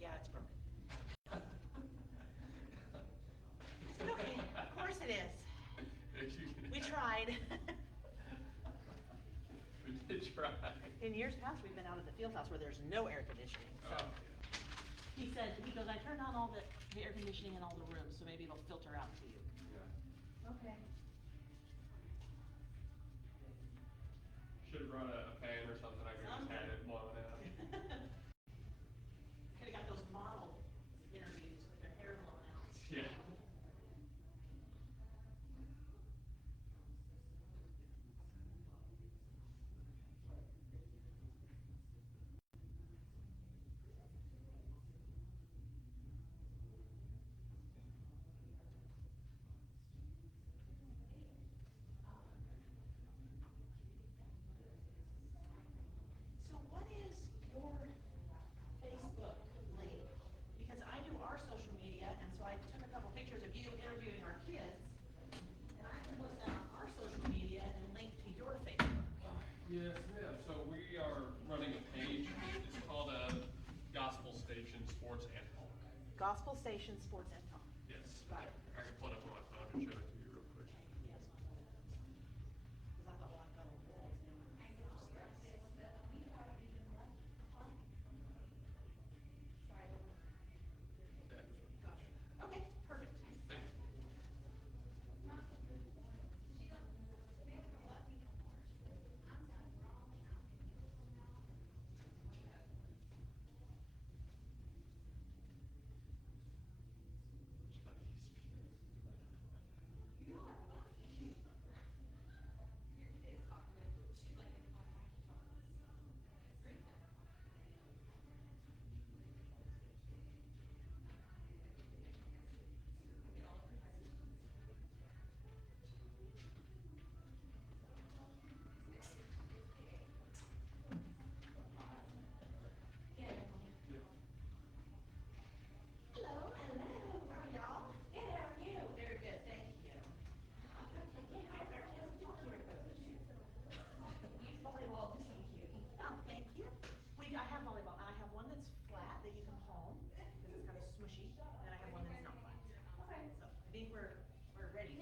Yeah, it's broken. Okay, of course it is. We tried. We did try. In years past, we've been out at the field house where there's no air conditioning, so. Oh, He said, he goes, I turned on all the air conditioning in all the rooms, so maybe it'll filter out to you. yeah. Okay. Should have brought a fan or something. I could have just had it blowing out. Could've got those model interviews with their hair blown out. Yeah. So what is your Facebook link? Because I do our social media, and so I took a couple pictures of you interviewing our kids, and I can post that on our social media and link to your Facebook. Yes, ma'am. So we are running a page. It's called Gospel Station Sports and Talk. Gospel Station Sports and Talk. Yes. Got it. I can pull it up on my phone and show it to you real quick. Yes. Because I thought, well, I've got a wall. Yeah. Okay, perfect. Thank you. Hello, hello, how are y'all? Good, how are you? Very good, thank you. Volleyball, thank you. Oh, thank you. I have volleyball, I have one that's flat that you can palm, because it's kind of smushy, and I have one that's not flat. Okay. So, I think we're ready.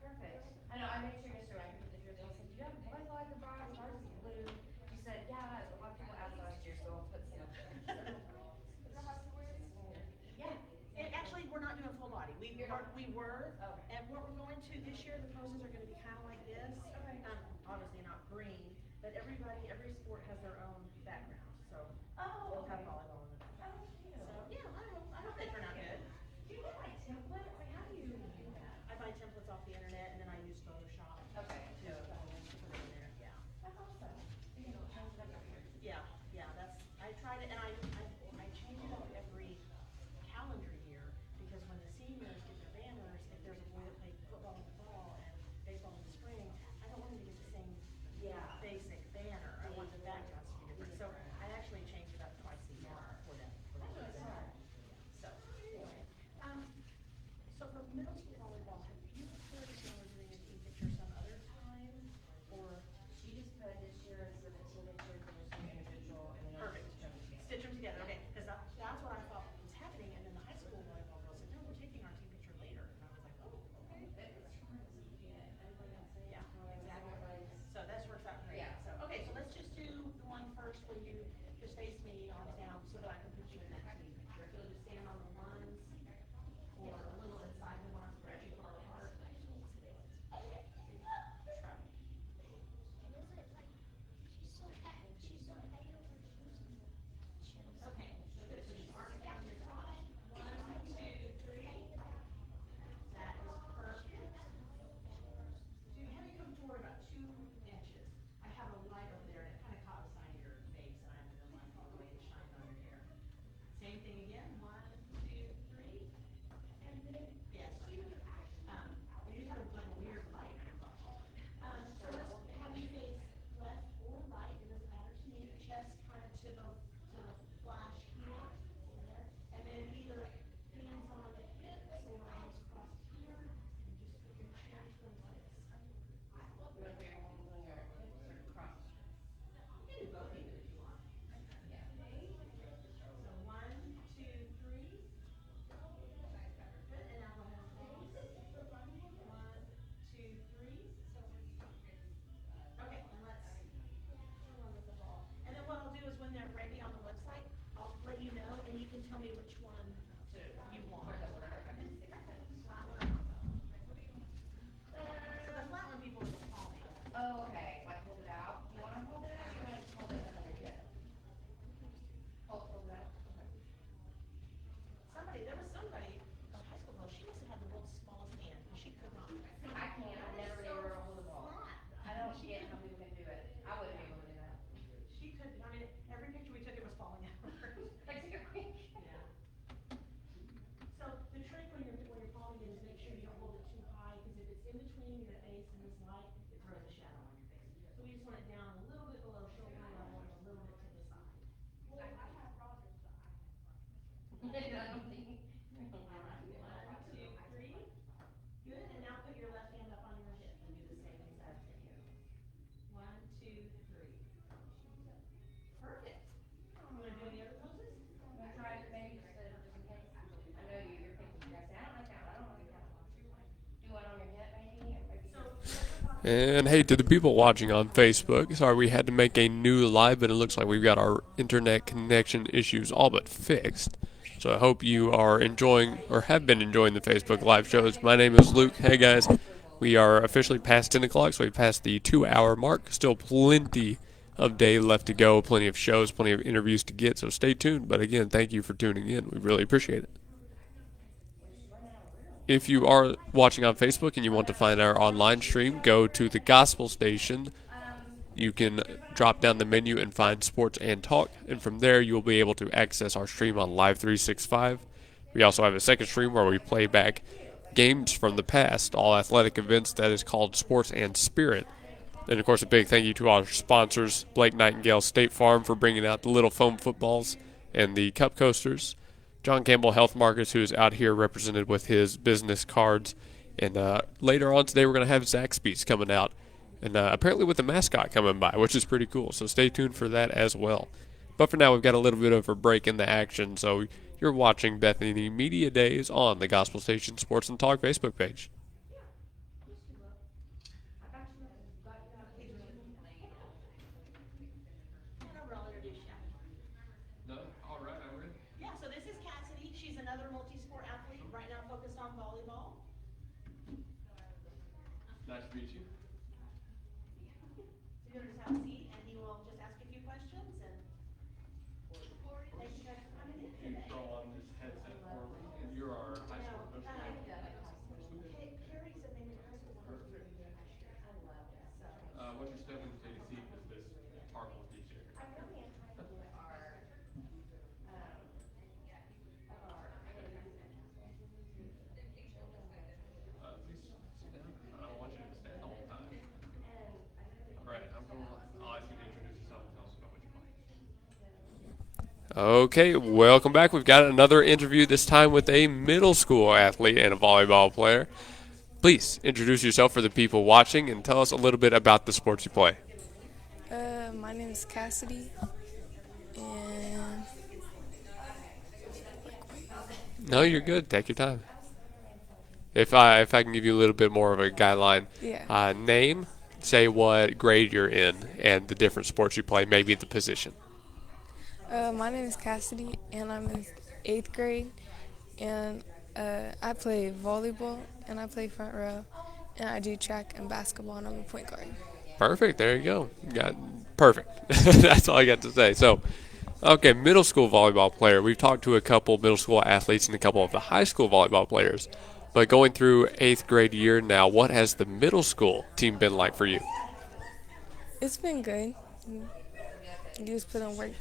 Perfect. I know, I made sure yesterday, I put the drill, I said, do you have volleyball I can borrow? Ours is blue. She said, yeah, a lot of people asked last year, so I'll put some. Yeah, and actually, we're not doing full body. We You're not? were, Okay. and what we're going to this year, the poses are gonna be kind of like this. Okay. Obviously not green, but every sport has their own background, so. Oh, We'll have okay. volleyball in the background. Oh, cute. So, yeah, I hope they turn out good. Do you get my template? Like, how do you do that? I buy templates off the internet and then I use Photoshop to Okay. put it in there, yeah. That's awesome. You know, change it up every year. Yeah, I tried it and I change it up every calendar year, because when the seniors get their banners, if there's a boy that played football in the fall and baseball in the spring, I don't want him to get the same Yeah. basic banner. I want the background to And hey, to the people watching on Facebook, sorry we had to make a new live, but it looks like we've got our internet connection issues all but fixed. So I hope you are enjoying or have been enjoying the Facebook live shows. My name is Luke. Hey guys, we are officially past 10 o'clock, so we passed the 2 hour mark. Still plenty of day left to go, plenty of shows, plenty of interviews to get, so stay tuned. But again, thank you for tuning in. We really appreciate it. If you are watching on Facebook and you want to find our online stream, go to the Gospel Station. You can drop down the menu and find Sports and Talk, and from there you will be able to access our stream on Live 365. We also have a second stream where we play back games from the past, all athletic events, that is called Sports and Spirit. And of course, a big thank you to our sponsors, Blake Nightingale State Farm, for bringing out the little foam footballs and the cup coasters. John Campbell Health Markets, who is out here represented with his business cards. And later on today, we're going to have Zaxby's coming out. And apparently with the mascot coming by, which is pretty cool. So stay tuned for that as well. But for now, we've got a little bit of a break in the action. So you're watching Bethany Media Days on the Gospel Station Sports and Talk Facebook page. Yeah, so this is Cassidy. She's another multi-sport athlete, right now focused on volleyball. Nice to meet you. So you'll just have a seat and he will just ask a few questions and thank you guys for coming in You today. throw on this headset for me, and you're our high Now, school coach. Carrie said they were high school coaches. I love it. So. What's your step in to take a seat as this tarp will teach you? I really am trying to get our, Please sit down. I don't want you to stand the whole time. All right, I'll ask you to introduce yourself and tell us about what you play. Okay, welcome back. We've got another interview, this time with a middle school athlete and a volleyball player. Please introduce yourself for the people watching and tell us a little bit about the sports you play. My name is Cassidy, and No, you're good. Take your time. If I can give you a little bit more of a guideline, yeah. Name, say what grade you're in, and the different sports you play, maybe the position. My name is Cassidy, and I'm in 8th grade, and I play volleyball, and I play front row, and I do track and basketball, and I'm a point guard. Perfect. There you go. Perfect. That's all I got to say. So, okay, middle school volleyball player. We've talked to a couple middle school athletes and a couple of the high school volleyball players. But going through 8th grade year now, what has the middle school team been like for you? It's been good. You just put in work.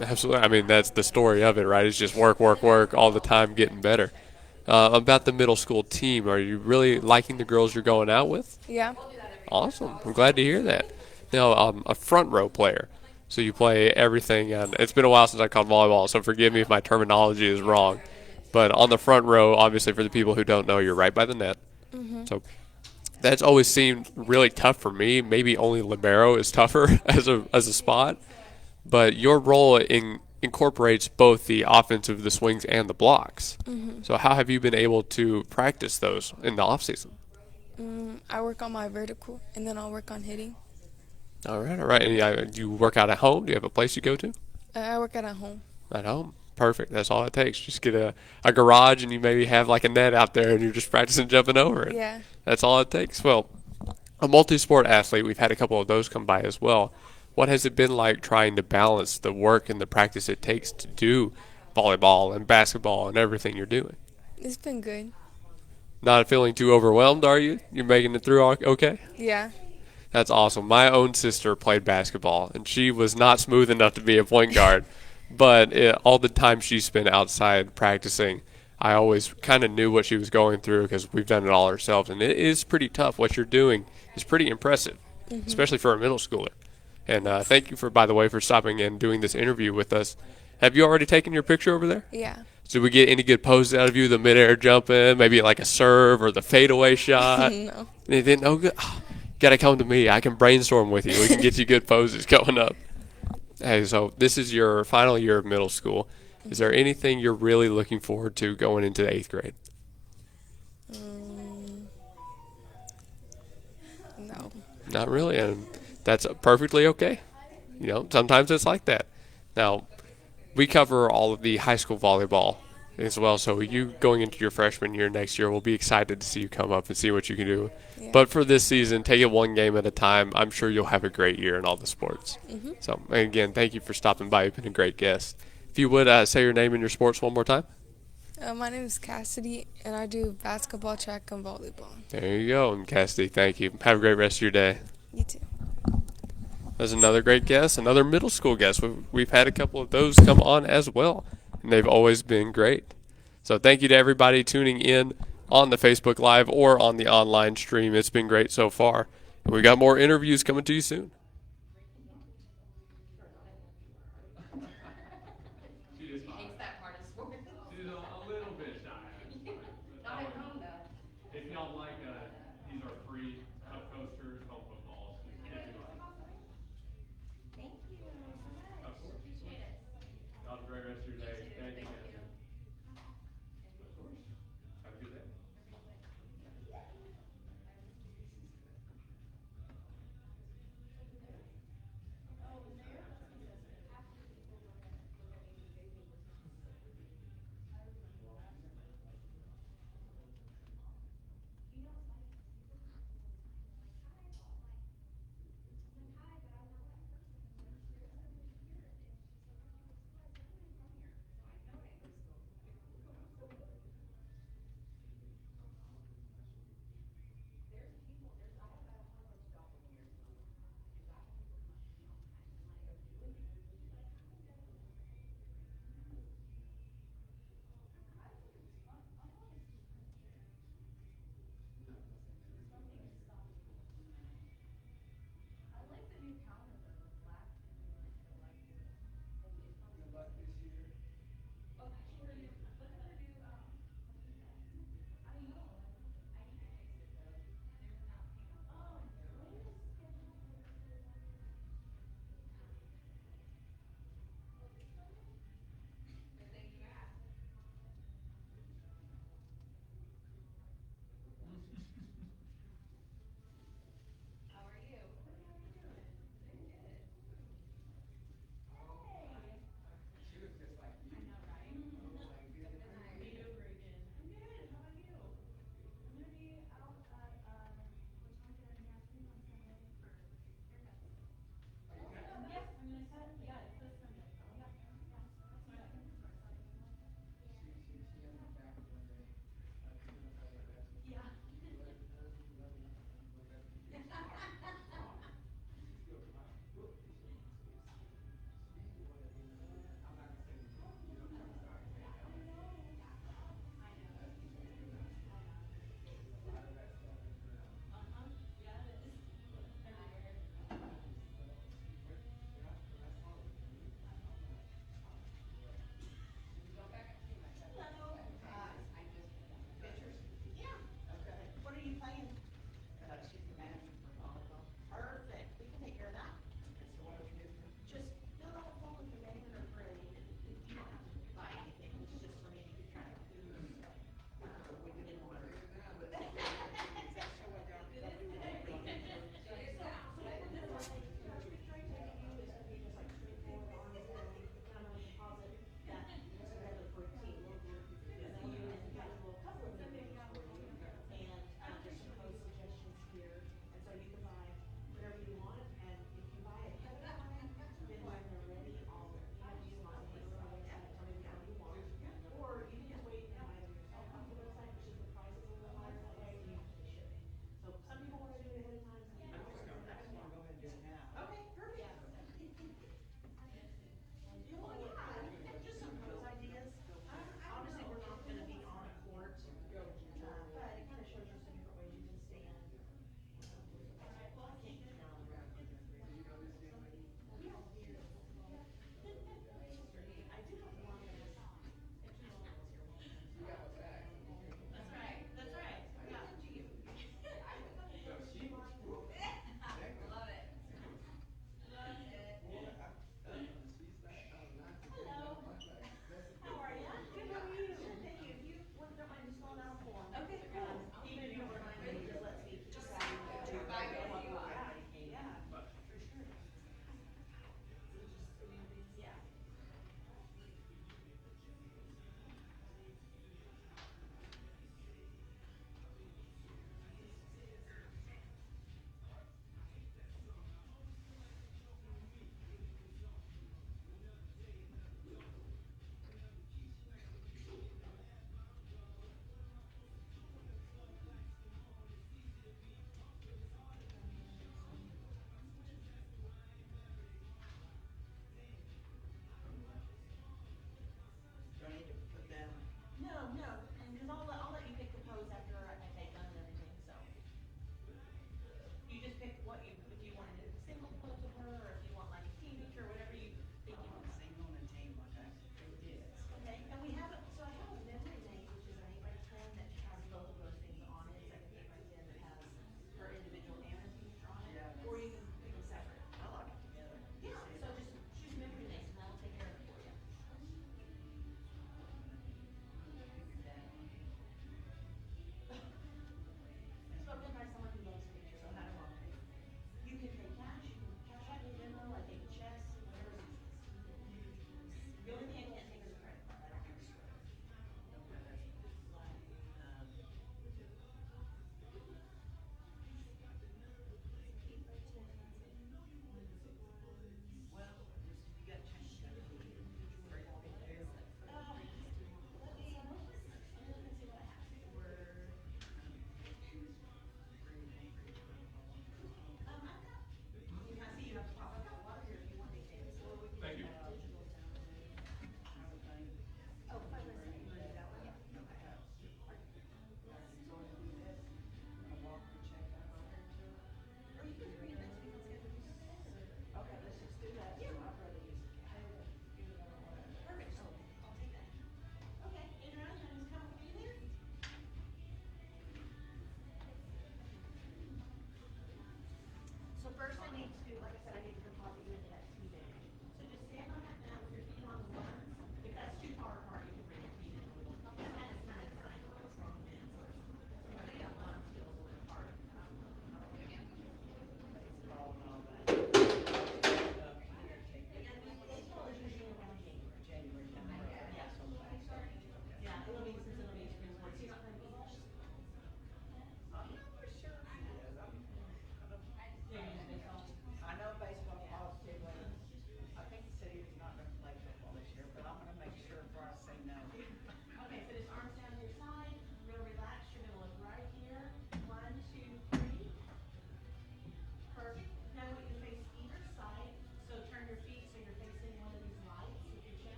Absolutely. I mean, that's the story of it, right? It's just work, work, work all the time, getting better. About the middle school team, are you really liking the girls you're going out with? Yeah. Awesome. I'm glad to hear that. Now, a front row player. So you play everything. And it's been a while since I called volleyball, so forgive me if my terminology is wrong. But on the front row, obviously, for the people who don't know, you're right by the net. Mm-hmm. So that's always seemed really tough for me. Maybe only libero is tougher as a spot. But your role incorporates both the offensive, the swings, and the blocks. Mm-hmm. So how have you been able to practice those in the off season? I work on my vertical, and then I'll work on hitting. All right, all right. And do you work out at home? Do you have a place you go to? I work out at home. At home. Perfect. That's all it takes. Just get a garage, and you maybe have like a net out there, and you're just practicing jumping over it. Yeah. That's all it takes. Well, a multi-sport athlete, we've had a couple of those come by as well. What has it been like trying to balance the work and the practice it takes to do volleyball and basketball and everything you're doing? It's been good. Not feeling too overwhelmed, are you? You're making it through okay? Yeah. That's awesome. My own sister played basketball, and she was not smooth enough to be a point guard. But all the time she spent outside practicing, I always kind of knew what she was going through because we've done it all ourselves. And it is pretty tough. What you're doing is pretty impressive, especially for a middle schooler. And thank you, by the way, for stopping and doing this interview with us. Have you already taken your picture over there? Yeah. Did we get any good poses out of you? The midair jumping, maybe like a serve or the fadeaway shot? No. They didn't know good. Oh, gotta come to me. I can brainstorm with you. We can get you good poses going up. Hey, so this is your final year of middle school. Is there anything you're really looking forward to going into the 8th grade? Not really, and that's perfectly okay. Sometimes it's like that. Now, we cover all of the high school volleyball as well, so you going into your freshman year next year, we'll be excited to see you come up and see what you can do. Yeah. But for this season, take it one game at a time. I'm sure you'll have a great year in all the sports. Mm-hmm. So, again, thank you for stopping by. You've been a great guest. If you would say your name and your sports one more time. My name is Cassidy, and I do basketball, track, and volleyball. There you go. And Cassidy, thank you. Have a great rest of your day. You too. There's another great guest, another middle school guest. We've had a couple of those come on as well, and they've always been great. So thank you to everybody tuning in on the Facebook Live or on the online stream. It's been great so far. And we got more interviews coming to you soon. Hates that part of sports. She's a little bit shy. Not at home though. If y'all like, these are free cup coasters, home footballs. Thank you so much. Of course. Appreciate it. Have a great rest of your day. Thank you. Of course. Have a good day.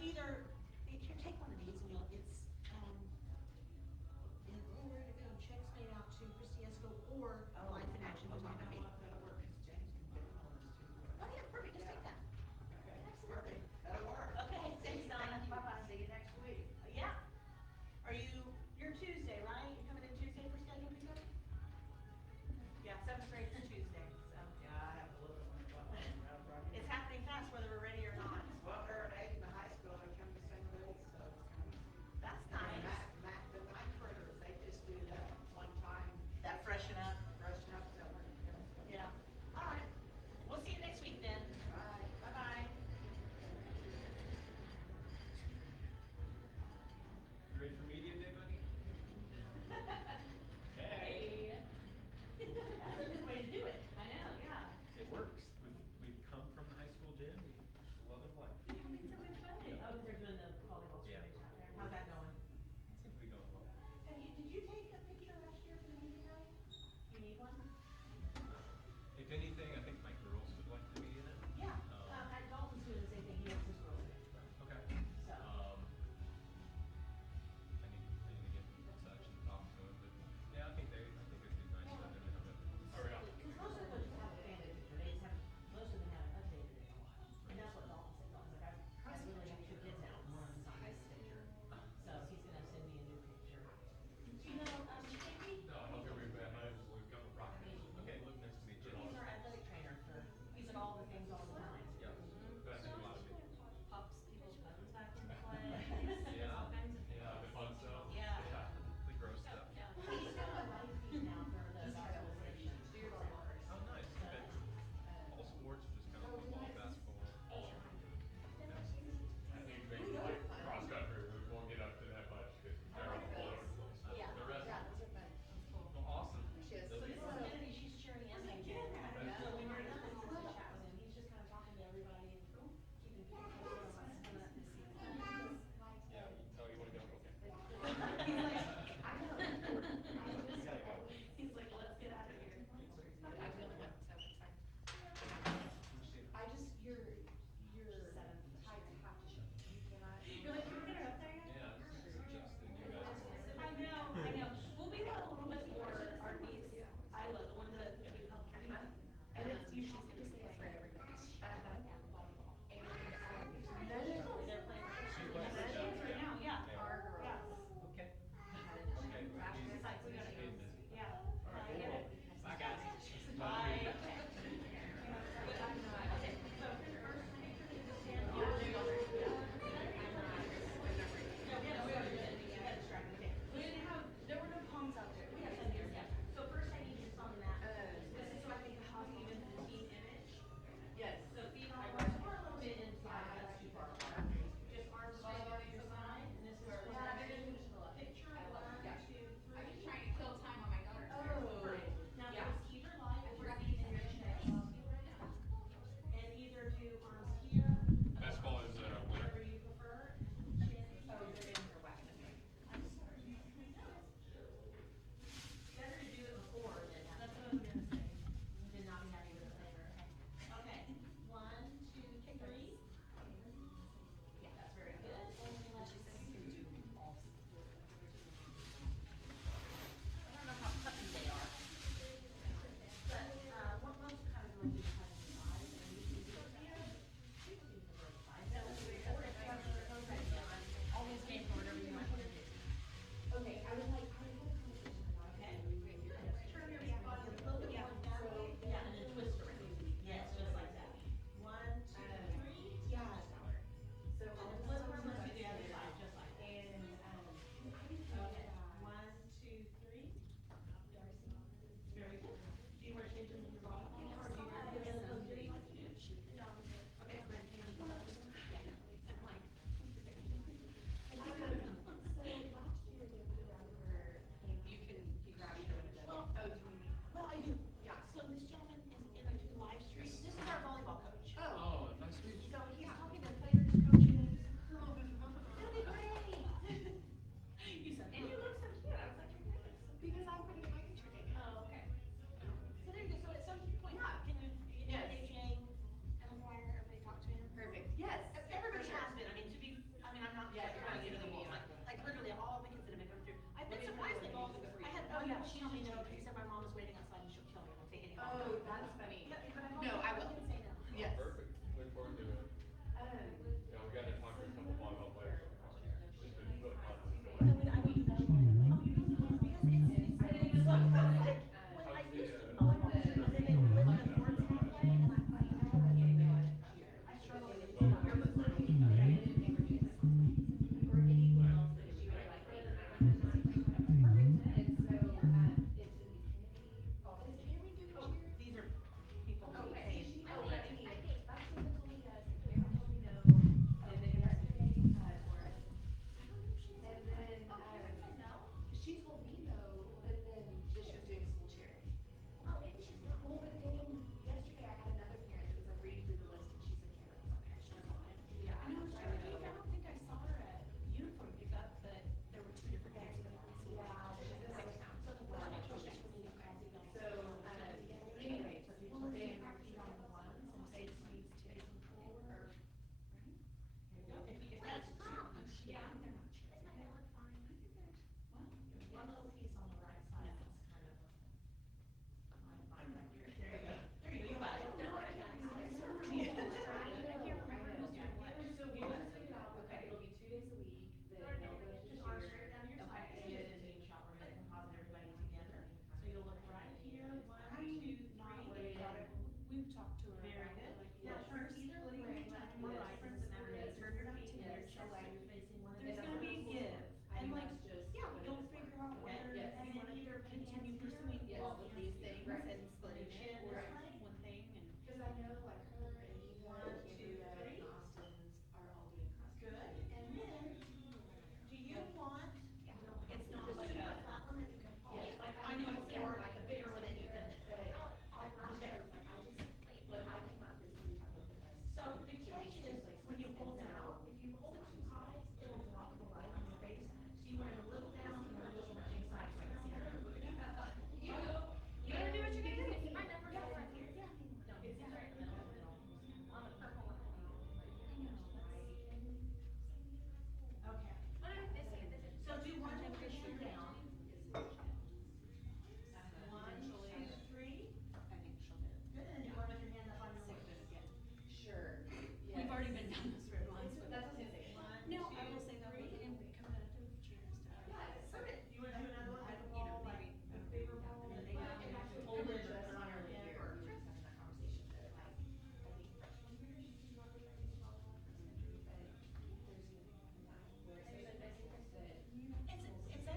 either, here, take one of these and you'll, it's, and, oh, where'd it go? Checks made out to Christie Esco or Life in Action, who's not gonna be. Oh, yeah, perfect, just take that. Absolutely. That'll work. Okay, thanks, Donna. Bye-bye, see you next week. Yeah. Are you, you're Tuesday, right? You're coming in Tuesday for schedule pickup? Yeah, 7th grade is Tuesday, so. Yeah, I have to look at my phone. It's happening fast whether we're ready or not. Well, they're an 8 in the high school, they come to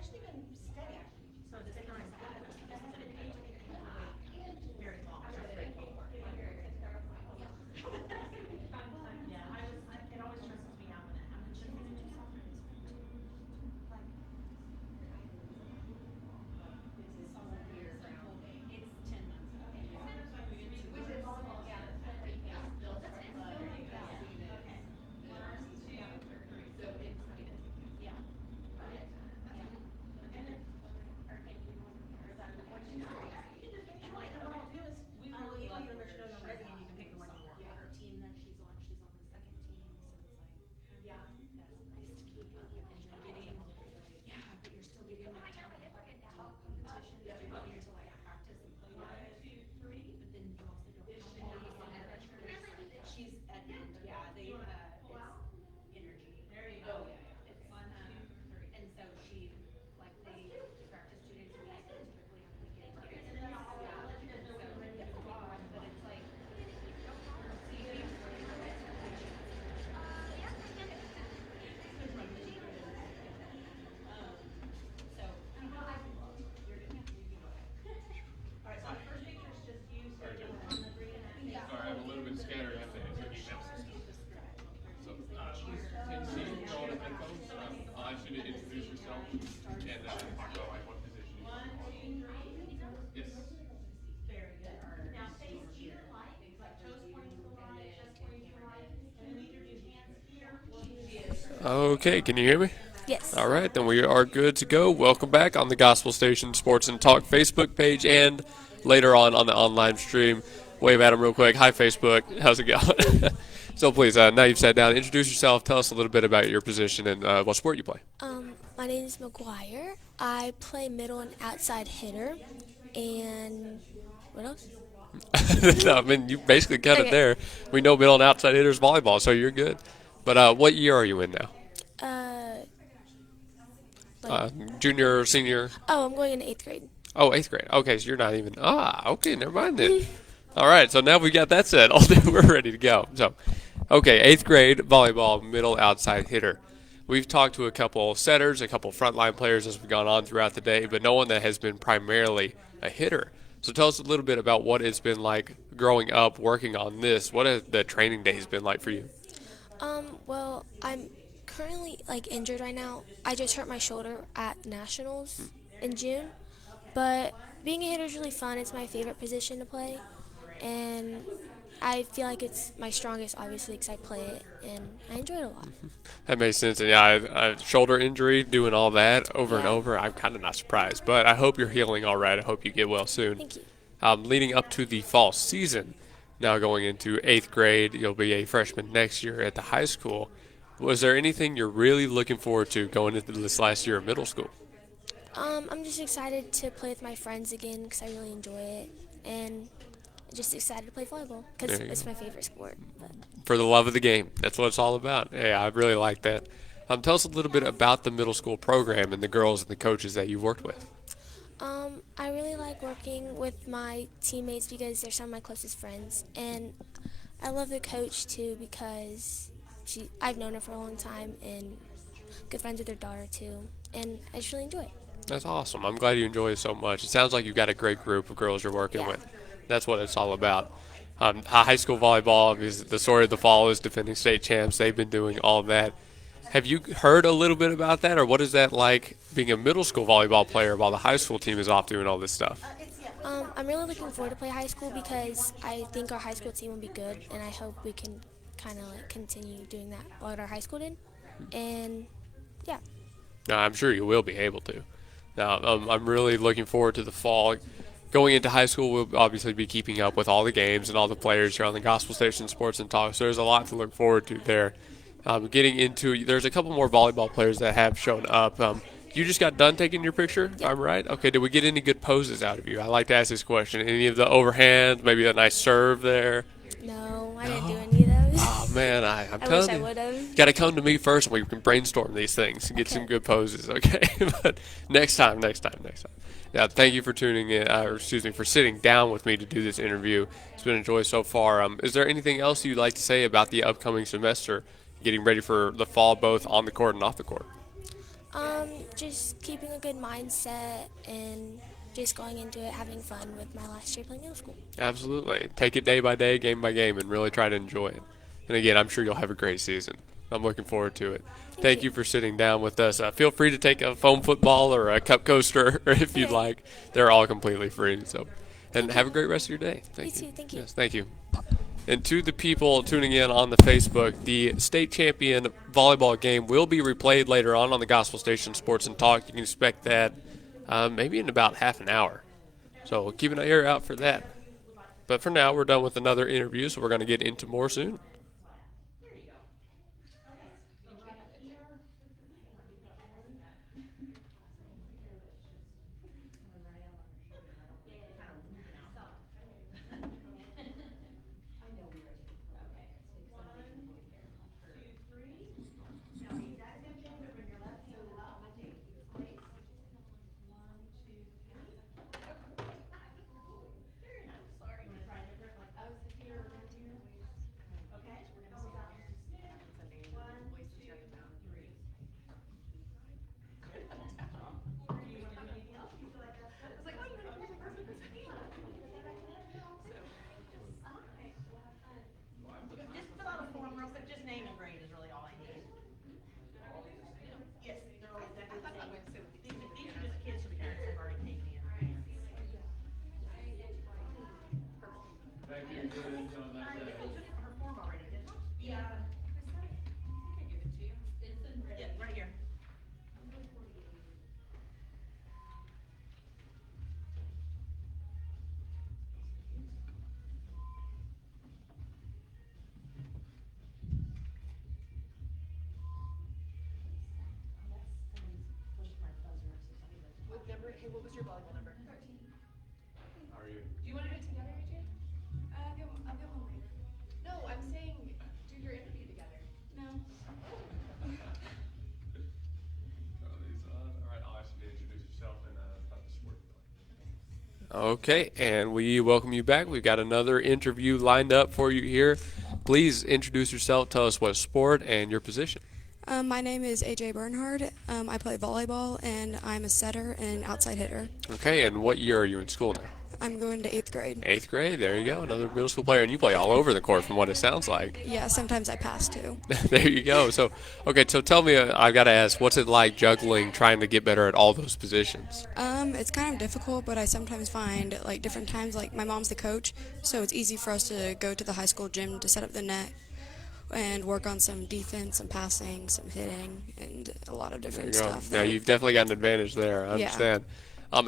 actually been steady, so it's been nice. This is an age I think I haven't waited very long. So it's very cool. Yeah, it always stresses me out when it happens. Sorry, I'm a little bit scattered. I have to answer emails and stuff. So, can you throw on a headphones? I'll ask you to introduce yourself and talk about like what position you play. Yes. Very good. Now face to your light, like toes pointing to the right, chest pointing to the right, and then either do hands here. Okay, can you hear me? Yes. All right, then we are good to go. Welcome back on the Gospel Station Sports and Talk Facebook page and later on the online stream. Wave at them real quick. Hi, Facebook. How's it going? So please, now you've sat down, introduce yourself. Tell us a little bit about your position and what sport you play. My name is McGuire. I play middle and outside hitter. And what else? No, I mean, you basically got it there. We know middle and outside hitters volleyball, so you're good. But what year are you in now? Junior or senior? Oh, I'm going into 8th grade. Oh, 8th grade. Okay, so you're not even. Okay, never mind then. All right, so now we got that set. We're ready to go. So, okay, 8th grade volleyball, middle outside hitter. We've talked to a couple setters, a couple frontline players as we've gone on throughout the day, but no one that has been primarily a hitter. So tell us a little bit about what it's been like growing up, working on this. What has the training days been like for you? Well, I'm currently injured right now. I just hurt my shoulder at nationals in June, but being a hitter is really fun. It's my favorite position to play, and I feel like it's my strongest, obviously, because I play it, and I enjoy it a lot. That makes sense. And yeah, shoulder injury, doing all that over and over, I'm kind of not surprised. But I hope you're healing all right. I hope you get well soon. Thank you. Leading up to the fall season, now going into 8th grade, you'll be a freshman next year at the high school. Was there anything you're really looking forward to going into this last year of middle school? I'm just excited to play with my friends again because I really enjoy it, and just excited to play volleyball because it's my favorite sport. But. For the love of the game. That's what it's all about. Yeah, I really like that. Tell us a little bit about the middle school program and the girls and the coaches that you've worked with. I really like working with my teammates because they're some of my closest friends, and I love the coach too because I've known her for a long time and good friends with her daughter too, and I just really enjoy it. That's awesome. I'm glad you enjoy it so much. It sounds like you've got a great group of girls you're working with. That's what it's all about. High school volleyball is the story of the fall is defending state champs. They've been doing all that. Have you heard a little bit about that, or what is that like being a middle school volleyball player while the high school team is off doing all this stuff? I'm really looking forward to play high school because I think our high school team will be good, and I hope we can kind of continue doing that what our high school did. And yeah. No, I'm sure you will be able to. Now, I'm really looking forward to the fall. Going into high school, we'll obviously be keeping up with all the games and all the players here on the Gospel Station Sports and Talk. So there's a lot to look forward to there. Getting into, there's a couple more volleyball players that have shown up. You just got done taking your picture, I'm right? Okay, did we get any good poses out of you? I like to ask this question. Any of the overhands, maybe a nice serve there? No, I didn't do any of those. Oh, man, I'm I telling wish you. I would have. Got to come to me first and we can brainstorm these things and get some good poses, okay? But next time. Yeah, thank you for tuning in, for sitting down with me to do this interview. It's been a joy so far. Is there anything else you'd like to say about the upcoming semester, getting ready for the fall both on the court and off the court? Just keeping a good mindset and just going into it having fun with my last year playing middle school. Absolutely. Take it day by day, game by game, and really try to enjoy it. And again, I'm sure you'll have a great season. I'm looking forward to it. Thank you for sitting down with us. Feel free to take a foam football or a cup coaster if you'd Okay. like. They're all completely free. So, and Thank have you. a great rest of your day. You Thank you. too, thank you. Yes, thank you. And to the people tuning in on the Facebook, the state champion volleyball game will be replayed later on the Gospel Station Sports and Talk. You can expect that maybe in about half an hour. So keep an ear out for that. But for now, we're done with another interview, so we're going to get into more soon. Just fill out a form real quick, just name and grade is really all I need. Yes, they're all exactly the same. These are just kids whose parents have already taken in. Her form already, didn't she? Yeah. Yeah, right here. What number? Hey, what was your volleyball number? 13. How are you? Do you want to do it together, AJ? I'll get one later. No, I'm saying do your interview together. No. All right, I'll ask you to introduce yourself and about the sport you play. Okay, and we welcome you back. We've got another interview lined up for you here. Please introduce yourself, tell us what sport and your position. My name is AJ Bernhard. I play volleyball, and I'm a setter and outside hitter. Okay, and what year are you in school now? I'm going to 8th grade. 8th grade, there you go, another middle school player, and you play all over the court from what it sounds like. Yeah, sometimes I pass too. There you go. So tell me, I've got to ask, what's it like juggling, trying to get better at all those positions? It's kind of difficult, but I sometimes find like different times. Like my mom's the coach, so it's easy for us to go to the high school gym to set up the net and work on some defense, some passing, some hitting, and a lot of There you different go. stuff. Now, you've definitely got an advantage there. I Yeah. understand.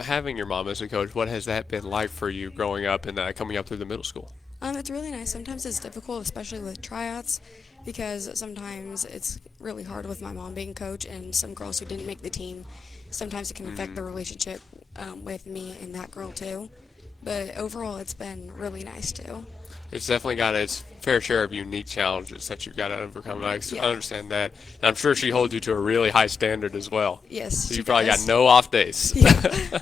Having your mom as a coach, what has that been like for you growing up and coming up through the middle school? It's really nice. Sometimes it's difficult, especially with tryouts, because sometimes it's really hard with my mom being coach and some girls who didn't make the team. Sometimes it can affect the relationship with me and that girl too. But overall, it's been really nice too. It's definitely got its fair share of unique challenges that you've got to overcome. I Yeah. understand that. And I'm sure she holds you to a really high standard as well. Yes, So she you probably does. got no off days. Yeah.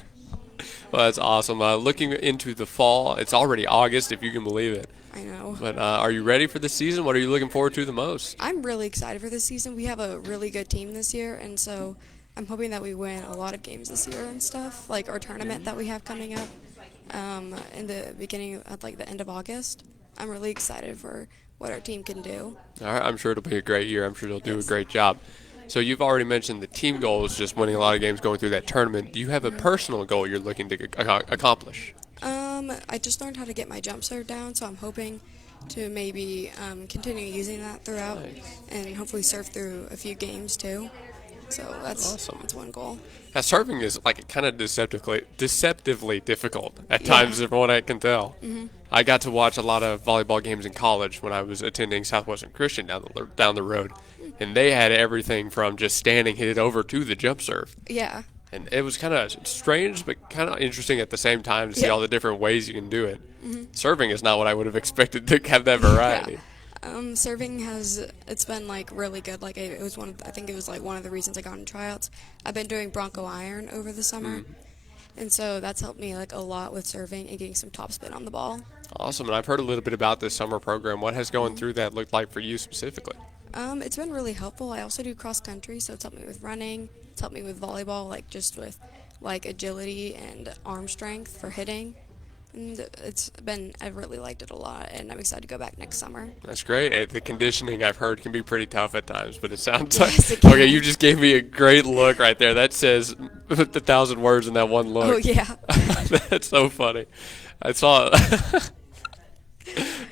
Well, that's awesome. Looking into the fall, it's already August, if you can believe it. I know. But are you ready for the season? What are you looking forward to the most? I'm really excited for this season. We have a really good team this year, and so I'm hoping that we win a lot of games this year and stuff, like our tournament that we have coming up in the beginning, at like the end of August. I'm really excited for what our team can do. All right, I'm sure it'll be a great year. I'm sure you'll do a great job. So you've already mentioned the team goal is just winning a lot of games going through that tournament. Do you have a personal goal you're looking to accomplish? I just learned how to get my jump serve down, so I'm hoping to maybe continue using that throughout and hopefully serve through a few games too. So that's Awesome. that's one goal. Now, serving is like kind of deceptively difficult at times, from what I can tell. I got to watch a lot of volleyball games in college when I was attending Southwestern Christian down the road, and they had everything from just standing, hit it over to the jump serve. Yeah. And it was kind of strange, but kind of interesting at the same time to see Yeah. all the different ways you can do it. Serving is not what I would have expected to have that variety. Serving it's been like really good. Like I think it was like one of the reasons I got in tryouts. I've been doing Bronco Iron over the summer, and so that's helped me like a lot with serving and getting some top spin on the ball. Awesome. And I've heard a little bit about this summer program. What has going through that looked like for you specifically? It's been really helpful. I also do cross country, so it's helped me with running. It's helped me with volleyball, like just with like agility and arm strength for hitting. And I've really liked it a lot, and I'm excited to go back next summer. That's great. The conditioning I've heard can be pretty tough at times, but it sounds Yes, like it can. okay. You just gave me a great look right there. That says 1,000 words in that one look. Oh, yeah. That's so funny. I saw.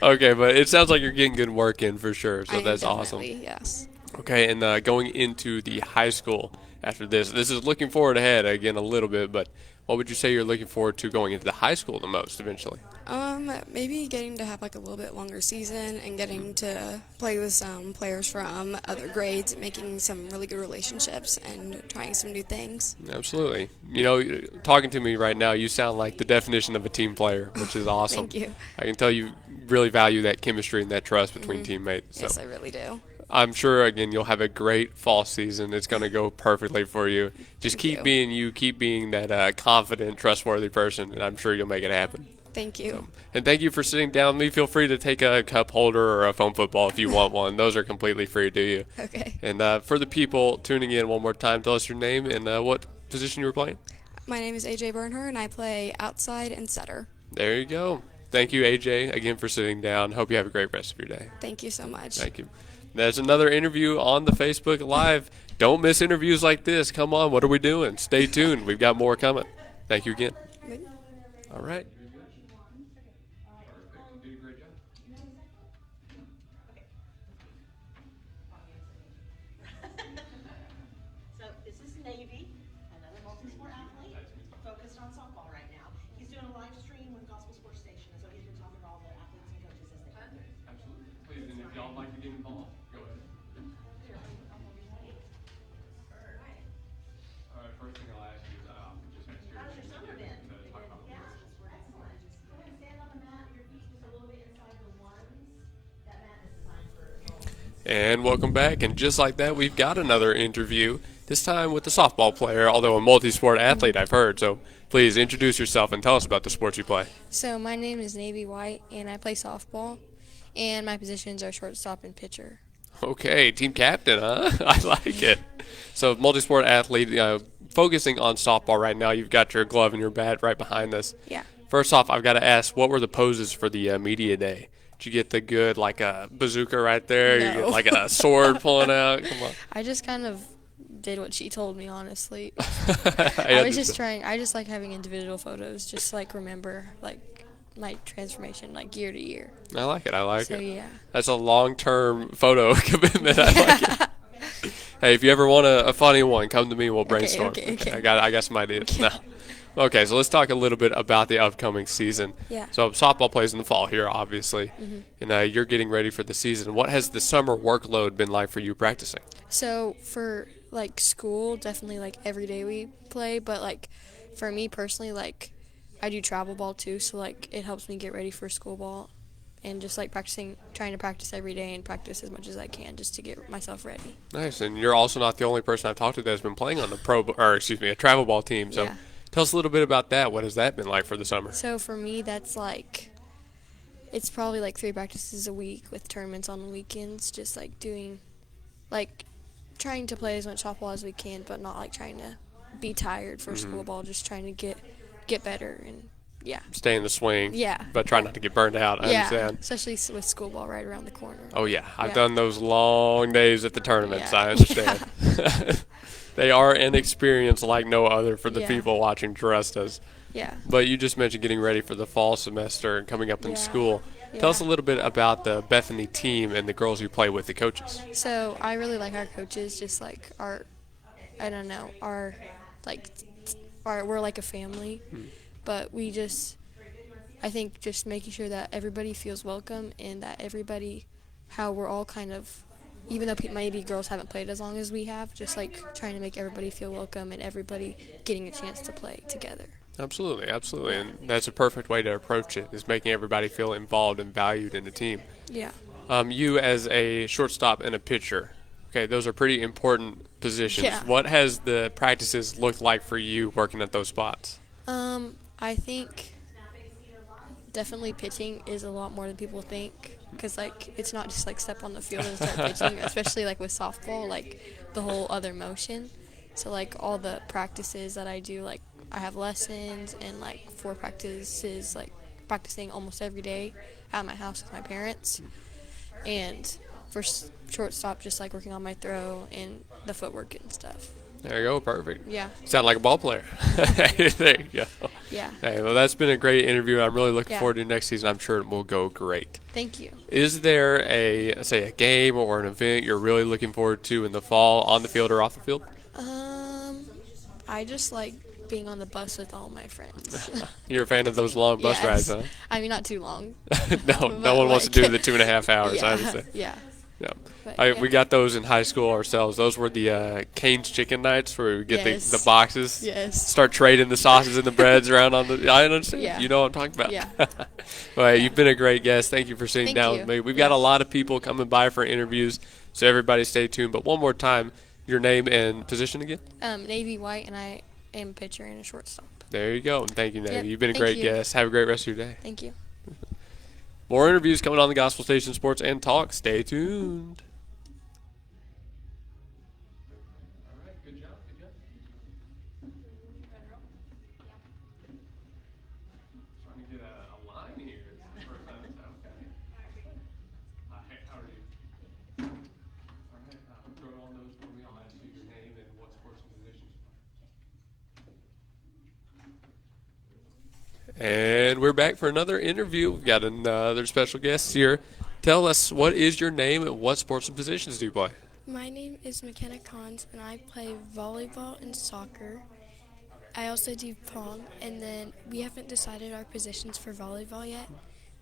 Okay, but it sounds like you're getting good work in for sure. So I am that's awesome. definitely, yes. Okay, and going into the high school after this. This is looking forward ahead again a little bit, but what would you say you're looking forward to going into the high school the most eventually? Maybe getting to have like a little bit longer season and getting to play with some players from other grades, making some really good relationships and trying some new things. Absolutely. You know, talking to me right now, you sound like the definition of a team player, which is awesome. Thank you. I can tell you really value that chemistry and that trust between teammates. So Yes, I really do. I'm sure, again, you'll have a great fall season. It's going to go perfectly for you. Just Thank keep you. being you, keep being that confident, trustworthy person, and I'm sure you'll make it happen. Thank you. And thank you for sitting down with me. Feel free to take a cup holder or a foam football if you want one. Those are completely free to you. Okay. And for the people tuning in one more time, tell us your name and what position you were playing. My name is AJ Bernher, and I play outside and setter. There you go. Thank you, AJ, again for sitting down. Hope you have a great rest of your day. Thank you so much. Thank you. There's another interview on the Facebook Live. Don't miss interviews like this. Come on, what are we doing? Stay tuned. We've got more coming. Thank you again. All right. So this is Navy, another multi-sport athlete, focused on softball right now. He's doing a live stream with Gospel Sports Station, so he's been talking to all the athletes and coaches as they come through. Absolutely. Please, and if y'all like to get involved, go ahead. All right, first thing I'll ask you is just make sure How's your summer been? to talk about Yeah, excellent. Go ahead and stand on the mat, your feet just a little bit inside the ones. That mat is designed for adults. And welcome back. And just like that, we've got another interview, this time with a softball player, although a multi-sport athlete, I've heard. So please introduce yourself and tell us about the sports you play. So my name is Navy White, and I play softball, and my positions are shortstop and pitcher. Okay, team captain, huh? I like it. So multi-sport athlete, focusing on softball right now. You've got your glove and your bat right behind us. Yeah. First off, I've got to ask, what were the poses for the media day? Did you get the good, like a bazooka right there? No. You get like a sword pulling out? Come on. I just kind of did what she told me, honestly. I I was just understand. trying. I just like having individual photos, just like remember like my transformation, like year to year. I like it. I like So it. yeah. That's a long-term photo commitment. I like it. Hey, if you ever want a funny one, come to me. We'll brainstorm. okay. I got some ideas. No. Okay, so let's talk a little bit about the upcoming season. Yeah. So softball plays in the fall here, obviously, Mm-hmm. and you're getting ready for the season. What has the summer workload been like for you practicing? So for like school, definitely like every day we play, but like for me personally, like I do travel ball too, so like it helps me get ready for school ball, and just like trying to practice every day and practice as much as I can just to get myself ready. Nice, and you're also not the only person I've talked to that's been playing on the a travel ball team. So Yeah. tell us a little bit about that. What has that been like for the summer? So for me, that's like, it's probably like 3 practices a week with tournaments on the weekends, just like doing, like trying to play as much softball as we can, but not like trying to be tired for school ball, just trying to get better and yeah. Stay in the swing, Yeah. but try not to get burned out. I Yeah, understand. especially with school ball right around the corner. Oh yeah, I've Yeah. done those long days at the tournaments. Yeah. I understand. They are an experience like no other for the Yeah. people watching. Trust us. Yeah. But you just mentioned getting ready for the fall semester and coming up in Yeah. school. Tell us a little bit about the Bethany team and the girls you play with, the coaches. So I really like our coaches, just like we're like a family, but I think just making sure that everybody feels welcome and that how we're all kind of, even though maybe girls haven't played as long as we have, just like trying to make everybody feel welcome and everybody getting a chance to play together. Absolutely, absolutely. And that's a perfect way to approach it, is making everybody feel involved and valued in the team. Yeah. You as a shortstop and a pitcher, okay, those are pretty important positions. Yeah. What has the practices looked like for you working at those spots? I think definitely pitching is a lot more than people think. because like it's not just like step on the field and start pitching, especially like with softball, like the whole other motion. So like all the practices that I do, like I have lessons and like 4 practices, like practicing almost every day at my house with my parents. And for shortstop, just like working on my throw and the footwork and stuff. There you go. Perfect. Yeah. Sound like a ball player. There you go. Yeah. Hey, well, that's been a great interview. I'm really looking Yeah. forward to next season. I'm sure it will go great. Thank you. Is there a game or an event you're really looking forward to in the fall, on the field or off the field? I just like being on the bus with all my friends. You're a fan of those long bus Yes. rides, huh? I mean, not too long. No But, one wants to like- do the 2.5 hours. Yeah. I understand. Yeah. Yeah. But, We got those in high school ourselves. Those were the Cane's Chicken Nights where we get Yes. the boxes, Yes. start trading the sausages and the breads around on the. I understand. Yeah. You know what I'm talking about. Yeah. Well, you've been a great guest. Thank you for sitting Thank down you. with me. We've got a lot of people coming by for interviews, so everybody stay tuned. But one more time, your name and position again? Navy white, and I am a pitcher and a shortstop. There you go. And thank you, Navy. Yep, You've been a thank great you. guest. Have a great rest of your day. Thank you. More interviews coming on the Gospel Station Sports and Talk. Stay tuned. All right, good job, good job. Trying to get a line here. It's the first time it's okay. Hey, how are you? All right, throw on those for me. I'll ask you your name and what sports and positions. And we're back for another interview. We've got another special guest here. Tell us, what is your name and what sports and positions do you play? My name is McKenna Cons, and I play volleyball and soccer. I also do pong, and then we haven't decided our positions for volleyball yet.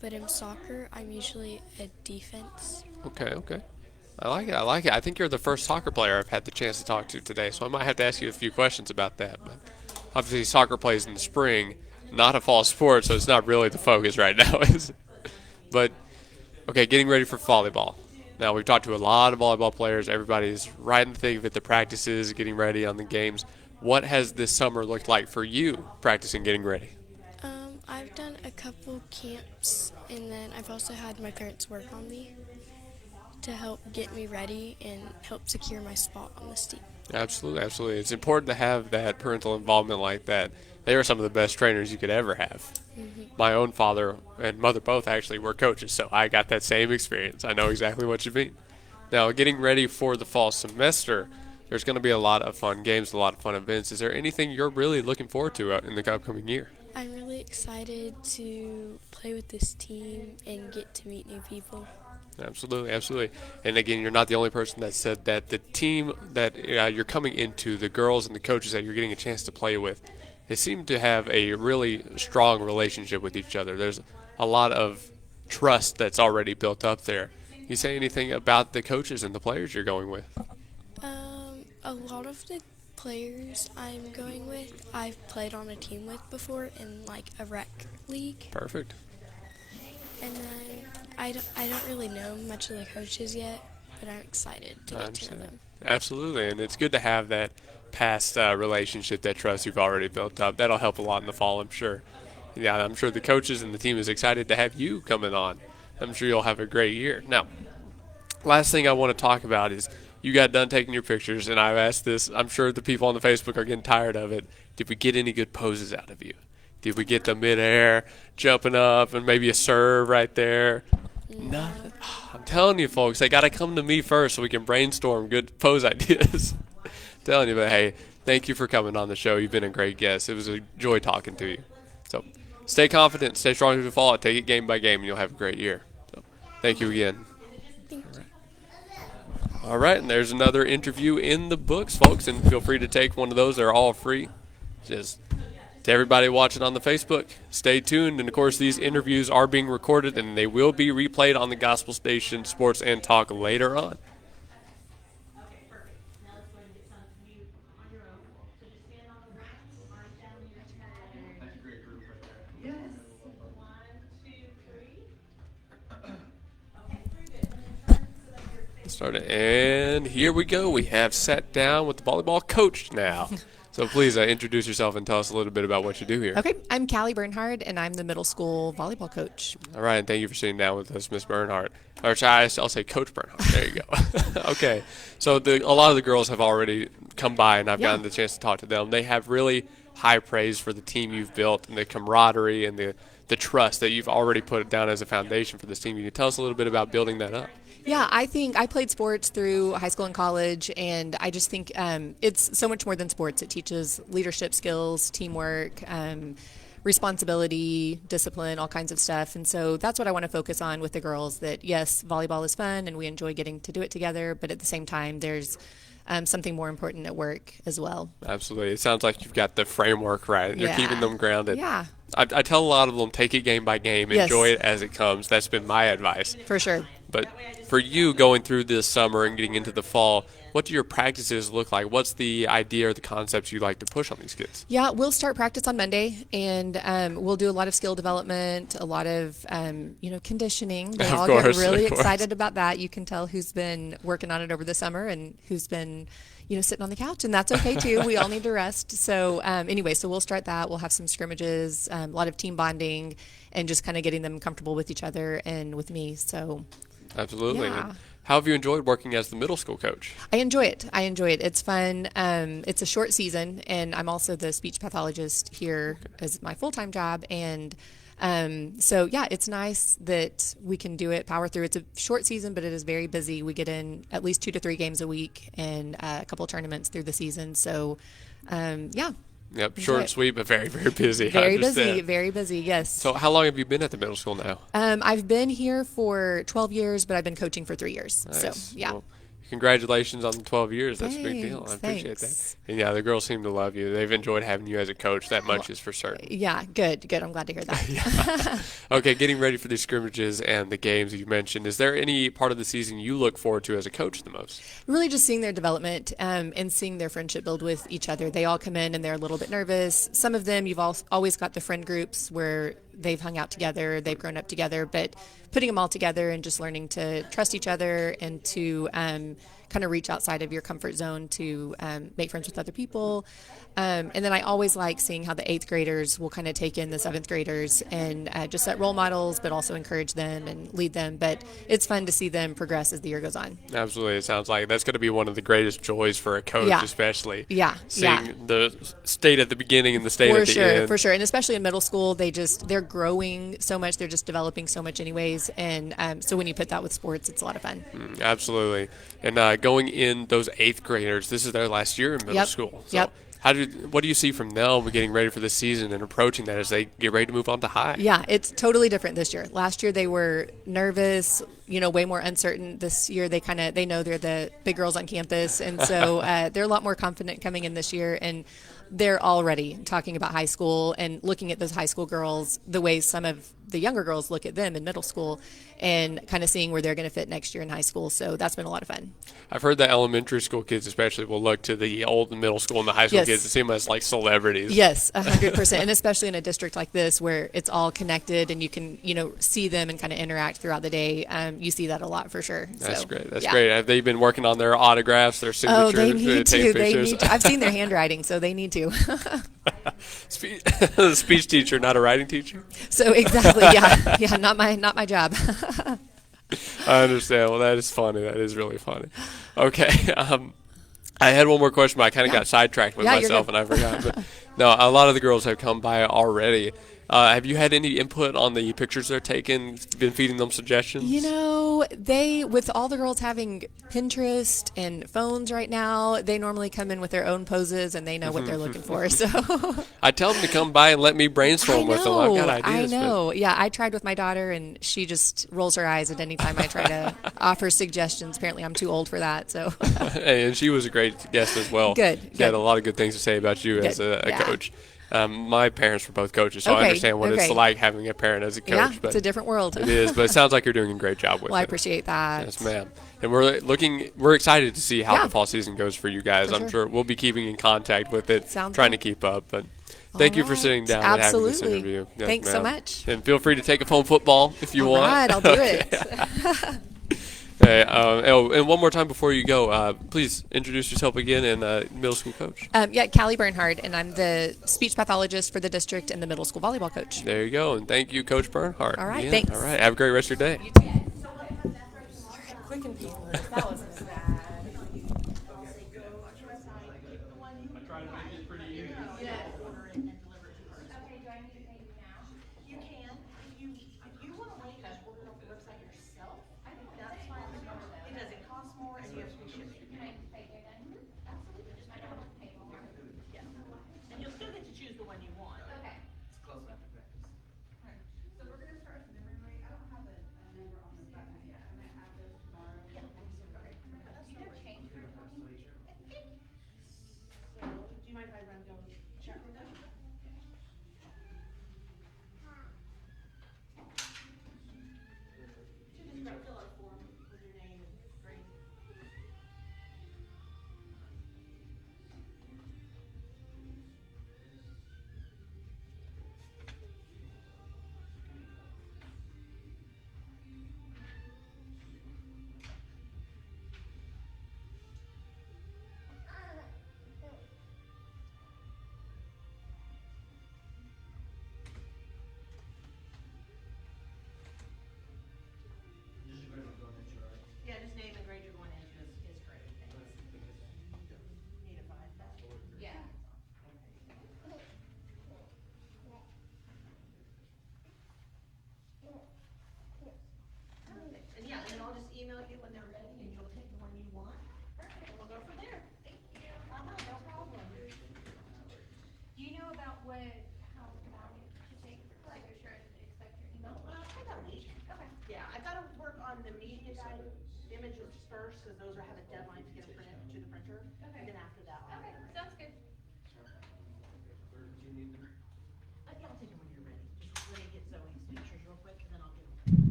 But in soccer, I'm usually a defense. Okay. I like it. I think you're the first soccer player I've had the chance to talk to today, so I might have to ask you a few questions about that. But obviously, soccer plays in the spring, not a fall sport, so it's not really the focus right now, is it? But, okay, getting ready for volleyball. Now, we've talked to a lot of volleyball players. Everybody's right in the thick of it, the practices, getting ready on the games. What has this summer looked like for you practicing getting ready? I've done a couple camps, and then I've also had my parents work on me to help get me ready and help secure my spot on this team. Absolutely. It's important to have that parental involvement like that. They are some of the best trainers you could ever have. Mm-hmm. My own father and mother both actually were coaches, so I got that same experience. I know exactly what you mean. Now, getting ready for the fall semester, there's going to be a lot of fun games, a lot of fun events. Is there anything you're really looking forward to in the upcoming year? I'm really excited to play with this team and get to meet new people. Absolutely. And again, you're not the only person that said that. The team that you're coming into, the girls and the coaches that you're getting a chance to play with, they seem to have a really strong relationship with each other. There's a lot of trust that's already built up there. You say anything about the coaches and the players you're going with? A lot of the players I'm going with, I've played on a team with before in like a rec league. Perfect. And then I don't really know much of the coaches yet, but I'm excited to get to know them. Absolutely, and it's good to have that past relationship, that trust you've already built up. That'll help a lot in the fall, I'm sure. Yeah, I'm sure the coaches and the team is excited to have you coming on. I'm sure you'll have a great year. Now, last thing I want to talk about is you got done taking your pictures, and I've asked this. I'm sure the people on the Facebook are getting tired of it. Did we get any good poses out of you? Did we get the midair jumping up and maybe a serve right there? Nothing. I'm telling you, folks, they got to come to me first so we can brainstorm good pose ideas. I'm telling you, but hey, thank you for coming on the show. You've been a great guest. It was a joy talking to you. So stay confident, stay strong through the fall. Take it game by game, and you'll have a great year. So thank you again. All right, and there's another interview in the books, folks, and feel free to take one of those. They're all free. Just to everybody watching on the Facebook, stay tuned. And, of course, these interviews are being recorded, and they will be replayed on the Gospel Station Sports and Talk later on. Okay, perfect. Now let's go and get some of you on your own. So just stand on the right, line down your turn. That's a great group right there. Yes. 1, 2, 3. Okay, very good. Turn so that you're facing. Started, and here we go. We have sat down with the volleyball coach now. So please introduce yourself and tell us a little bit about what you do here. Okay, I'm Callie Bernhard, and I'm the middle school volleyball coach. All right, and thank you for sitting down with us, Miss Bernhardt. Or I'll say Coach Bernhardt. There you go. Okay, so a lot of the girls have already come by, and I've gotten the chance to talk to them. They have really high praise for the team you've built and the camaraderie and the trust that you've already put down as a foundation for this team. Can you tell us a little bit about building that up? Yeah, I think I played sports through high school and college, and I just think it's so much more than sports. It teaches leadership skills, teamwork, responsibility, discipline, all kinds of stuff. And so that's what I want to focus on with the girls, that yes, volleyball is fun and we enjoy getting to do it together, but at the same time there's something more important at work as well. Absolutely. It sounds like you've got the framework right. You're keeping them grounded. Yeah. I tell a lot of them, take it game by game, enjoy it as it comes. That's been my advice. For sure. But for you going through this summer and getting into the fall, what do your practices look like? What's the idea or the concepts you like to push on these kids? Yeah, we'll start practice on Monday, and we'll do a lot of skill development, a lot of conditioning. They all get really excited about that. You can tell who's been working on it over the summer and who's been sitting on the couch, and that's okay too. We all need to rest. So anyway, so we'll start that. We'll have some scrimmages, a lot of team bonding, and just kind of getting them comfortable with each other and with me. So absolutely. Yeah. How have you enjoyed working as the middle school coach? I enjoy it. It's fun. It's a short season, and I'm also the speech pathologist here as my full-time job. And so, yeah, it's nice that we can do it, power through. It's a short season, but it is very busy. We get in at least 2 to 3 games a week and a couple of tournaments through the season. So, yeah. Yep, short and sweet, but very, very busy. Very busy, yes. So how long have you been at the middle school now? I've been here for 12 years, but I've been coaching for 3 years. Nice. So, yeah. Well, congratulations on the 12 years. That's a big deal. I appreciate Thanks. that. And yeah, the girls seem to love you. They've enjoyed having you as a coach. That much is for certain. Yeah, good. I'm glad to hear that. Okay, getting ready for these scrimmages and the games you mentioned, is there any part of the season you look forward to as a coach the most? Really just seeing their development and seeing their friendship build with each other. They all come in and they're a little bit nervous. Some of them, you've always got the friend groups where they've hung out together, they've grown up together, but putting them all together and just learning to trust each other and to kind of reach outside of your comfort zone to make friends with other people. And then I always like seeing how the 8th graders will kind of take in the 7th graders and just set role models, but also encourage them and lead them. But it's fun to see them progress as the year goes on. Absolutely. It sounds like that's going to be one of the greatest joys for a coach, especially. Yeah. Seeing the state at the beginning and the state at the end. For sure. And especially in middle school, they're growing so much. They're just developing so much anyways. And so when you put that with sports, it's a lot of fun. Absolutely. And going in those 8th graders, this is their last year in middle school. So what do you see from them getting ready for this season and approaching that as they get ready to move on to high? Yeah, it's totally different this year. Last year they were nervous, way more uncertain. This year they know they're the big girls on campus, and so they're a lot more confident coming in this year, and they're already talking about high school and looking at those high school girls the way some of the younger girls look at them in middle school and kind of seeing where they're going to fit next year in high school. So that's been a lot of fun. I've heard that elementary school kids especially will look to the old middle school and the high school kids to see them as like celebrities. Yes, 100%. And especially in a district like this where it's all connected and you can, see them and kind of interact throughout the day. You see that a lot for sure. That's great. That's great. Have they been working on their autographs, their signatures? Oh, they need to. They need to. I've seen their handwriting, so they need to. Speech teacher, not a writing teacher? So exactly, yeah, not my job. I understand. Well, that is funny. That is really funny. Okay, I had one more question, but I kind of got sidetracked with myself and I forgot. But no, a lot of the girls have come by already. Have you had any input on the pictures they're taking? Been feeding them suggestions? With all the girls having Pinterest and phones right now, they normally come in with their own poses and they know what they're looking for. So I tell them to come by and let me brainstorm with them. I've got ideas. I know. Yeah, I tried with my daughter and she just rolls her eyes at any time I try to offer suggestions. Apparently I'm too old for that. So and she was a great guest as well. Good. She had a lot of good things to say about you as a coach. My parents were both coaches, so I understand what it's like having a parent as a coach. Yeah, but it's a different world. It is, but it sounds like you're doing a great job with it. Well, I appreciate that. Yes, ma'am. And we're excited to see how the fall season goes for you guys. I'm sure we'll be keeping in contact with it, trying to keep up. But thank you for sitting down and having this interview. Yes, Thanks so much. And feel free to take a phone football if you want. All right, I'll do it. Hey, and one more time before you go, please introduce yourself again and middle school coach. Yeah, Callie Bernhard, and I'm the speech pathologist for the district and the middle school volleyball coach. There you go, and thank you, Coach Bernhardt. All right, Yeah, thanks. All right, have a great rest of your day. Quick and painless. That was bad. Okay, do I need to pay you now? You can, if you wanna wait and order it off the website yourself, I think that's fine. It doesn't cost more and you have free shipping. Can I just pay there then? Absolutely, just I pay don't it. have to pay more. Yeah. And you'll still get to choose the one you want. Okay. So we're gonna start with the memory rate. I don't have a number on the button yet. I might have those tomorrow. Yeah. Okay.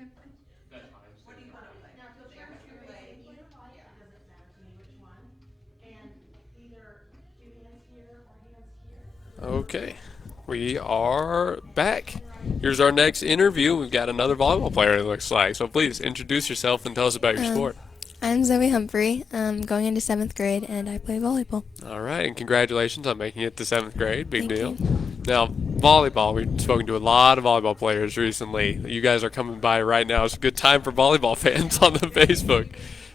That's fine. What do you want to play? Now, if you'll choose to play either volleyball, it doesn't matter to me which one, and either two hands here or hands here. Okay, we are back. Here's our next interview. We've got another volleyball player, it looks like. So please introduce yourself and tell us about your sport. I'm Zoe Humphrey. I'm going into 7th grade, and I play volleyball. All right, and congratulations on making it to 7th grade. Big Thank deal. you. Now, volleyball, we've spoken to a lot of volleyball players recently. You guys are coming by right now. It's a good time for volleyball fans on the Facebook.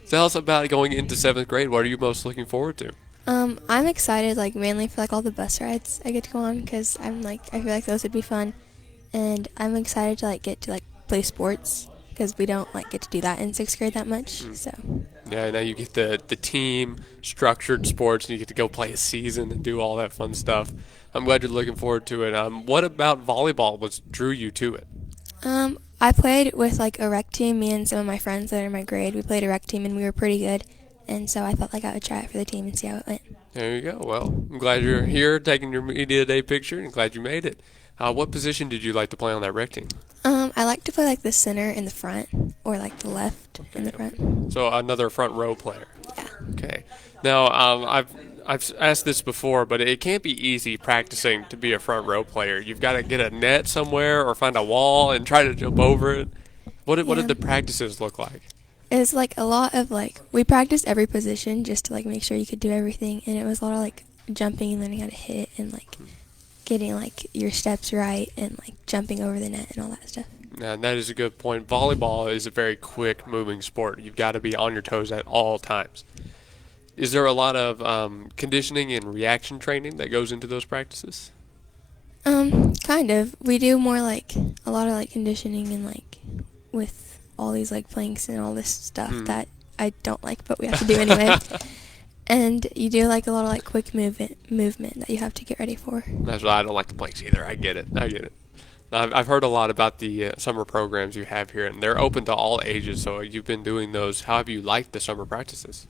Tell us about going into 7th grade. What are you most looking forward to? I'm excited, mainly for all the bus rides I get to go on, because I feel like those would be fun, and I'm excited to get to play sports, because we don't get to do that in 6th grade that much. So. Yeah, now you get the team structured sports, and you get to go play a season and do all that fun stuff. I'm glad you're looking forward to it. What about volleyball drew you to it? I played with a rec team. Me and some of my friends that are in my grade, we played a rec team, and we were pretty good. And so I felt like I would try it for the team and see how it went. There you go. Well, I'm glad you're here taking your media day picture, and glad you made it. What position did you like to play on that rec team? I like to play the center in the front, or the left in the front. So another front row player. Yeah. Okay. Now I've asked this before, but it can't be easy practicing to be a front row player. You've got to get a net somewhere or find a wall and try to jump over it. What did the practices look like? It's a lot of we practiced every position just to make sure you could do everything, and it was a lot of jumping and learning how to hit and getting your steps right and jumping over the net and all that stuff. And that is a good point. Volleyball is a very quick moving sport. You've got to be on your toes at all times. Is there a lot of conditioning and reaction training that goes into those practices? Kind of. We do more a lot of conditioning and with all these planks and all this stuff that I don't like, but we have to do anyway. And you do a lot of quick movement that you have to get ready for. That's why I don't like the planks either. I get it. I've heard a lot about the summer programs you have here, and they're open to all ages. So you've been doing those. How have you liked the summer practices?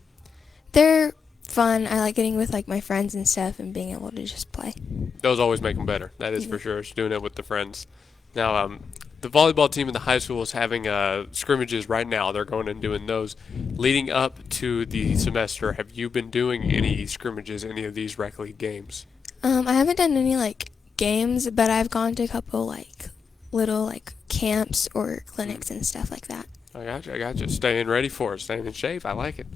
They're fun. I like getting with my friends and stuff and being able to just play. Those always make them better. That is for sure. Just doing it with the friends. Now, the volleyball team in the high school is having scrimmages right now. They're going and doing those. Leading up to the semester, have you been doing any scrimmages, any of these rec league games? I haven't done any games, but I've gone to a couple little camps or clinics and stuff like that. I got you. Staying ready for it, staying in shape. I like it.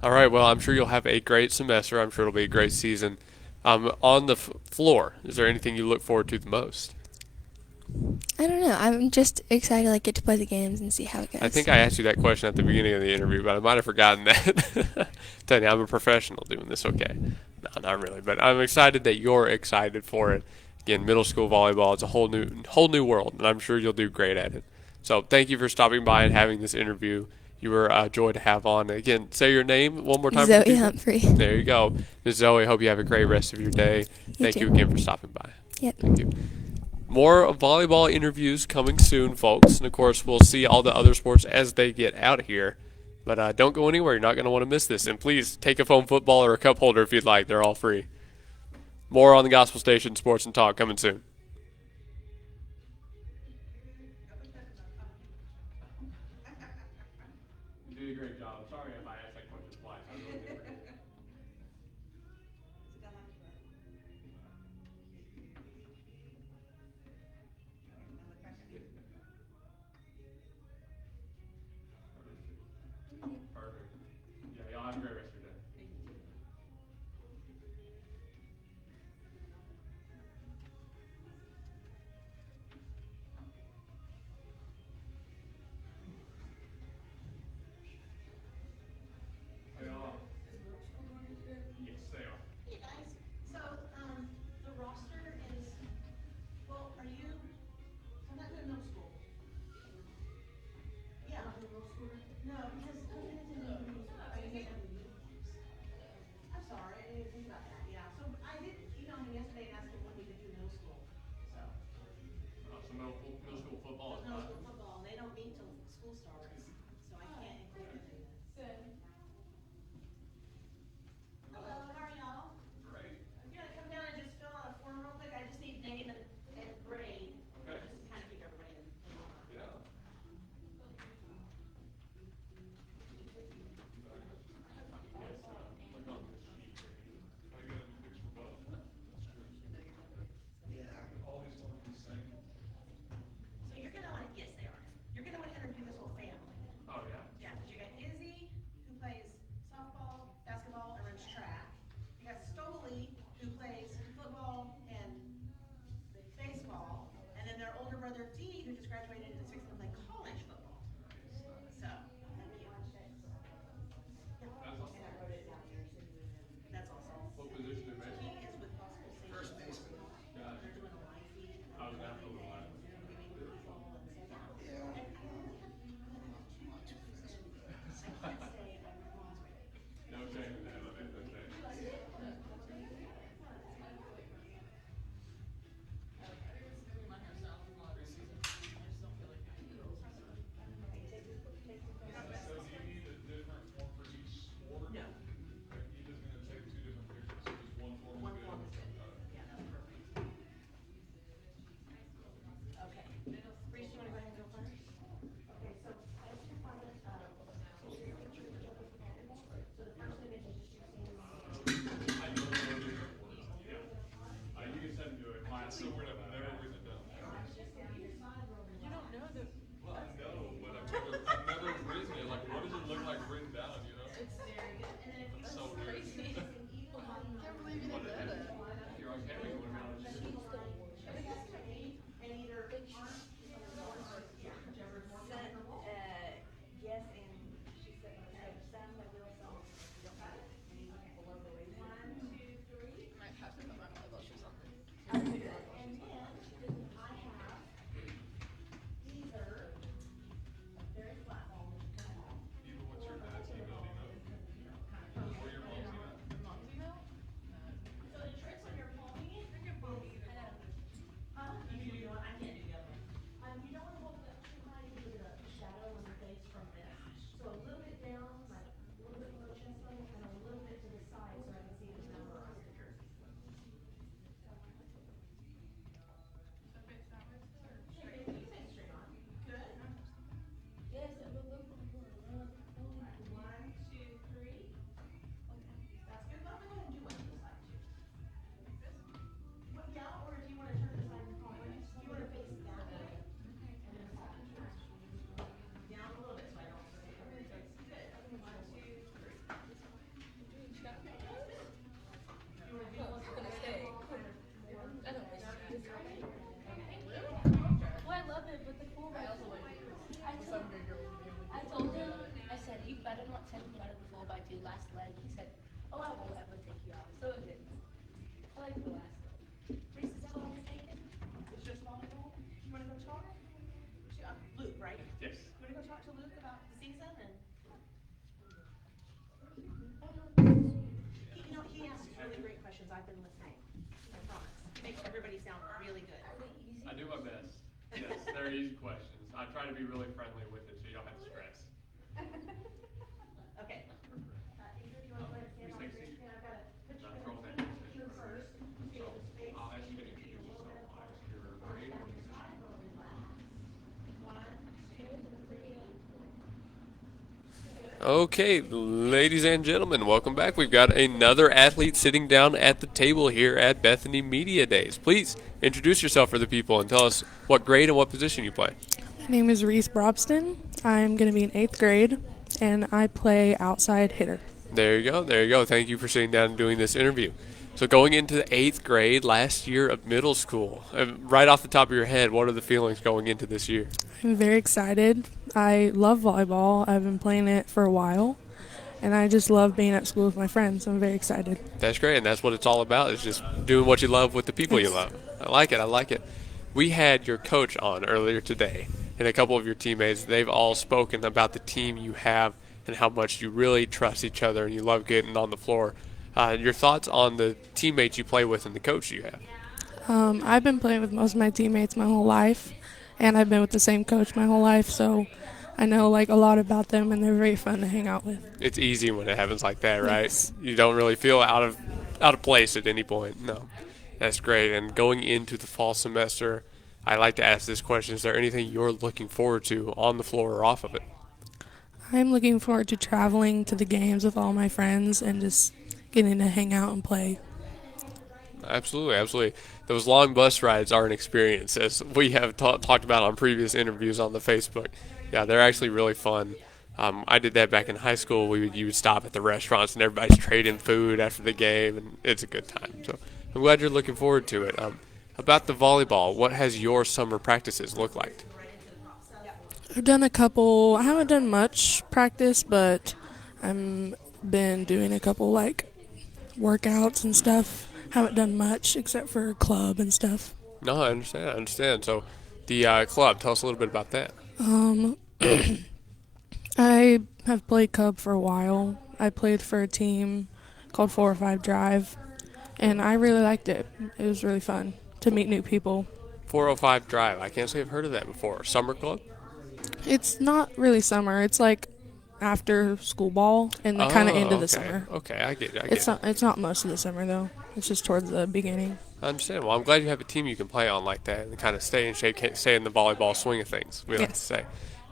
All right, well, I'm sure you'll have a great semester. I'm sure it'll be a great season. On the floor, is there anything you look forward to the most? I don't know. I'm just excited to get to play the games and see how it goes. I think I asked you that question at the beginning of the interview, but I might have forgotten that. Tell you, I'm a professional doing this, okay? No, not really, but I'm excited that you're excited for it. Again, middle school volleyball is a whole new world, and I'm sure you'll do great at it. So thank you for stopping by and having this interview. You were a joy to have on. Again, say your name one more time. Zoe Humphrey. There you go. Ms. Zoe, hope you have a great rest of your day. Thank you again for stopping by. Yep. Thank you. More volleyball interviews coming soon, folks. And, of course, we'll see all the other sports as they get out here. But don't go anywhere. You're not going to want to miss this. And please take a foam football or a cup holder if you'd like. They're all free. More on the Gospel Station Sports and Talk coming soon. You did a great job. Sorry if I asked that question twice. I really did. Perfect. Yeah, y'all have a great rest of your day. Hey, y'all. brother Dee, who just graduated, is fixing to play college football. So, thank you. Yeah. That's awesome. What position do they He is with Gospel Station. They're doing a live feed. I was after the line. Interviewing people, and so yeah. And I only have two questions. I can't say I want to. No shame in that. No shame. So do you need a different form for each sport? No. He just gonna take two different pictures, so just one form One is good. form is good. Yeah, that's perfect. Okay. Reese, you wanna go ahead and go first? Okay, so as you find it, so your picture is over the head. So the first image is just you seeing. I know the different words. Yeah. You can send me to a class somewhere that I've never written it down. You don't know the. Well, I know, but I've never written it. Like, what does it look like written down, you know? It's very good. And then if you It's so weird. can't believe you didn't know that. If you're on camera, you wouldn't know. And either arms, yeah, whichever is more comfortable. Yes, and she said, sounds like little songs. You don't have any below the waistline. 1, 2, 3. Might have to put my volleyball shoes on. And then I have, these are very flat ball that you come off. Even what's your dad's email, do you know? Or your mom's email? Your mom's email? So the tricks on your palming, I can probably either. you can do one, I can't do the other one. You don't wanna hold it up too high because of the shadow on your face from this. So a little bit down, like a little bit below chest level, and a little bit to the side so I can see the number on the jersey. So face that way still, or Okay, straight? you can say straight on. Good. Yes, and we'll go from 1, 2, 3. That's good. But I'm gonna go ahead and do one to the side too. Well, yeah, or if you wanna turn the side and call it, you wanna face that way. And then side. Down a little bit so I don't forget. Good. 1, 2, 3. You wanna do one for the side? Well, I love it, but the pool by I told him, I said, you better not take me out of the pool by the last leg. He said, oh, I won't ever take you out. So it didn't. I like the last leg. Reese, is that all you're taking? It's just volleyball? You wanna go talk to, Luke, right? Yes. You wanna go talk to Luke about the season and? He asks really great questions. I've been listening. I promise. He makes everybody sound really good. I do my best. Yes, they're easy questions. I try to be really friendly with it so you don't have to stress. Okay. Ingrid, you wanna go ahead and stand on the screen? I've got a picture Not of throw that. you first. So I'll ask you to introduce yourself. Your grade or position. 1, 2, 3. Okay, ladies and gentlemen, welcome back. We've got another athlete sitting down at the table here at Bethany Media Days. Please introduce yourself for the people and tell us what grade and what position you play. My name is Reese Brobston. I'm going to be in 8th grade, and I play outside hitter. There you go. There you go. Thank you for sitting down and doing this interview. So going into the 8th grade, last year of middle school, right off the top of your head, what are the feelings going into this year? I'm very excited. I love volleyball. I've been playing it for a while, and I just love being at school with my friends. I'm very excited. That's great, and that's what it's all about, is just doing what you love with the people you love. I like it. I like it. We had your coach on earlier today, and a couple of your teammates. They've all spoken about the team you have and how much you really trust each other and you love getting on the floor. Your thoughts on the teammates you play with and the coach you have? I've been playing with most of my teammates my whole life, and I've been with the same coach my whole life, so I know like a lot about them, and they're very fun to hang out with. It's easy when it happens like that, right? Yes. You don't really feel out of place at any point. No, that's great. And going into the fall semester, I like to ask this question: is there anything you're looking forward to on the floor or off of it? I'm looking forward to traveling to the games with all my friends and just getting to hang out and play. Absolutely, absolutely. Those long bus rides are an experience, as we have talked about on previous interviews on the Facebook. Yeah, they're actually really fun. I did that back in high school. You would stop at the restaurants and everybody's trading food after the game, and it's a good time. So I'm glad you're looking forward to it. about the volleyball, what has your summer practices looked like? I've done a couple. I haven't done much practice, but I'm been doing a couple like workouts and stuff. Haven't done much except for club and stuff. No, I understand. I understand. So, the club, tell us a little bit about that. I have played club for a while. I played for a team called 405 Drive, and I really liked it. It was really fun to meet new people. 405 Drive. I can't say I've heard of that before. Summer club? It's not really summer. It's like after school ball and the kind of end of the okay. summer. Okay, I get it. It's not most of the summer though. It's just towards the beginning. I understand. Well, I'm glad you have a team you can play on like that and kind of stay in shape, stay in the volleyball swing of things, we like to Yes. say.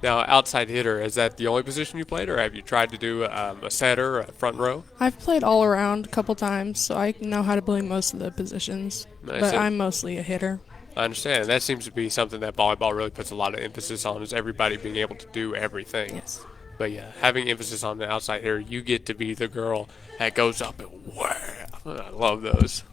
Now, outside hitter, is that the only position you played, or have you tried to do a setter, a front row? I've played all around a couple times, so I know how to play most of the positions. Nice. But I'm mostly a hitter. I understand. And that seems to be something that volleyball really puts a lot of emphasis on, is everybody being able to do everything. Yes. But yeah, having emphasis on the outside hitter, you get to be the girl that goes up and wham. I love those.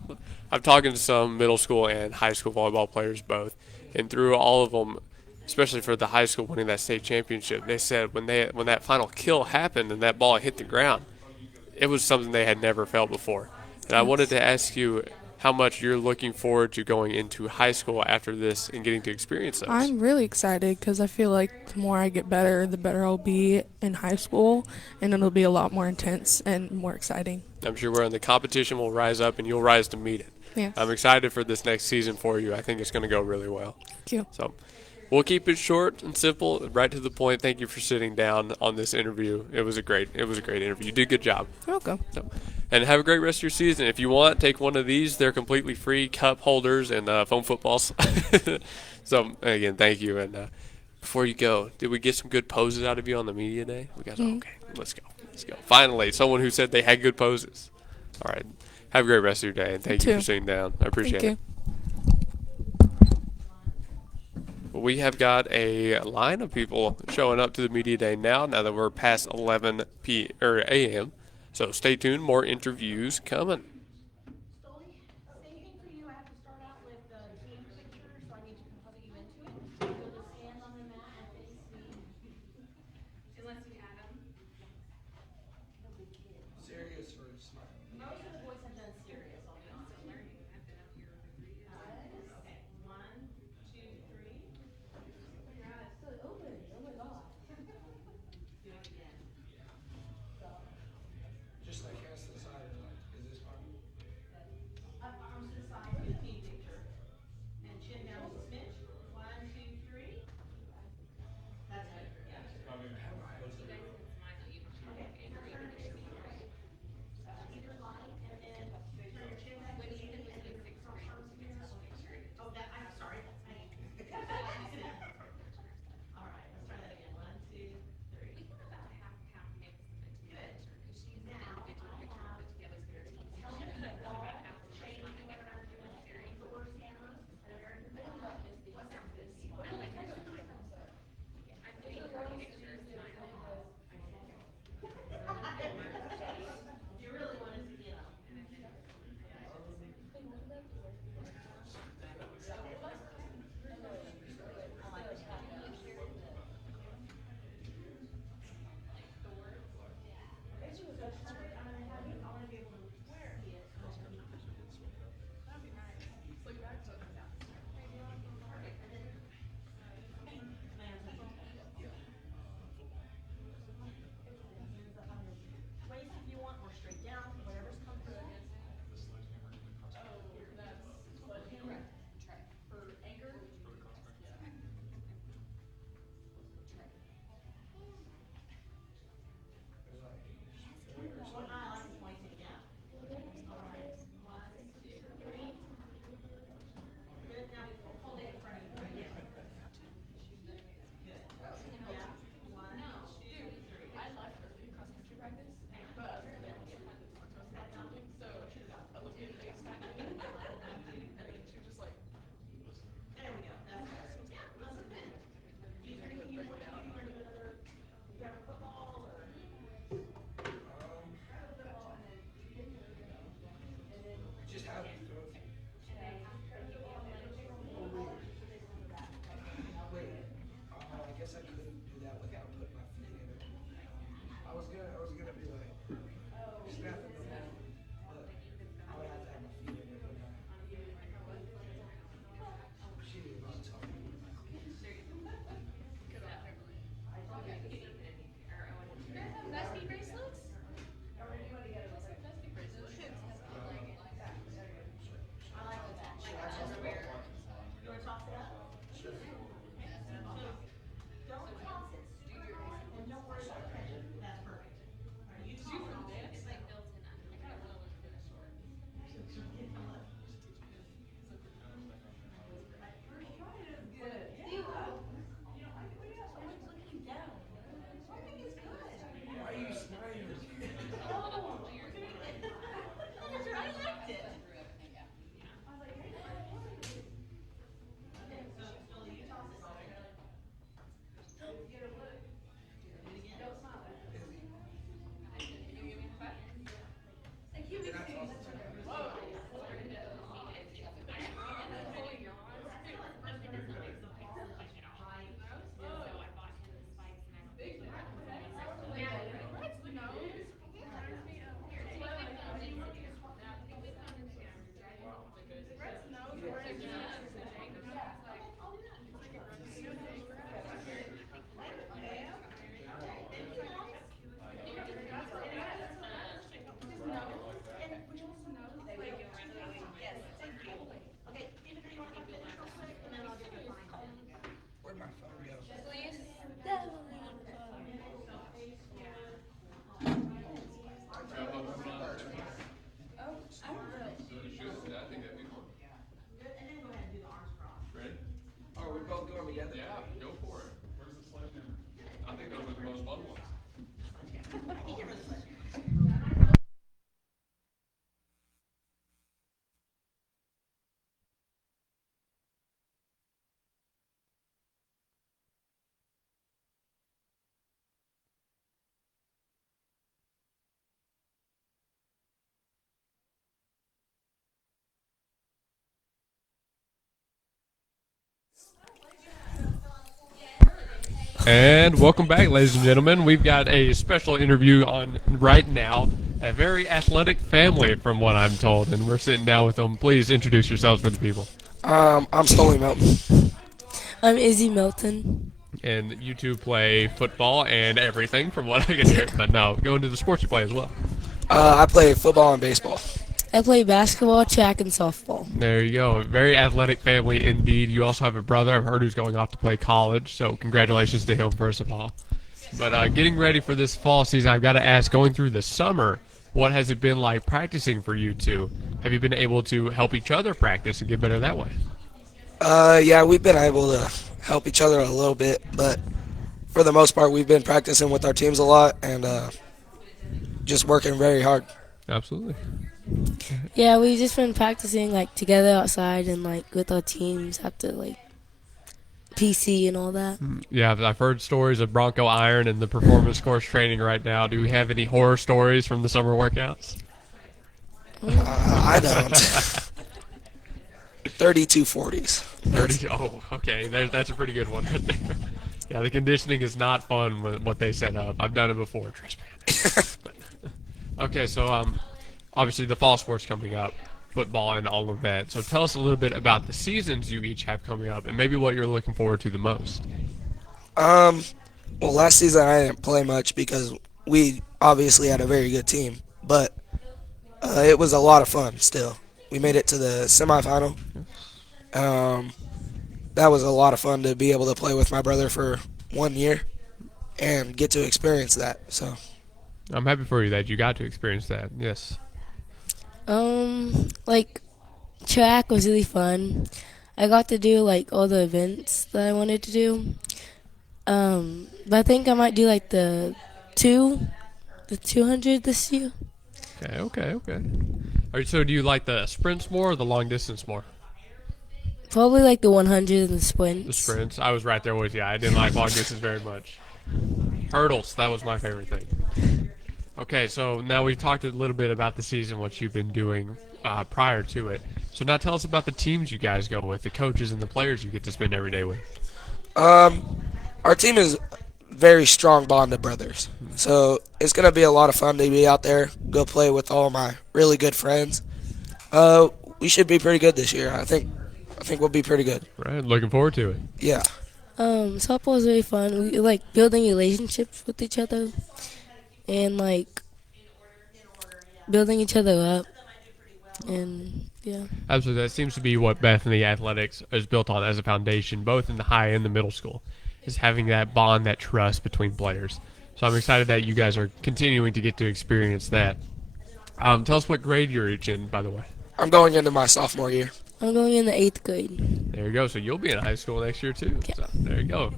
I've talked to some middle school and high school volleyball players both, and through all of them, especially for the high school winning that state championship, they said when that final kill happened and that ball hit the ground, it was something they had never felt before. And I wanted to ask you how much you're looking forward to going into high school after this and getting to experience those. I'm really excited because I feel like the more I get better, the better I'll be in high school, and it'll be a lot more intense and more exciting. I'm sure the competition will rise up and you'll rise to meet it. Yes. I'm excited for this next season for you. I think it's going to go really well. Thank you. So we'll keep it short and simple, right to the point. Thank you for sitting down on this interview. It was a great interview. You did a good job. You're welcome. So, and have a great rest of your season. If you want, take one of these. They're completely free, cup holders and foam footballs. So, again, thank you. And before you go, did we get some good poses out of you on the media day? We got okay. Let's go. Finally, someone who said they had good poses. All right. Have a great rest of your day, and thank you for sitting down. I appreciate it. We have got a line of people showing up to the media day now that we're past 11 a.m. So stay tuned. More interviews coming. Stoli, same thing for you. I have to start out with the team picture, so I need to plug you into it. You'll just stand on the mat and face me. Unless you add them. Serious or smart? Most of the boys have done serious, I'll be honest. Learning. I've been up here for 3 years. Okay, 1, 2, 3. Oh my God, it's still open. Oh my God. Do it again. Just like cast aside, like, is this fine? He can really push. And welcome back, ladies and gentlemen. We've got a special interview on right now. A very athletic family, from what I'm told, and we're sitting down with them. Please introduce yourselves for the people. I'm Stoley Melton. I'm Izzy Milton. And you two play football and everything, from what I can hear. But no, go into the sports you play as well. I play football and baseball. I play basketball, track, and softball. There you go. A very athletic family indeed. You also have a brother, I've heard, who's going off to play college, so congratulations to him, first of all. But getting ready for this fall season, I've got to ask, going through the summer, what has it been like practicing for you two? Have you been able to help each other practice and get better that way? Yeah, we've been able to help each other a little bit, but for the most part, we've been practicing with our teams a lot and just working very hard. Absolutely. Yeah, we've just been practicing like together outside and like with our teams after like PC and all that. Yeah, I've heard stories of Bronco Iron and the performance course training right now. Do we have any horror stories from the summer workouts? I don't. 3240s. 30, oh, okay. That's a pretty good one right there. Yeah, the conditioning is not fun with what they set up. I've done it before, trust me. Okay, so obviously the fall sport's coming up, football and all of that. So tell us a little bit about the seasons you each have coming up and maybe what you're looking forward to the most. Well, last season I didn't play much because we obviously had a very good team, but it was a lot of fun still. We made it to the semifinal. That was a lot of fun to be able to play with my brother for 1 year and get to experience that. So I'm happy for you that you got to experience that. Yes. Like track was really fun. I got to do like all the events that I wanted to do. But I think I might do like the 200 this year. Okay. All right, so do you like the sprints more or the long distance more? Probably like the 100 and the sprints. The sprints. I was right there with you. I didn't like long distance very much. Hurdles, that was my favorite thing. Okay, so now we've talked a little bit about the season, what you've been doing prior to it. So now tell us about the teams you guys go with, the coaches and the players you get to spend every day with. Our team is very strong bond of brothers. So it's going to be a lot of fun to be out there, go play with all my really good friends. We should be pretty good this year. I think we'll be pretty good. Right, looking forward to it. Yeah. Softball is really fun. We like building relationships with each other and like building each other up. And yeah. Absolutely, that seems to be what Bethany Athletics is built on as a foundation, both in the high and the middle school, is having that bond, that trust between players. So I'm excited that you guys are continuing to get to experience that. Tell us what grade you're each in, by the way. I'm going into my sophomore year. I'm going in the 8th grade. There you go. So you'll be in high school next year, too. Yeah. So there you go.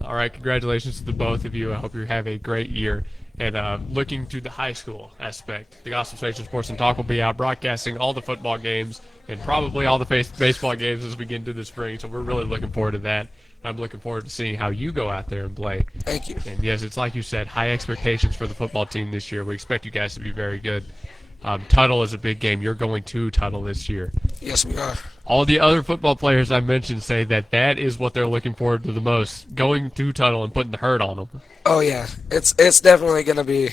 All right, congratulations to the both of you. I hope you have a great year. And looking to the high school aspect, the Gospel Station Sports and Talk will be out broadcasting all the football games and probably all the baseball games as we get into the spring. So we're really looking forward to that. I'm looking forward to seeing how you go out there and play. Thank you. And yes, it's like you said, high expectations for the football team this year. We expect you guys to be very good. Tuttle is a big game. You're going to Tuttle this year. Yes, we are. All the other football players I mentioned say that is what they're looking forward to the most, going to Tuttle and putting the hurt on them. Oh, yeah. It's definitely going to be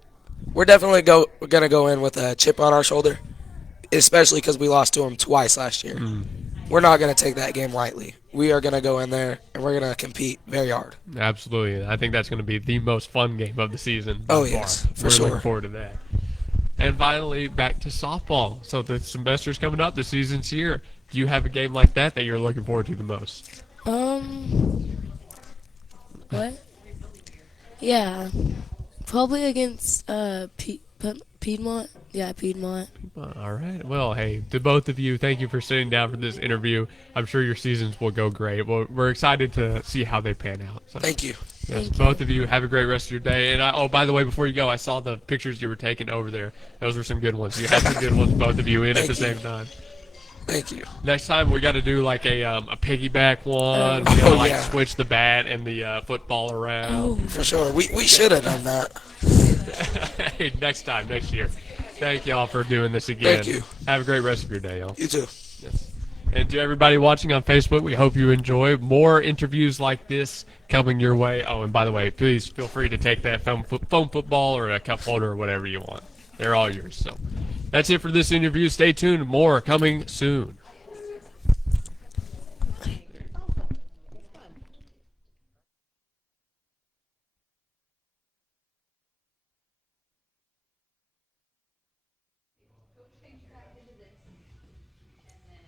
– we're definitely going to go in with a chip on our shoulder, especially because we lost to them twice last year. We're not going to take that game lightly. We are going to go in there, and we're going to compete very hard. Absolutely. I think that's going to be the most fun game of the season. Oh, yes, for We're sure. looking forward to that. And finally, back to softball. So the semester's coming up, the season's here. Do you have a game like that you're looking forward to the most? What? Yeah, probably against Piedmont. Yeah, Piedmont. All right. Well, hey, to both of you, thank you for sitting down for this interview. I'm sure your seasons will go great. We're excited to see how they pan out. So. Thank you. Yes, Thank both you. of you have a great rest of your day. And oh, by the way, before you go, I saw the pictures you were taking over there. Those were some good ones. You had some good ones, both of you, in at the same time. Thank you. Next time we got to do like a piggyback one. Oh, We gotta like yeah. switch the bat and the football around. For sure. We should have done that. Hey, next time, next year. Thank y'all for doing this again. Thank you. Have a great rest of your day, y'all. You too. Yes. And to everybody watching on Facebook, we hope you enjoy more interviews like this coming your way. Oh, and by the way, please feel free to take that foam football or a cup holder or whatever you want. They're all yours. So that's it for this interview. Stay tuned. More coming soon.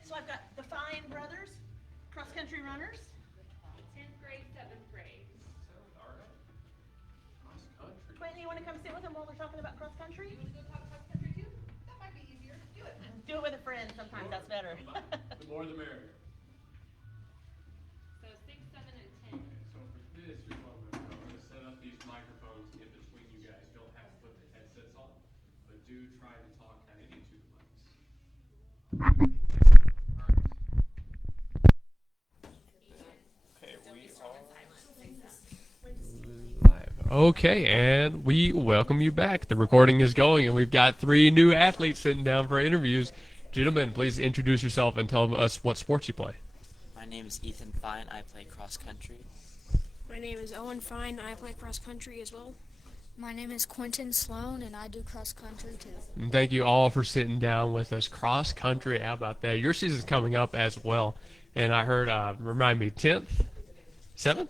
So I've got the Fine brothers, cross-country runners. 10th grade, 7th grade. Quentin, you want to come sit with them while we're talking about cross-country? You want to go talk cross-country too? That might be easier. Do it. Do it with a friend. Sometimes that's better. The more the merrier. So 6, 7, and 10. So for this, here's what I'm going to set up these microphones in between you guys. Don't have to put the headsets on, but do try to talk kind of into the mics. Okay, and we welcome you back. The recording is going, and we've got 3 new athletes sitting down for interviews. Gentlemen, please introduce yourself and tell us what sports you play. My name is Ethan Fine. I play cross country. My name is Owen Fine. I play cross country as well. My name is Quentin Sloan, and I do cross country too. And thank you all for sitting down with us. Cross country, how about that? Your season's coming up as well. And I heard, remind me, 10th? 7th?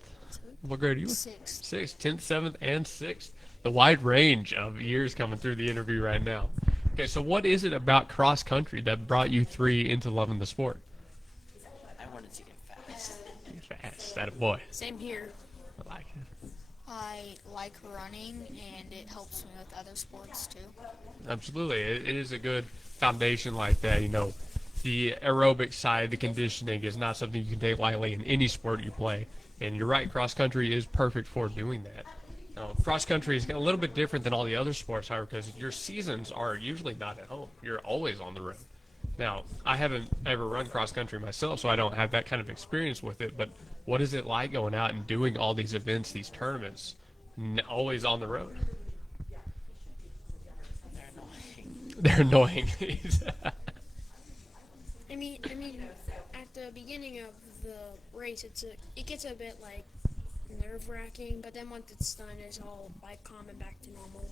What grade are you in? 6th. 6th, 10th, 7th, and 6th. The wide range of years coming through the interview right now. Okay, so what is it about cross country that brought you 3 into loving the sport? I wanted to get fast. Fast, that a boy. Same here. I like it. I like running, and it helps me with other sports too. Absolutely. It is a good foundation like that. You know, the aerobic side, the conditioning is not something you can take lightly in any sport you play. And you're right, cross country is perfect for doing that. Now, cross country is a little bit different than all the other sports, however, because your seasons are usually not at home. You're always on the road. Now, I haven't ever run cross country myself, so I don't have that kind of experience with it. But what is it like going out and doing all these events, these tournaments, always on the road? They're annoying. They're annoying. I mean, at the beginning of the race, it gets a bit like nerve-wracking, but then once it's done, it's all like calm and back to normal.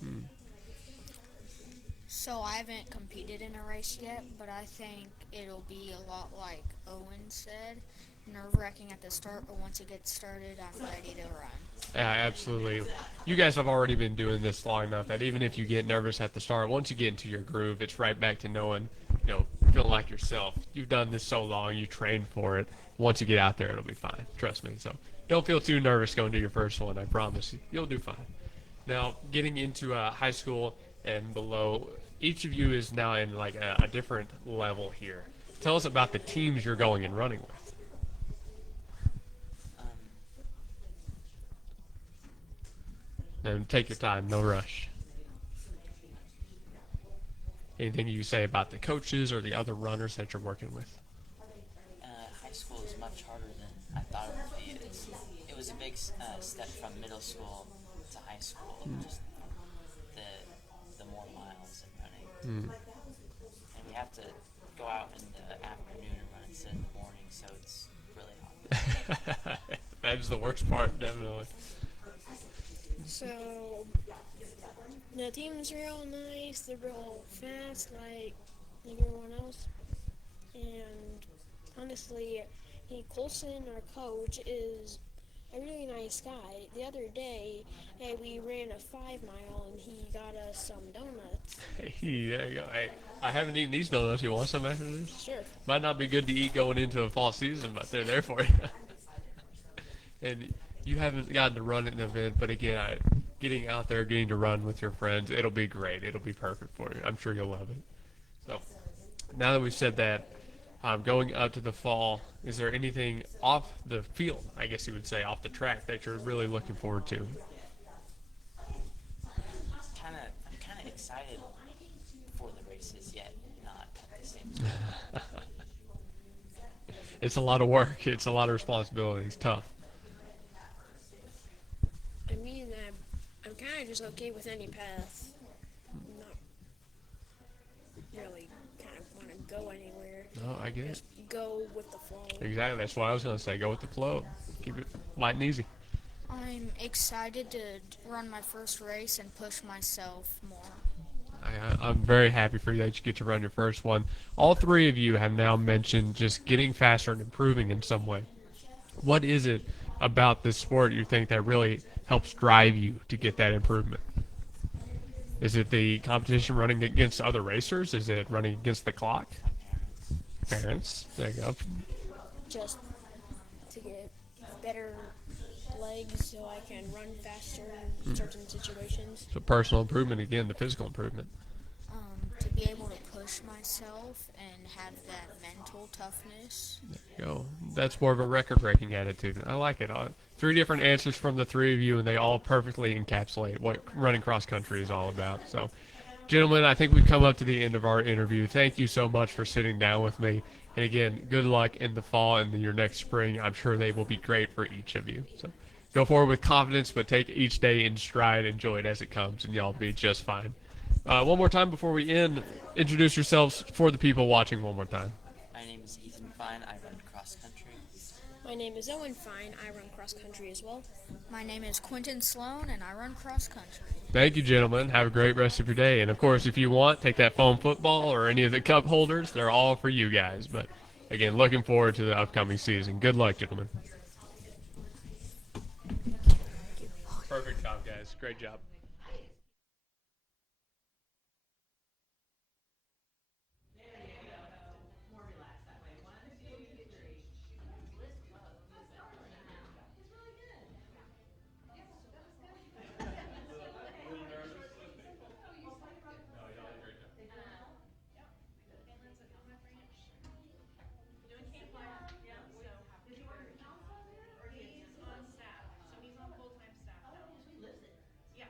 So I haven't competed in a race yet, but I think it'll be a lot like Owen said. Nerve-wracking at the start, but once it gets started, I'm ready to run. Yeah, absolutely. You guys have already been doing this long enough that even if you get nervous at the start, once you get into your groove, it's right back to knowing, feeling like yourself. You've done this so long, you trained for it. Once you get out there, it'll be fine. Trust me. So don't feel too nervous going to your first one. I promise you. You'll do fine. Now, getting into high school and below, each of you is now in like a different level here. Tell us about the teams you're going and running with. And take your time, no rush. Anything you say about the coaches or the other runners that you're working with? High school is much harder than I thought it would be. It was a big step from middle school to high school. Just the more miles and running. And we have to go out in the afternoon and run instead of the morning, so it's really hard. That's the worst part, definitely. So the team's real nice. They're real fast, like everyone else. And honestly, Colson, our coach, is a really nice guy. The other day, we ran a 5-mile, and he got us some donuts. Hey, there you go. Hey, I haven't eaten these donuts. You want some after this? Sure. Might not be good to eat going into a fall season, but they're there for you. And you haven't gotten to run at an event, but again, getting out there, getting to run with your friends, it'll be great. It'll be perfect for you. I'm sure you'll love it. So, now that we've said that, Going up to the fall, is there anything off the field, I guess you would say, off the track that you're really looking forward to? I'm kind of excited for the races, yet not at the same time. It's a lot of work. It's a lot of responsibility. It's tough. I mean, I'm kind of just okay with any path. I'm not really kind of want to go anywhere. No, I get it. Just go with the flow. Exactly. That's what I was going to say. Go with the flow. Keep it light and easy. I'm excited to run my first race and push myself more. I'm very happy for you that you get to run your first one. All three of you have now mentioned just getting faster and improving in some way. What is it about this sport you think that really helps drive you to get that improvement? Is it the competition running against other racers? Is it running against the clock? Parents. There you go. Just to get better legs so I can run faster in certain situations. So personal improvement again, the physical improvement. To be able to push myself and have that mental toughness. There you go. That's more of a record-breaking attitude. I like it. Three different answers from the three of you, and they all perfectly encapsulate what running cross country is all about. So, gentlemen, I think we've come up to the end of our interview. Thank you so much for sitting down with me. And again, good luck in the fall and your next spring. I'm sure they will be great for each of you. So, go forward with confidence, but take each day in stride. Enjoy it as it comes, and y'all be just fine. One more time before we end, introduce yourselves for the people watching one more time. My name is Ethan Fine. I run cross country. My name is Owen Fine. I run cross country as well. My name is Quentin Sloan, and I run cross country. Thank you, gentlemen. Have a great rest of your day. And, of course, if you want, take that foam football or any of the cup holders. They're all for you guys. But, again, looking forward to the upcoming season. Good luck, gentlemen. Perfect job, guys. Great job. He's on staff, so he's on full-time staff now. Yeah.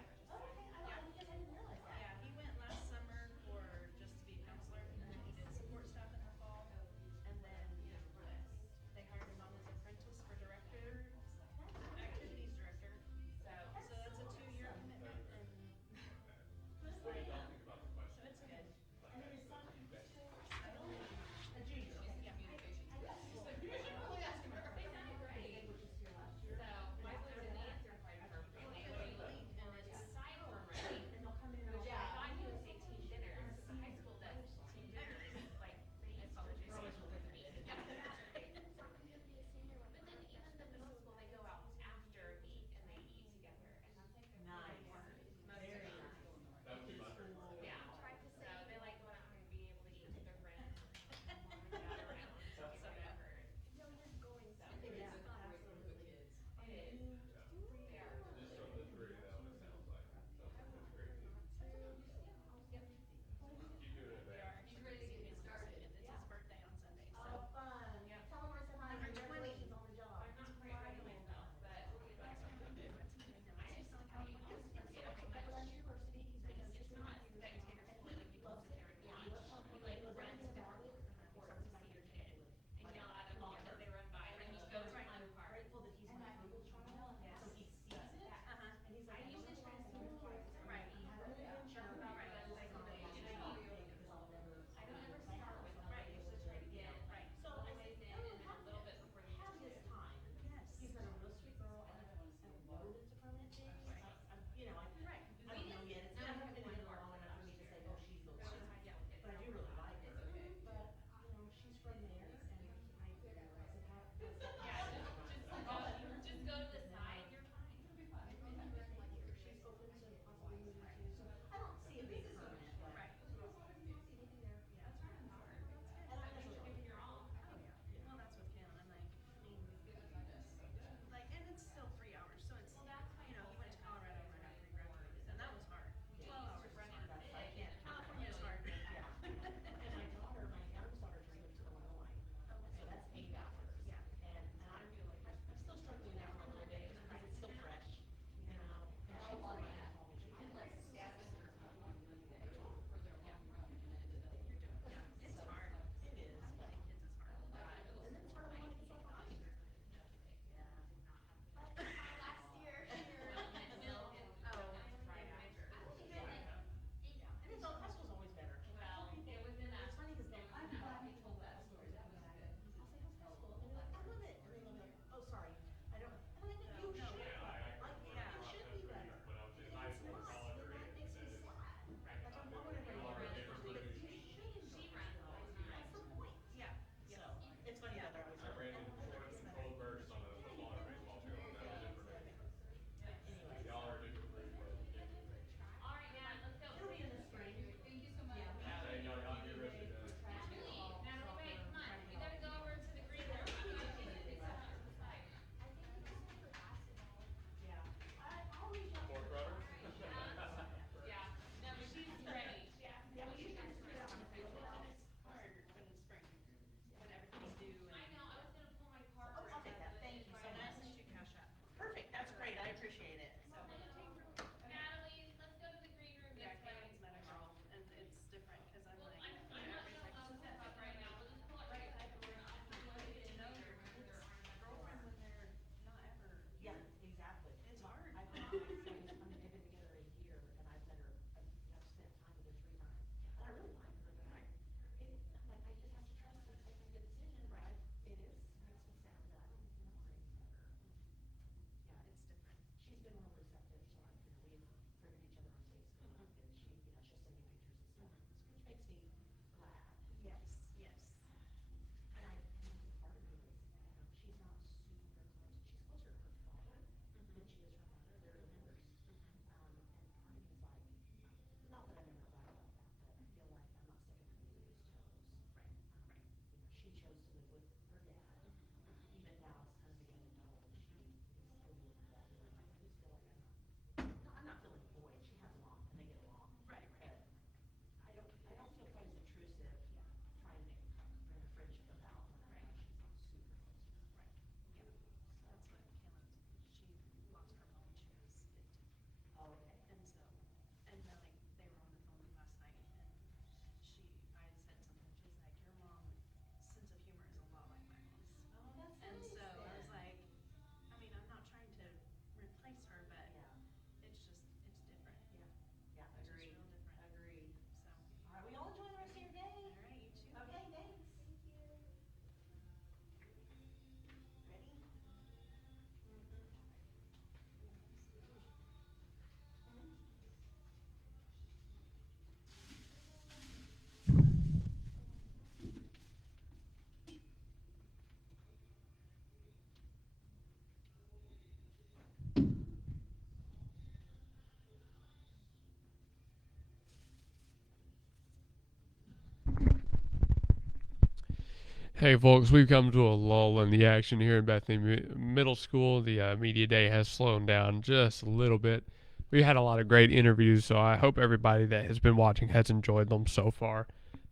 Hey, folks, we've come to a lull in the action here in Bethany Middle School. The media day has slowed down just a little bit. We had a lot of great interviews, so I hope everybody that has been watching has enjoyed them so far.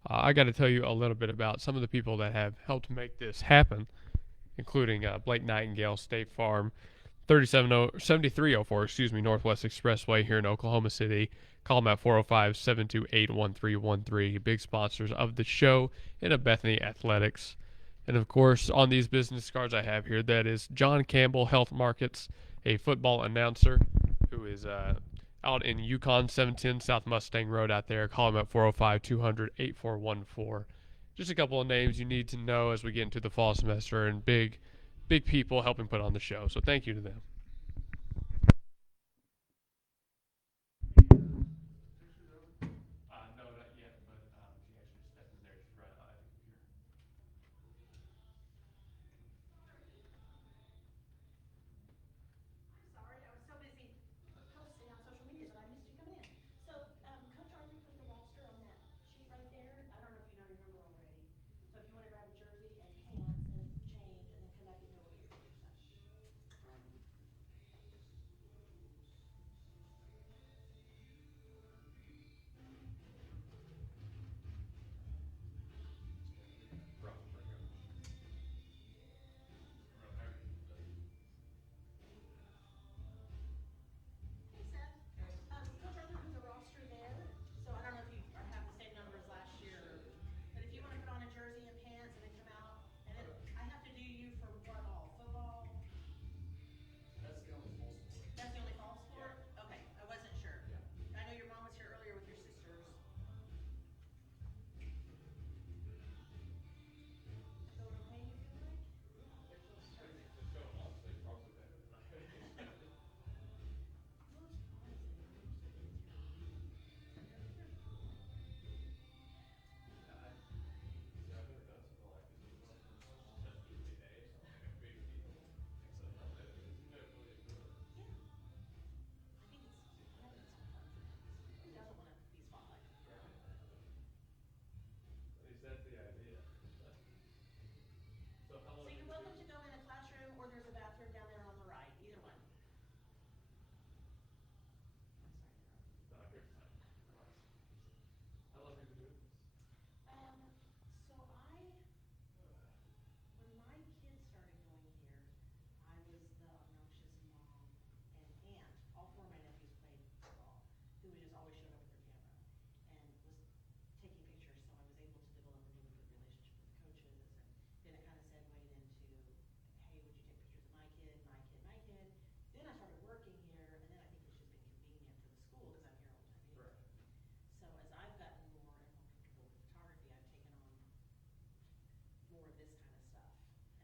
I got to tell you a little bit about some of the people that have helped make this happen, including Blake Nightingale, State Farm, 7304, Northwest Expressway here in Oklahoma City. Call them at 405-728-1313. Big sponsors of the show and of Bethany Athletics. And of course, on these business cards I have here, that is John Campbell Health Markets, a football announcer who is out in Yukon 710 South Mustang Road out there. Call him at 405-200-8414. Just a couple of names you need to know as we get into the fall semester and big people helping put on the show. So thank you to them. No, not yet, but she actually just stepped in there. She's right at the computer. I'm sorry, I was so busy posting on social media that I missed you coming in. So, Coach Arthur put the roster on that sheet right there. I don't know if you know your number already. So if you want to grab a jersey and pants and change and then come back and go over your picture session. Hey, Seth. Coach Arthur put the roster there. So I don't know if you have the same number as last year, but if you want to put on a jersey and pants and then come out, and then I have to do you for what all? Football? That's the only fall sport. That's the only fall sport? Yeah. Okay, I wasn't sure. Yeah. I know your mom was here earlier with your sisters. Going okay, you feel like? Perfect. They're showing up, so you're probably better than I expected. Most honestly, most of the kids here are really they're fine. Yeah, see, I've never done something like this before. It's such media day, so like a big deal. So no, it seems like really enjoy it. Yeah. I think it's fun for kids. Who doesn't want to be spotlighted? Right. At least that's the idea. So how long So did you're you welcome do? to go in a classroom or there's a bathroom down there on the right. Either one. No, you're fine. How long have you been doing this? So when my kids started going here, I was the obnoxious mom and aunt. All four of my nephews played football, who just always showed up with their camera and was taking pictures. So I was able to develop a really good relationship with the coaches, and then it kind of segued into, hey, would you take pictures of my kid, my kid, my kid? Then I started working here, and then I think it's just been convenient for the school because I'm here all the time anyway. Right. So as I've gotten more and more comfortable with photography, I've taken on more of this kind of stuff.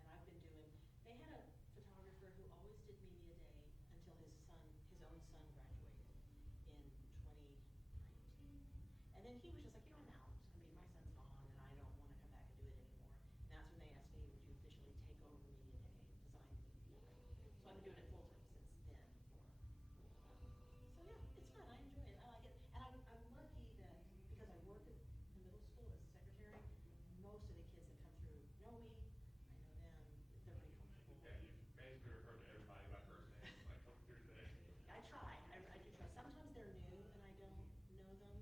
And I've been doing, they had a photographer who always did media day until his own son graduated in 2019. And then he was just like, I'm out. I mean, my son's gone and I don't want to come back and do it anymore. And that's when they asked me, would you officially take over media day, design the media day? So I've been doing it full time since then. So yeah, it's fun. I enjoy it. I like it. And I'm lucky that because I work at the middle school as a secretary, most of the kids that come through know me. I know them. They're pretty comfortable. Yeah, you basically refer to everybody by first name, like coming through today. I try. I do try. Sometimes they're new and I don't know them.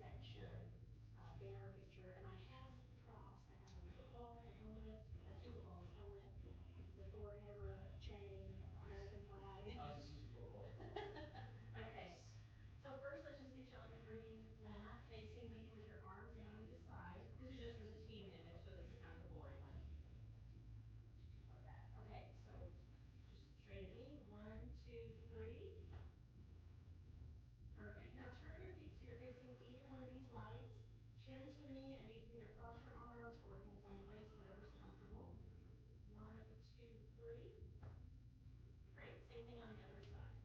section, banner picture, and I have props. I have a football helmet, two footballs, a helmet, the Thor hammer, chain, American flag. Okay. So first, let's just get you on the green mat, facing me with your arms down either side. This is just for the team image, so this is kind of a boring one. Okay, so just straight at me. 1, 2, 3. Perfect. Now turn your feet so you're facing either one of these lines. Chin to me, and you can either cross your arms or hands on the waist, whatever's comfortable. 1, 2, 3. Great. Same thing on the other side.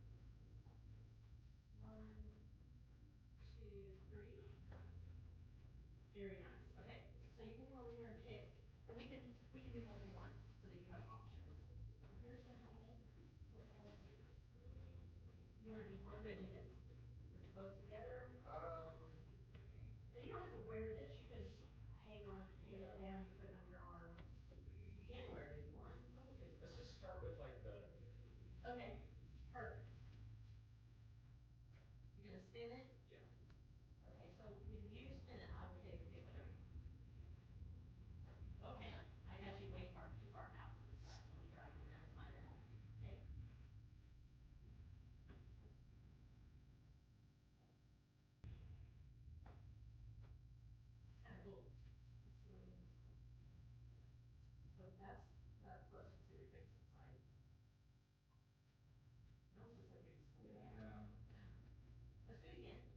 1, 2, 3. Very nice. Okay. So you can come over here and pick, and we can do more than one so that you have options. Here's the helmet. What color is it? You want to do one rigid, both together. And you don't have to wear this. You can hang it down, you put it on your arm. You can wear it if you want. Let's just start with like the. Okay. Perfect. You're gonna spin it? Yeah. Okay, so when you spin it, I will pick whatever. Oh, hang on. I got you way too far out on the side. Let me try again. That's my bad. Okay. Kind of cool. So that's close to your face side. No, looks like it's. Yeah. Let's do it again.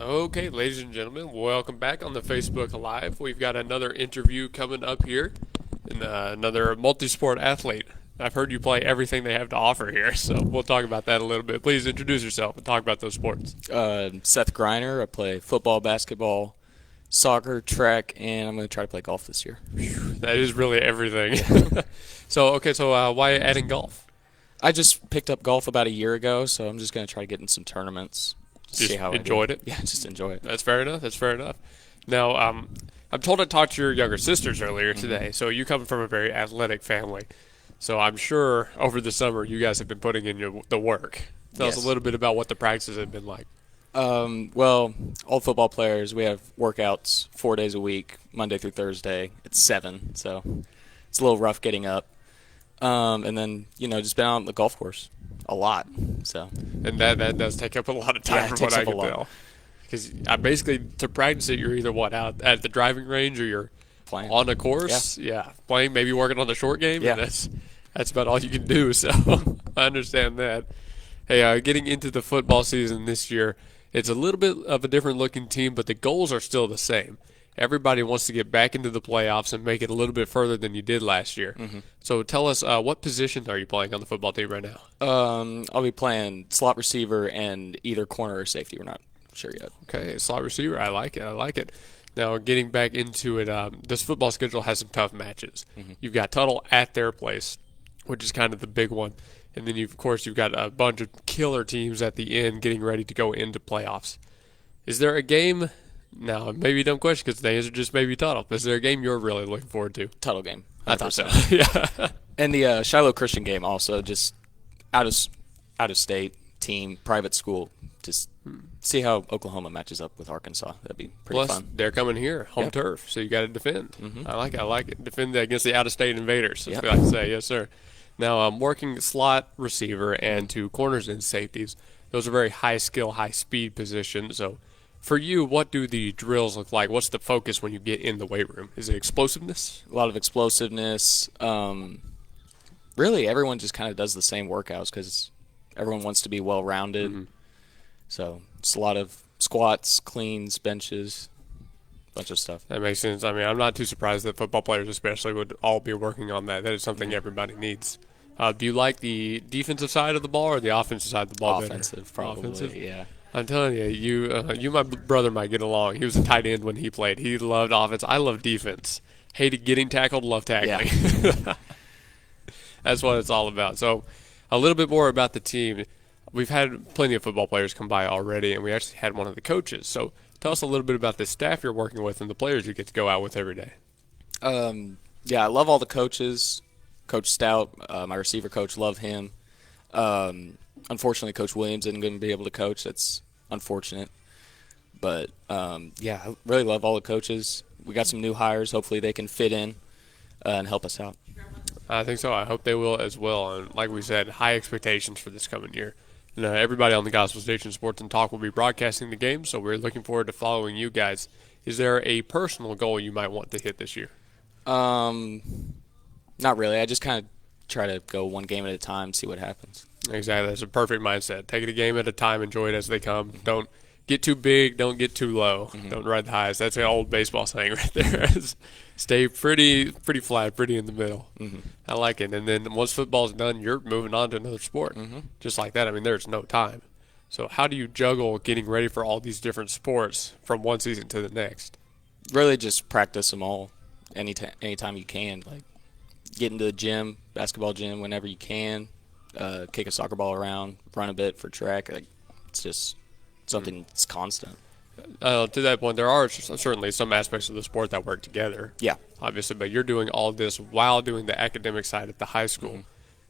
Okay, ladies and gentlemen, welcome back on the Facebook Live. We've got another interview coming up here, and another multi-sport athlete. I've heard you play everything they have to offer here, so we'll talk about that a little bit. Please introduce yourself and talk about those sports. Seth Griner. I play football, basketball, soccer, track, and I'm going to try to play golf this year. That is really everything. So why adding golf? I just picked up golf about a year ago, so I'm just going to try to get in some tournaments. Just see how enjoyed it? Yeah, just enjoy it. That's fair enough. That's fair enough. Now, I'm told I talked to your younger sisters earlier today, so you come from a very athletic family. So I'm sure over the summer you guys have been putting in the work. Tell us a little bit about what the practices have been like. Well, all football players, we have workouts 4 days a week, Monday through Thursday. It's 7, so it's a little rough getting up. And then, just been out on the golf course a lot. So. And that does take up a lot of time from what I can tell. Because basically, to practice it, you're either out at the driving range or you're playing on a course. Yeah, playing, maybe working on the short game. Yeah. And that's about all you can do. So I understand that. Hey, getting into the football season this year, it's a little bit of a different looking team, but the goals are still the same. Everybody wants to get back into the playoffs and make it a little bit further than you did last year. Mm-hmm. So tell us, what position are you playing on the football team right now? I'll be playing slot receiver and either corner or safety. We're not sure yet. Okay, slot receiver. I like it. Now, getting back into it, this football schedule has some tough matches. Mm-hmm. You've got Tuttle at their place, which is kind of the big one. And then, you've got a bunch of killer teams at the end getting ready to go into playoffs. Is there a game? Now, maybe a dumb question because the answer just maybe Tuttle. But is there a game you're really looking forward to? Tuttle game. 100%. I thought so. Yeah. And the Shiloh Christian game also, just out of state team, private school. Just see how Oklahoma matches up with Arkansas. That'd be pretty Plus, fun. they're coming here, home turf, so you got to defend. Mm-hmm. I like it. Defend against the out-of-state invaders, as we like to say. Yes, sir. Now, I'm working slot receiver and 2 corners and safeties. Those are very high-skill, high-speed positions. So, for you, what do the drills look like? What's the focus when you get in the weight room? Is it explosiveness? A lot of explosiveness. Really, everyone just kind of does the same workouts because everyone wants to be well-rounded. Mm-hmm. So it's a lot of squats, cleans, benches, bunch of stuff. That makes sense. I mean, I'm not too surprised that football players especially would all be working on that. That is something everybody needs. Do you like the defensive side of the ball or the offensive side of the ball Offensive, better? probably, Offensive? yeah. I'm telling you, you and my brother might get along. He was a tight end when he played. He loved offense. I love defense. Hated getting tackled, love tackling. Yeah. That's what it's all about. So a little bit more about the team. We've had plenty of football players come by already, and we actually had one of the coaches. So tell us a little bit about the staff you're working with and the players you get to go out with every day. Yeah, I love all the coaches. Coach Stout, my receiver coach, love him. Unfortunately, Coach Williams isn't going to be able to coach. That's unfortunate. But, yeah, I really love all the coaches. We got some new hires. Hopefully they can fit in and help us out. I think so. I hope they will as well. And like we said, high expectations for this coming year. And everybody on the Gospel Station Sports and Talk will be broadcasting the game, so we're looking forward to following you guys. Is there a personal goal you might want to hit this year? Not really. I just kind of try to go one game at a time, see what happens. Exactly. That's a perfect mindset. Take it a game at a time. Enjoy it as they come. Don't get too big. Don't get too low. Mm-hmm. Don't ride the highs. That's an old baseball saying right there. Stay pretty flat, pretty in the middle. Mm-hmm. I like it. And then once football's done, you're moving on to another sport. Mm-hmm. Just like that. I mean, there's no time. So how do you juggle getting ready for all these different sports from one season to the next? Really just practice them all anytime you can. Like, get into the gym, basketball gym whenever you can, kick a soccer ball around, run a bit for track. Like, it's just something that's constant. To that point, there are certainly some aspects of the sport that work together. Yeah. Obviously, but you're doing all this while doing the academic side at the high school. Mm-hmm.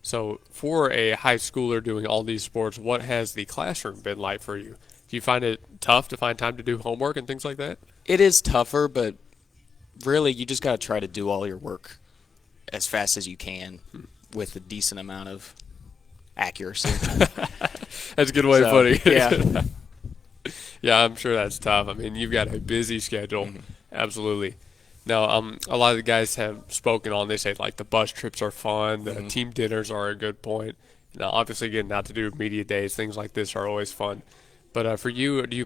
So for a high schooler doing all these sports, what has the classroom been like for you? Do you find it tough to find time to do homework and things like that? It is tougher, but really you just got to try to do all your work as fast as you can with a decent amount of accuracy. That's a good way of putting it. Yeah. Yeah, I'm sure that's tough. I mean, you've got a busy schedule. Mm-hmm. Absolutely. Now, a lot of the guys have spoken on, they say, like, the bus trips are fun, the team dinners are a good point. Now, obviously, getting out to do media days, things like this are always fun. But for you, do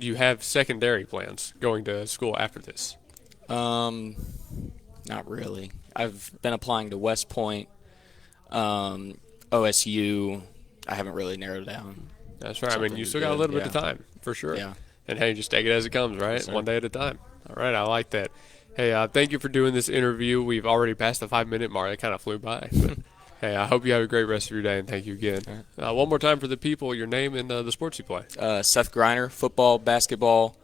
do you have secondary plans going to school after this? Not really. I've been applying to West Point, OSU. I haven't really narrowed down. That's right. I mean, something you to still got a do. little bit of Yeah. time, for sure. Yeah. And, hey, just take it as it comes, right? Yes, sir. One day at a time. All right, I like that. Hey, thank you for doing this interview. We've already passed the 5-minute mark. It kind of flew by. But, hey, I hope you have a great rest of your day, and thank you again. One more time for the people, your name and the sports you play. Seth Griner, football, basketball,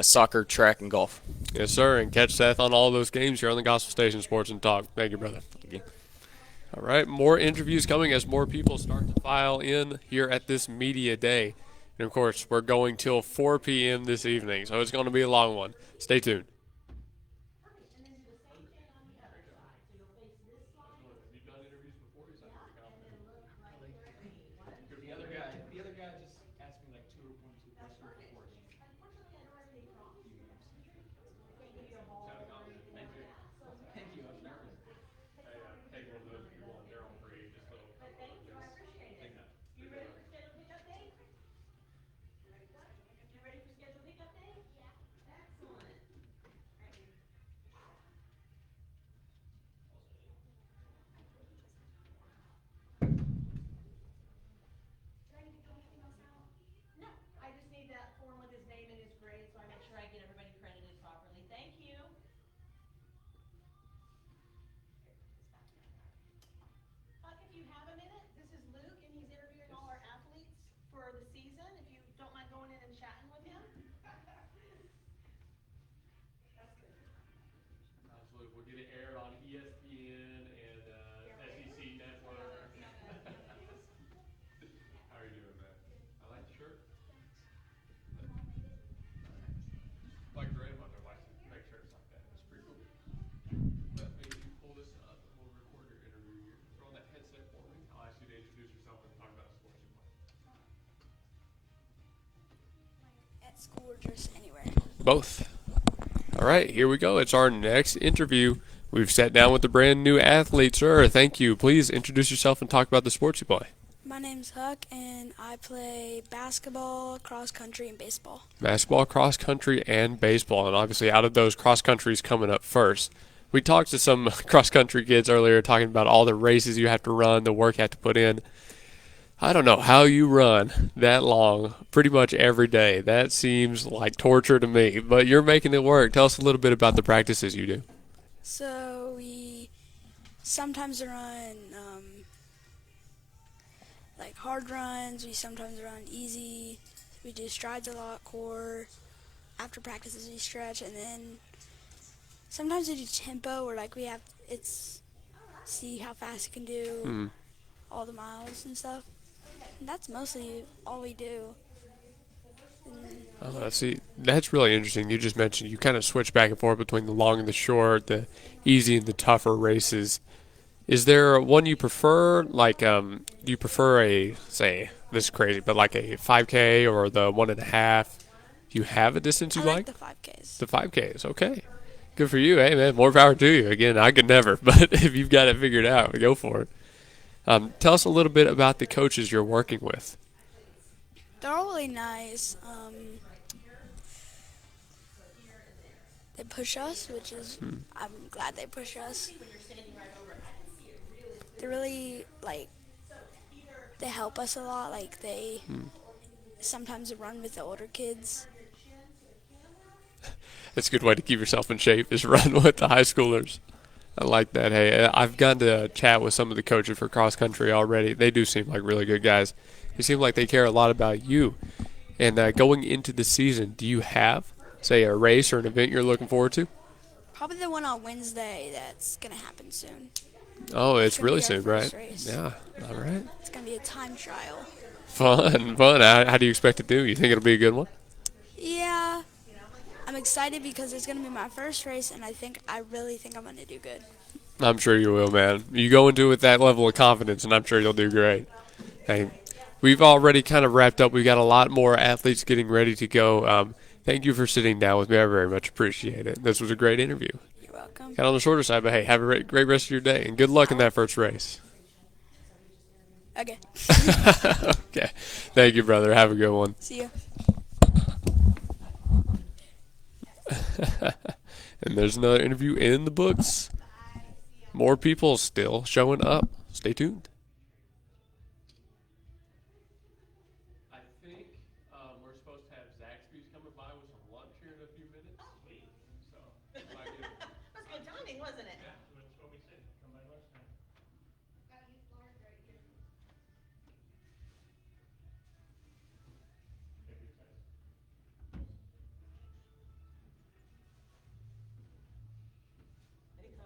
soccer, track, and golf. Yes, sir, and catch Seth on all those games here on the Gospel Station Sports and Talk. Thank you, brother. Thank you. All right, more interviews coming as more people start to file in here at this media day. And, of course, we're going till 4 p.m. this evening, so it's going to be a long one. Stay tuned. The other guy just asked me like two questions before he. Thank you. I was nervous. Take one of those if you want. They're all free. Just little. You ready for scheduled pickup day? You ready for scheduled pickup day? Yeah. Excellent. Do I need to fill anything else out? No, I just need that form with his name and his grade, so I make sure I get everybody credited properly. Thank you. Buck, if you have a minute, this is Luke, and he's interviewing all our athletes for the season. If you don't mind going in and chatting with him. Absolutely. We'll get it aired on ESPN and SEC Network. How are you doing, man? I like the shirt. Like grandmother likes to make shirts like that. That's pretty cool. Bethany, if you pull this up, we'll record your interview here. Throw on that headset for me. I'll ask you to introduce yourself and talk about the sports you play. At school or just anywhere? Both. All right, here we go. It's our next interview. We've sat down with a brand new athlete, sir. Thank you. Please introduce yourself and talk about the sports you play. My name's Huck, and I play basketball, cross country, and baseball. Basketball, cross country, and baseball. And obviously, out of those, cross country is coming up first. We talked to some cross country kids earlier talking about all the races you have to run, the work you have to put in. I don't know how you run that long pretty much every day. That seems like torture to me, but you're making it work. Tell us a little bit about the practices you do. So we sometimes run like hard runs. We sometimes run easy. We do strides a lot, core. After practices we stretch, and then sometimes we do tempo where like we have see how fast you can do all the miles and stuff. And that's mostly all we do. See, that's really interesting. You just mentioned you kind of switch back and forth between the long and the short, the easy and the tougher races. Is there one you prefer? Like, do you prefer this is crazy, but like a 5K or the 1.5? Do you have a distance you I like the 5Ks. The 5Ks, okay. Good for you. Hey, man, more power to you. Again, I could never, but if you've got it figured out, go for it. Tell us a little bit about the coaches you're working with. They're all really nice. They push us, which is, I'm glad they push us. They really, they help us a lot. Like, they sometimes run with the older kids. That's a good way to keep yourself in shape, is run with the high schoolers. I like that. Hey, I've gotten to chat with some of the coaches for cross country already. They do seem like really good guys. They seem like they care a lot about you. And going into the season, do you have, say, a race or an event you're looking forward to? Probably the one on Wednesday that's going to happen soon. Oh, it's really gonna soon, be our right? first race. Yeah, all right. It's going to be a time trial. Fun. How do you expect to do? You think it'll be a good one? Yeah. I'm excited because it's going to be my first race, and I really think I'm going to do good. I'm sure you will, man. You go into it with that level of confidence, and I'm sure you'll do great. Hey, we've already kind of wrapped up. We've got a lot more athletes getting ready to go. Thank you for sitting down with me. I very much appreciate it. This was a great interview. You're welcome. Got on the shorter side, but hey, have a great rest of your day, and good luck in that first race. Okay. Okay. Thank you, brother. Have a good one. See ya. And there's another interview in the books. More people still showing up. Stay tuned. I think we're supposed to have Zaxby's coming by with some lunch here in a few minutes. Sweet. So, That's good timing, wasn't it? Yeah. That's what we said. Come by lunchtime. I think some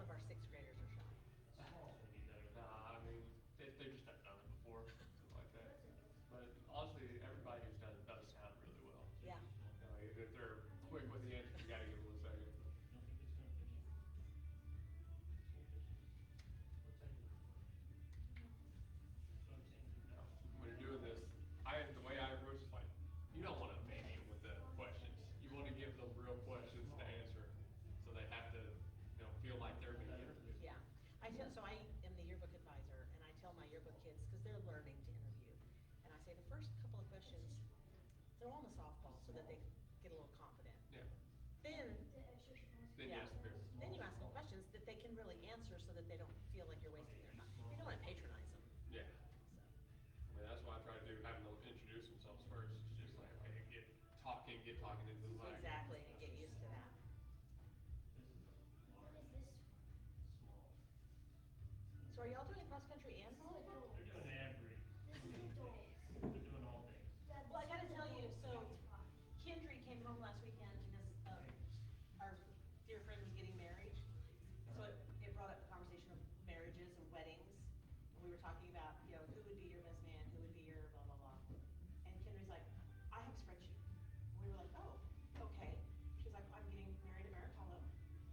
of our sixth graders are shy. Nah, I mean, they just have done it before, something like that. But honestly, everybody who's done it does sound really well. Yeah. If they're quick with the answer, you got to give them a second. When you're doing this, the way I approach is like, you don't want to bait them with the questions. You want to give them real questions to answer, so they have to, feel like they're being interviewed. Yeah. So I am the yearbook advisor, and I tell my yearbook kids, because they're learning to interview, and I say the first couple of questions, throw on the softball so that they get a little confident. Yeah. Then you ask them. Then you ask them questions that they can really answer so that they don't feel like you're wasting their time. You don't want to patronize them. Yeah. I mean, that's what I try to do, having them introduce themselves first. It's just like, okay, get talking into the mic. Exactly, and get used to that. So are y'all doing cross country and volleyball? They're doing everything. They're doing all things. Well, I gotta tell you, so Kendry came home last weekend because our dear friend was getting married. So it brought up the conversation of marriages and weddings. And we were talking about, who would be your best man, who would be your blah, blah, blah. And Kendry's like, I have a spreadsheet. And we were like, oh, okay. She's like, I'm getting married at Maritolo.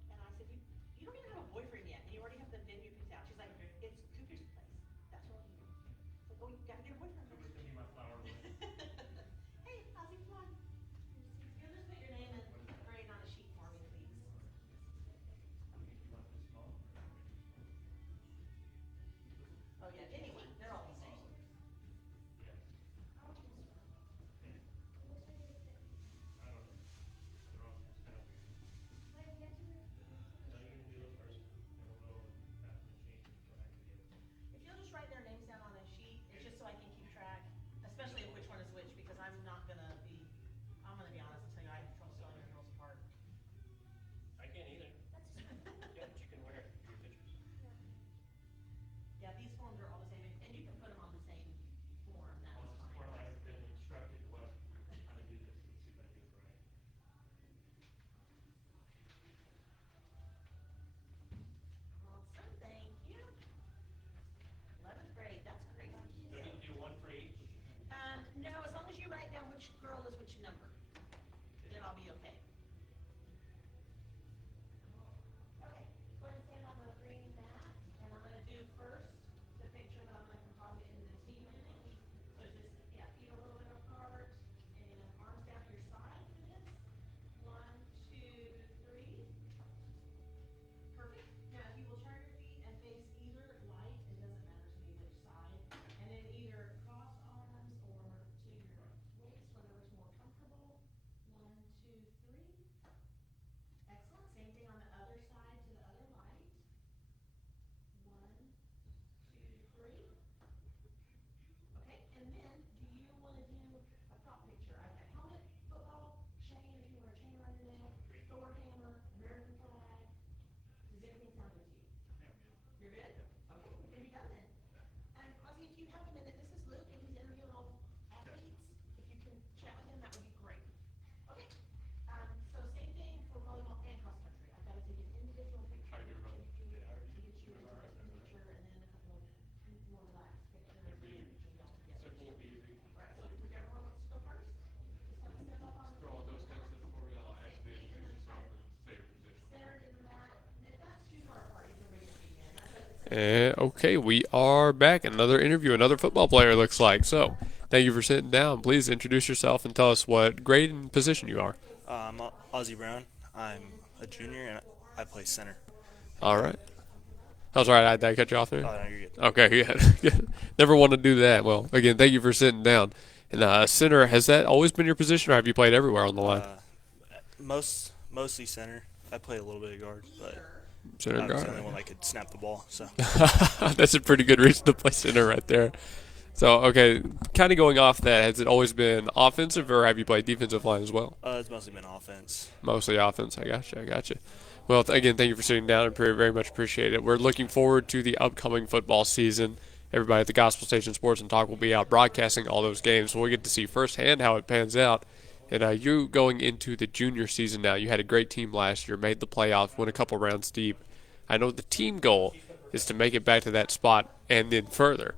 And I said, you don't even have a boyfriend yet, and you already have the venue picked out. She's like, it's Cooper's place. That's what we do. It's like, oh, you gotta get a boyfriend first. Cooper's gonna be my flower boy. Hey, Ozzy, come on. You'll just put your name and grade on a sheet for me, please. Oh, yeah, anyone. They're all the same. Yes. I don't know. They're all just kind of weird. No, you can do those first, and we'll go after the change and go back together. If you'll just write their names down on a sheet, it's just so I can keep track, especially of which one is which, because I'm gonna be honest and tell you, I have trouble telling your girls apart. I can't either. Yeah, but you can wear it for your pictures. Yeah, these forms are all the same, and you can put them on the same form, that was fine. Well, I've been instructed how to do this. Let's see if I do it right. Awesome, thank you. 11th grade, that's great. Do you do one for each? No, as long as you write down which girl is which number, then I'll be okay. Okay, go ahead and stand on the green mat, and I'm gonna do first the picture that I'm gonna composite into the team image. So just, feet a little bit apart, and arms down your side for this. 1, 2, 3. Perfect. Now, if you will turn your feet and face either light, it doesn't matter to me which side, and then either cross arms or to your waist, whatever's more comfortable. 1, 2, 3. Excellent. Same thing on the other side to the other light. 1, 2, 3. Okay, and then do you want to do a prop picture? I've got helmet, football, chain, if you want a chain around your neck, Thor hammer, American flag. Does everything sound good to you? You're good? Okay, we can be done then. And Ozzy, if you have a minute, this is Luke, and he's interviewing all athletes. If you can chat with him, that would be great. Okay, so same thing for volleyball and cross country. I've got to take an individual picture. I do both. To get you into the picture, and then a couple more relaxed pictures. It'd be simple, easy. All right, so whichever one wants to go first. Just want to step up on the Throw all those kind of stuff for me. I'll actually introduce yourself and say your position. center in the mat. If that's too far apart, you can bring your feet in. That's what it's Okay, we are back. Another interview, another football player looks like. So, thank you for sitting down. Please introduce yourself and tell us what grade and position you are. I'm Ozzy Brown. I'm a junior and I play center. All right. Oh, sorry, did I cut you off there? Oh, no, you're good. Okay, good. Never want to do that. Well, again, thank you for sitting down. And center, has that always been your position, or have you played everywhere on the line? Most Mostly center. I play a little bit of guard, but Center I was guard. the only one that could snap the ball. So That's a pretty good reason to play center right there. So, okay, kind of going off that, has it always been offensive, or have you played defensive line as well? it's mostly been offense. Mostly offense. I gotcha. Well, again, thank you for sitting down. I very much appreciate it. We're looking forward to the upcoming football season. Everybody at the Gospel Station Sports and Talk will be out broadcasting all those games, so we'll get to see firsthand how it pans out. And you going into the junior season now, you had a great team last year, made the playoffs, went a couple rounds deep. I know the team goal is to make it back to that spot and then further.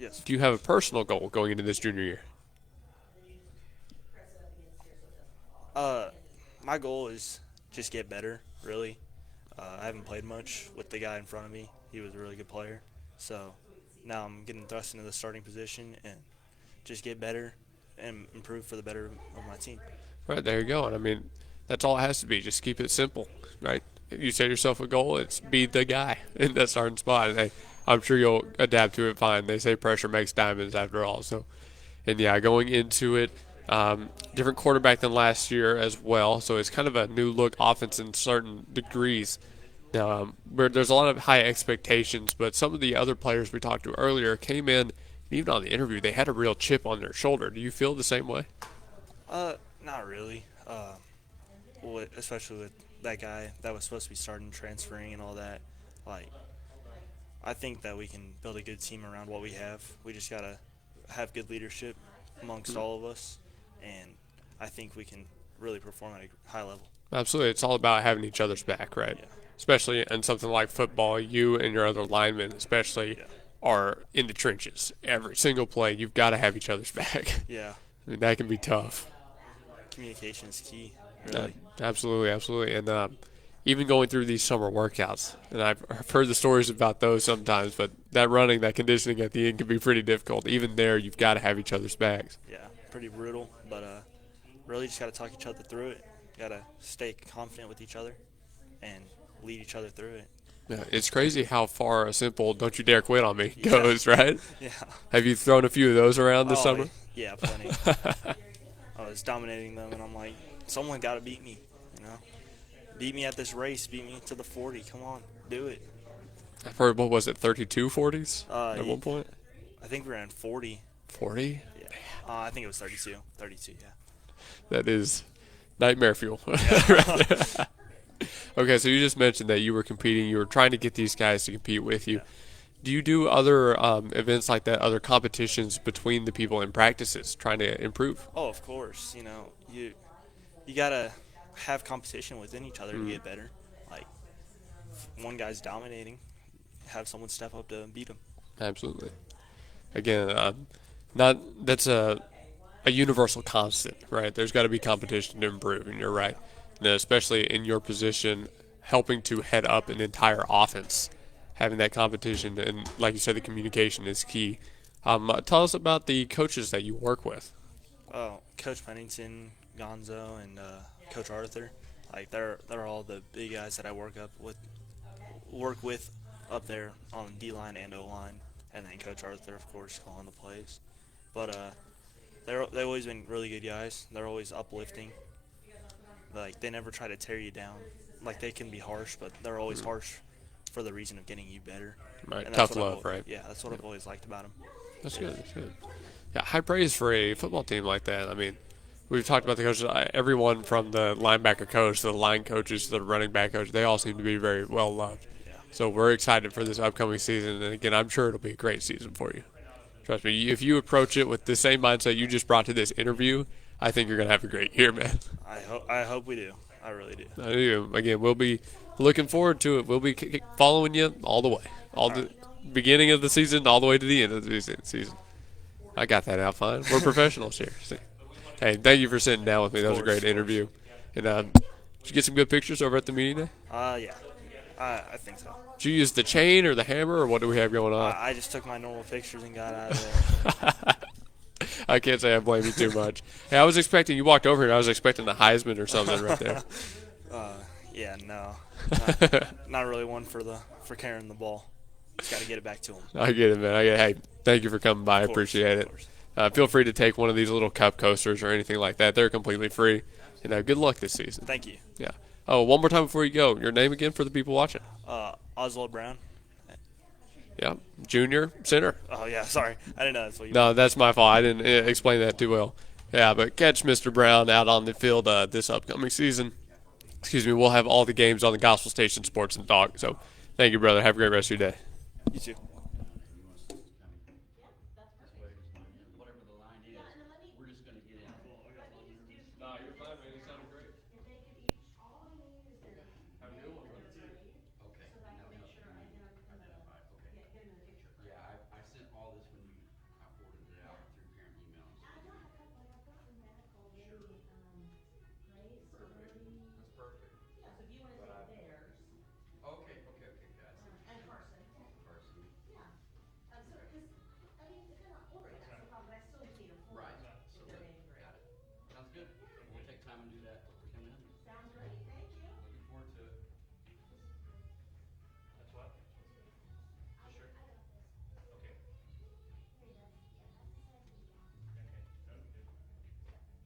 Yes. Do you have a personal goal going into this junior year? My goal is just get better, really. I haven't played much with the guy in front of me. He was a really good player. So now I'm getting thrust into the starting position and just get better and improve for the better of my team. Right, there you go. And I mean, that's all it has to be. Just keep it simple, right? You set yourself a goal, it's be the guy in that starting spot. And I'm sure you'll adapt to it fine. They say pressure makes diamonds after all. So, and yeah, going into it, different quarterback than last year as well. So it's kind of a new look offense in certain degrees. Where there's a lot of high expectations, but some of the other players we talked to earlier came in, even on the interview, they had a real chip on their shoulder. Do you feel the same way? Not really. Especially with that guy that was supposed to be starting transferring and all that. Like, I think that we can build a good team around what we have. We just gotta have good leadership amongst all of us, and I think we can really perform at a high level. Absolutely. It's all about having each other's back, right? Yeah. Especially in something like football, you and your other linemen especially are in the trenches. Every single play, you've got to have each other's back. Yeah. I mean, that can be tough. Communication is key, really. Absolutely. And even going through these summer workouts, and I've heard the stories about those sometimes, but that running, that conditioning at the end can be pretty difficult. Even there, you've got to have each other's backs. Yeah, pretty brutal, but really just got to talk each other through it. Got to stay confident with each other and lead each other through it. Yeah, it's crazy how far a simple "don't you dare quit on me" goes, right? Yeah. Have you thrown a few of those around this summer? Yeah, plenty. I was dominating them, and I'm like, someone got to beat me, Beat me at this race. Beat me to the 40. Come on, do it. I've heard, what was it, 32 40s at one point? I think we ran 40. 40? Yeah. I think it was 32. 32, yeah. That is nightmare fuel. Okay, so you just mentioned that you were competing. You were trying to get these guys to compete with you. Yeah. Do you do other events like that, other competitions between the people in practices, trying to improve? Oh, of course. You got to have competition within each other to get better. Like, if one guy's dominating, have someone step up to beat him. Absolutely. Again, that's a universal constant, right? There's got to be competition to improve, and you're right. And especially in your position, helping to head up an entire offense, having that competition, and like you said, the communication is key. Tell us about the coaches that you work with. Oh, Coach Pennington, Gonzo, and Coach Arthur. Like, they're all the big guys that I work with up there on D-line and O-line, and then Coach Arthur, of course, calling the plays. But they've always been really good guys. They're always uplifting. Like, they never try to tear you down. Like, they can be harsh, but they're always harsh for the reason of getting you better. Right, and tough love, right? Yeah, that's what I've always liked about them. That's good. Yeah, high praise for a football team like that. I mean, we've talked about the coaches. Everyone from the linebacker coach to the line coaches to the running back coach, they all seem to be very well loved. Yeah. So we're excited for this upcoming season. And again, I'm sure it'll be a great season for you. Trust me, if you approach it with the same mindset you just brought to this interview, I think you're going to have a great year, man. I hope we do. I really do. I do. Again, we'll be looking forward to it. We'll be following you all the way. Beginning of the season all the way to the end of the season. I got that out fine. We're professionals here. See? Hey, thank you for sitting down with me. That was a great interview. And did you get some good pictures over at the meeting day? Yeah. I think so. Did you use the chain or the hammer, or what do we have going on? I just took my normal pictures and got out of there. I can't say I blame you too much. Hey, I was expecting, you walked over here, I was expecting the Heisman or something right there. Yeah, no. Not really one for carrying the ball. Just got to get it back to him. I get it, man. Hey, thank you for coming by. I appreciate it. Feel free to take one of these little cup coasters or anything like that. They're completely free. And good luck this season. Thank you. Yeah. Oh, one more time before you go. Your name again for the people watching. Oswald Brown. Yeah, junior center. Oh yeah, sorry, I didn't know that's what you. No, that's my fault. I didn't explain that too well. Yeah, but catch Mr. Brown out on the field this upcoming season. Excuse me. We'll have all the games on the Gospel Station Sports and Talk. So, thank you, brother. Have a great rest of your day. You too. Whatever the line is, we're just going to get in. No, you're fine, man. You sounded great. If they could each, all I need is their Have a good name one, and brother. their grade. Okay. So that I can make sure I get them in the, Okay. get them in the picture. Yeah, I sent all this when I forwarded it out through parent emails. I've gotten a couple, I've gotten back already, Grace, Perfect. Brody. That's perfect. Yeah, so if you wanna But take theirs. Okay, okay, okay, okay. I see what And you're Carson. saying. Carson. Yeah. So, cause, I mean, if they're not ordering, that's the problem, but I still just need them for Right. them. So With their that, name and grade. got it. Sounds good. We'll take time and do that before we come in. Sounds great, thank you. Looking forward to it. That's what? The shirt? Okay. Okay. That would be good.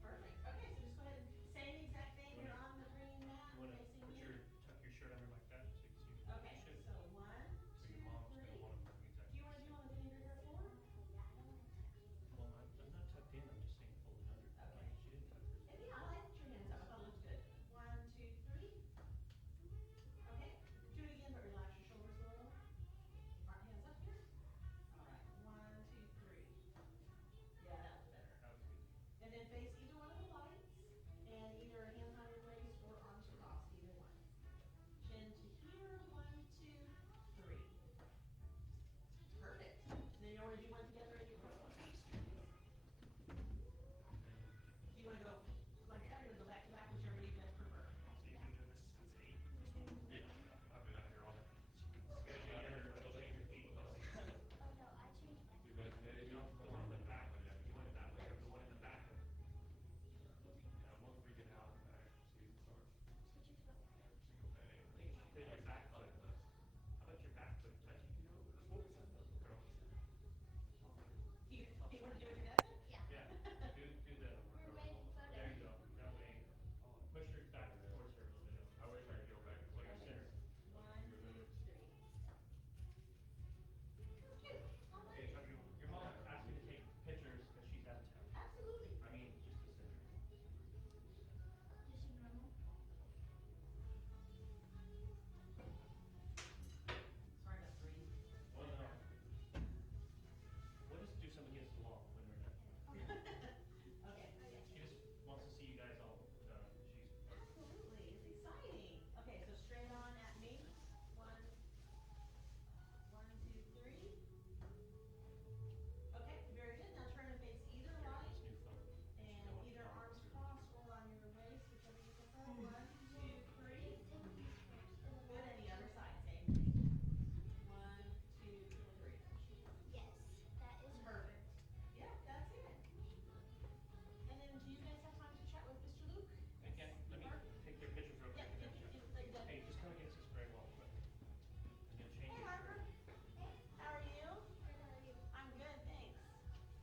Perfect, okay, so just go ahead and, same exact thing, you're on the green mat, You wanna facing put you. tuck your shirt under like that so you can see Okay, your so 1, So 2, your mom's 3. gonna want to know exactly. Do you wanna do on the bend your hair forward? Well, I'm not tucked in. I'm just saying fold it under. Okay. Like she didn't tuck hers. And yeah, I liked your hands up, I thought it looked good. 1, 2, 3. Okay, do it again, but relax your shoulders a little. Alright, hands up here. Alright, 1, 2, 3. Yeah, that was better. That was good. And then face either one of the lights, and either hands on your waist or arms crossed, either one. Chin to here, 1, 2, 3. Perfect. And then you wanna do one together as you cross one piece? Do you wanna go like that or go back to back, whichever you guys prefer? So you've been doing this since 8? Yeah. I've been out here all day. She'll change your feet. You don't put the one in the back like that. You want it that way. The one in the back. Once we get out and the actual season starts. Then your back foot. How about your back foot touching? You wanna do it together? Yeah. Do the. There you go. That way. Push her back towards her a little bit. I wish I could go back to like center. 1, 2, 3. Cute. Okay, your mom asked me to take pictures because she's out of town. Absolutely. I mean, just a center. Sorry about the breeze. Oh no. We'll just do some against the wall when we're done. Okay. She just wants to see you guys all done. Absolutely, it's exciting. Okay, so straight on at me. 1, 2, 3. Okay, very good. Now turn and face either light. And either arms crossed or on your waist, whichever you prefer. 1, 2, 3. Good, and the other side, same thing. 1, 2, 3. Yes, that is Perfect. Yep, that's it. And then do you guys have time to chat with Mr. Luke? Hey, Ken, let me take your pictures real quick. Yep, Hey, just come against this gray wall quick. And you'll change Hey, your Harper. shirt. How are you? Good, how are you? I'm good, thanks.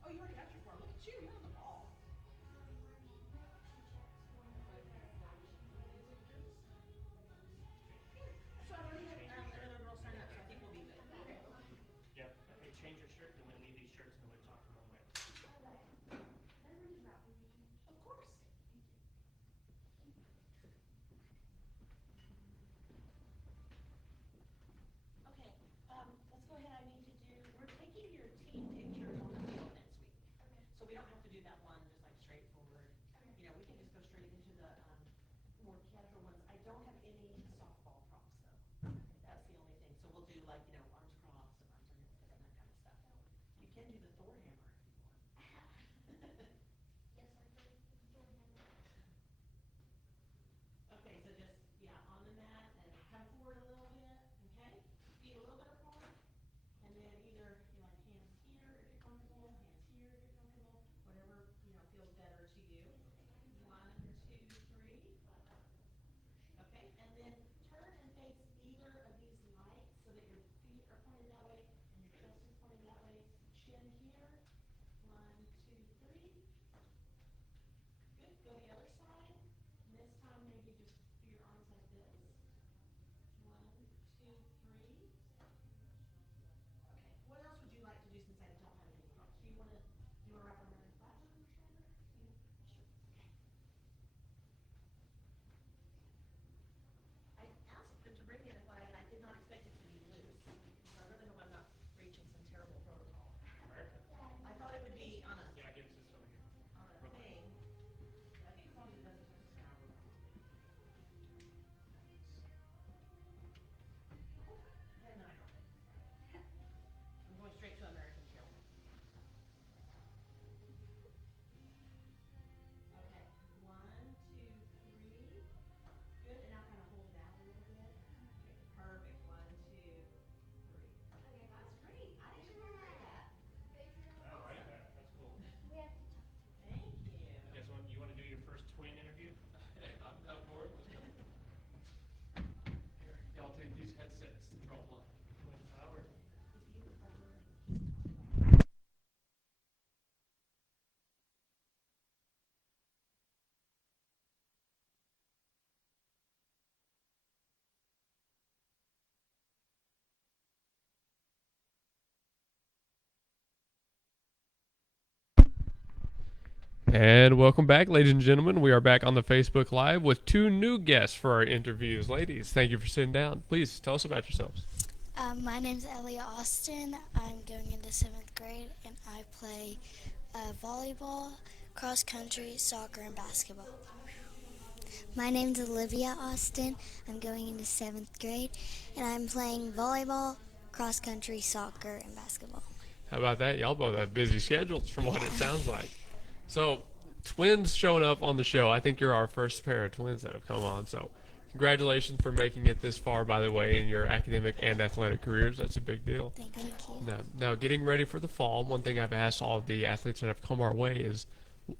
Oh, you already got your form. Look at you, you're on the ball. So I've already had another girl sign up, so I think we'll be good. Okay. Yep. Hey, change your shirt, then we'll leave these shirts and then we'll talk to them on the way. Of course. Okay, let's go ahead. I need to do, we're taking your team pictures on the field next week. Okay. So we don't have to do that one just like straightforward. Okay. You know, we can just go straight into the more casual ones. I don't have any softball props though. That's the only thing. So we'll do like, you know, arms crossed and arms on your head and that kind of stuff. You can do the Thor hammer if you want. Okay, so just, yeah, on the mat and come forward a little bit, okay? Feet a little bit apart. And then either you like hands here if you're comfortable, hands here if you're comfortable, whatever, you know, feels better to you. 1, 2, 3. Okay, And welcome back, ladies and gentlemen. We are back on the Facebook Live with two new guests for our interviews. Ladies, thank you for sitting down. Please tell us about yourselves. My name's Ellia Austin. I'm going into 7th grade, and I play volleyball, cross country, soccer, and basketball. My name's Olivia Austin. I'm going into 7th grade, and I'm playing volleyball, cross country, soccer, and basketball. How about that? Y'all both have busy schedules from what it sounds like. So, twins showing up on the show. I think you're our first pair of twins that have come on. So, congratulations for making it this far, by the way, in your academic and athletic careers. That's a big deal. Thank you. Now, getting ready for the fall, one thing I've asked all of the athletes that have come our way is,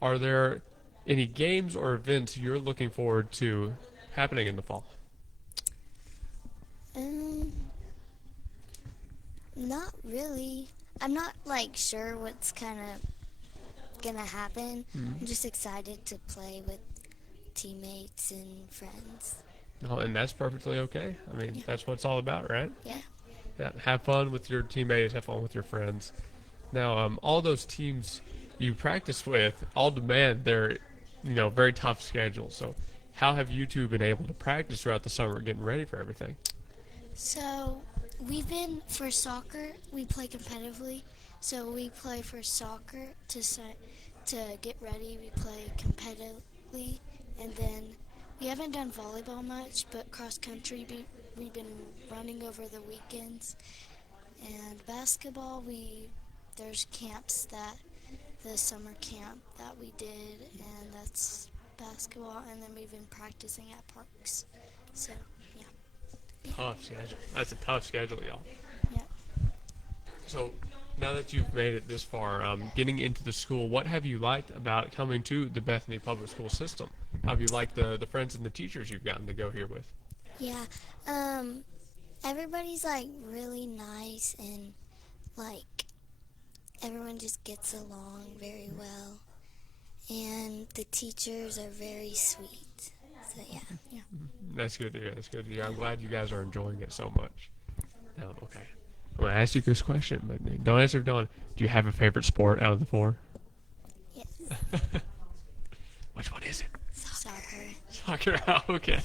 are there any games or events you're looking forward to happening in the fall? Not really. I'm not sure what's kind of gonna happen. I'm just excited to play with teammates and friends. Oh, and that's perfectly okay. I mean, that's what it's all about, right? Yeah. Have fun with your teammates. Have fun with your friends. Now, all those teams you practice with all demand their, very tough schedules. So, how have you two been able to practice throughout the summer, getting ready for everything? So we've been for soccer. We play competitively. So we play for soccer to get ready. We play competitively, and then we haven't done volleyball much, but cross country we've been running over the weekends. And basketball, there's camps the summer camp that we did, and that's basketball. And then we've been practicing at parks. So yeah. Tough schedule. That's a tough schedule, y'all. Yeah. So, now that you've made it this far, getting into the school, what have you liked about coming to the Bethany Public School system? How have you liked the friends and the teachers you've gotten to go here with? Yeah. Everybody's really nice, and everyone just gets along very well. And the teachers are very sweet. So yeah. That's good to hear. That's good to hear. I'm glad you guys are enjoying it so much. Okay. I'm going to ask you this question, but don't answer if don't. Do you have a favorite sport out of the four? Yes. Which one is it? Soccer. Soccer. Okay.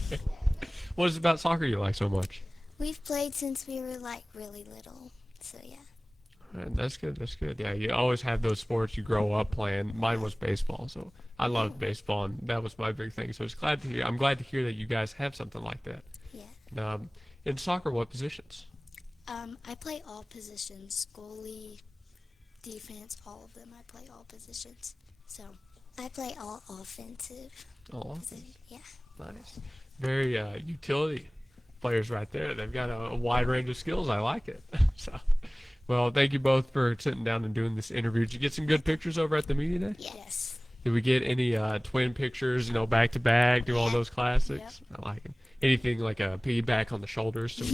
What is it about soccer you like so much? We've played since we were really little. So yeah. That's good. That's good. Yeah, you always have those sports you grow up playing. Mine was baseball, so I loved baseball, and that was my big thing. So it's glad to hear. I'm glad to hear that you guys have something like that. Yeah. In soccer, what positions? I play all positions: goalie, defense, all of them. I play all positions. So I play all offensive. All offensive. Yeah. Nice. Very utility players right there. They've got a wide range of skills. I like it. So. Well, thank you both for sitting down and doing this interview. Did you get some good pictures over at the media day? Yes. Did we get any twin pictures, back to back, do all those classics? Yep. I like them. Anything like a piggyback on the shoulders? So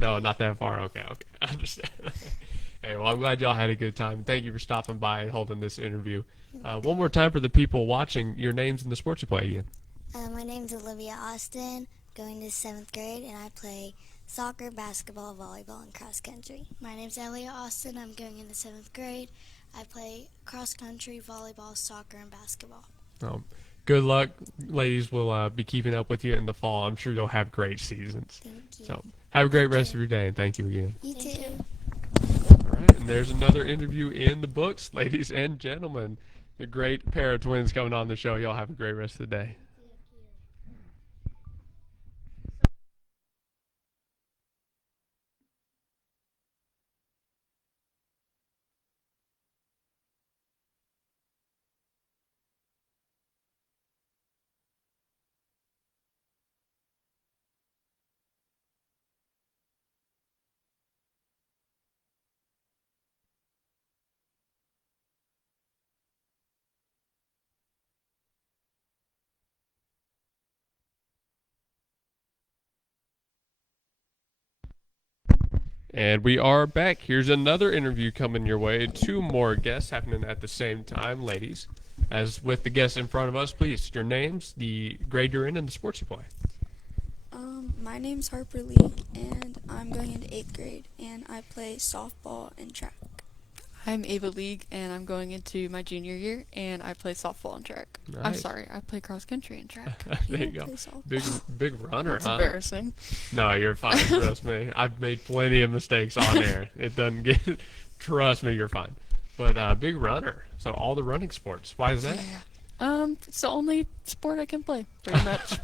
no, not that far. Okay, I understand. Hey, well, I'm glad y'all had a good time. Thank you for stopping by and holding this interview. One more time for the people watching, your names and the sports you play again. My name's Olivia Austin, going to 7th grade, and I play soccer, basketball, volleyball, and cross country. My name's Ellia Austin. I'm going into 7th grade. I play cross country, volleyball, soccer, and basketball. Good luck. Ladies will be keeping up with you in the fall. I'm sure you'll have great seasons. Thank you. So have a great rest of your day, and thank you again. You too. All right, and there's another interview in the books, ladies and gentlemen. The great pair of twins coming on the show. Y'all have a great rest of the day. And we are back. Here's another interview coming your way. Two more guests happening at the same time, ladies. As with the guests in front of us, please, your names, the grade you're in, and the sports you play. My name's Harper Lee, and I'm going into 8th grade, and I play softball and track. I'm Ava League, and I'm going into my junior year, and I play softball and track. I'm Nice. sorry, I play cross country and track. There you go. Big runner, That's huh? embarrassing. No, you're fine. Trust me. I've made plenty of mistakes on there. It doesn't get. Trust me, you're fine. But big runner. So all the running sports. Why is that? It's the only sport I can play, pretty much.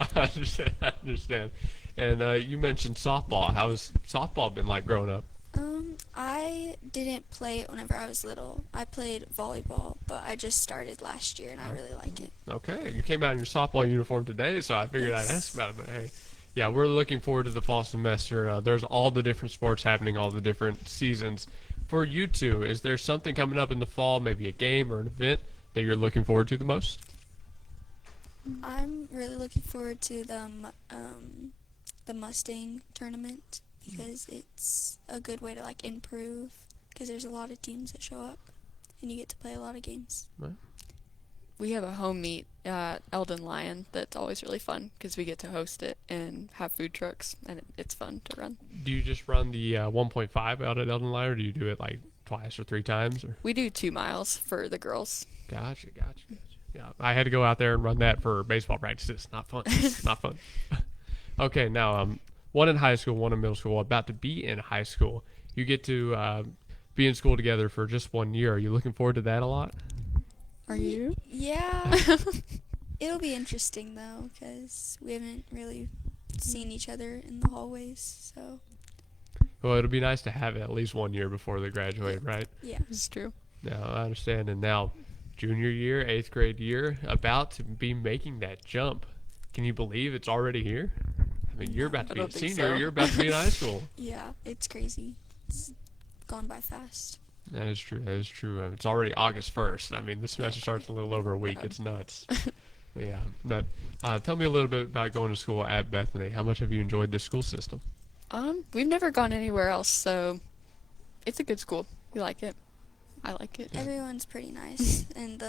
I understand. I understand. And you mentioned softball. How has softball been like growing up? I didn't play it whenever I was little. I played volleyball, but I just started last year and I really like it. Okay, you came out in your softball uniform today, so I figured I'd ask about it. But hey, yeah, we're looking forward to the fall semester. There's all the different sports happening, all the different seasons. For you two, is there something coming up in the fall, maybe a game or an event that you're looking forward to the most? I'm really looking forward to the Mustang tournament because it's a good way to like improve because there's a lot of teams that show up and you get to play a lot of games. We have a home meet at Eldon Lion that's always really fun because we get to host it and have food trucks, and it's fun to run. Do you just run the 1.5 out at Eldon Lion, or do you do it like twice or three times? Or? We do 2 miles for the girls. Gotcha. Yeah, I had to go out there and run that for baseball practices. Not fun. Not fun. Okay, now one in high school, one in middle school, about to be in high school. You get to be in school together for just 1 year. Are you looking forward to that a lot? Are you? Yeah. It'll be interesting though because we haven't really seen each other in the hallways, so. Well, it'll be nice to have it at least 1 year before they graduate, right? Yeah, it's true. No, I understand. And now, junior year, 8th grade year, about to be making that jump. Can you believe it's already here? I mean, you're about to be a senior. So. You're about to be in high school. Yeah, it's crazy. It's gone by fast. That is true. That is true. It's already August 1st. I mean, the semester starts in a little over a week. It's nuts. Yeah. But tell me a little bit about going to school at Bethany. How much have you enjoyed this school system? We've never gone anywhere else, so it's a good school. We like it. I like it. Everyone's pretty nice, and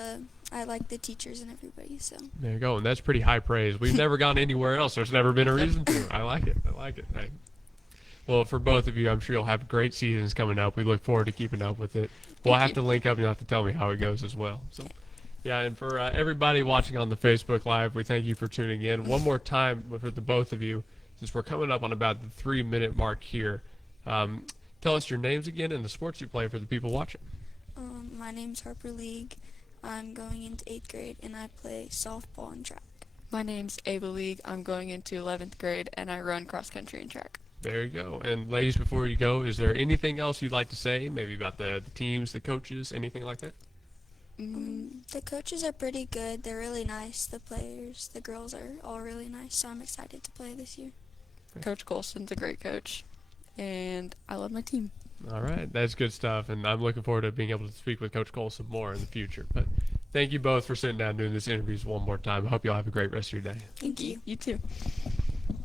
I like the teachers and everybody. So there you go, and that's pretty high praise. We've never gone anywhere else. There's never been a reason to. I like it. Right. Well, for both of you, I'm sure you'll have great seasons coming up. We look forward to keeping up with it. We'll have to link up, and you'll have to tell me how it goes as well. So, yeah, and for everybody watching on the Facebook Live, we thank you for tuning in. One more time for the both of you, since we're coming up on about the 3-minute mark here. Tell us your names again and the sports you play for the people watching. My name's Harper League. I'm going into 8th grade, and I play softball and track. My name's Ava League. I'm going into 11th grade, and I run cross country and track. There you go. And ladies, before you go, is there anything else you'd like to say, maybe about the teams, the coaches, anything like that? The coaches are pretty good. They're really nice. The players, the girls are all really nice, so I'm excited to play this year. Coach Colson's a great coach, and I love my team. All right, that's good stuff, and I'm looking forward to being able to speak with Coach Colson more in the future. But thank you both for sitting down and doing this interview one more time. I hope you all have a great rest of your day. Thank you. You too.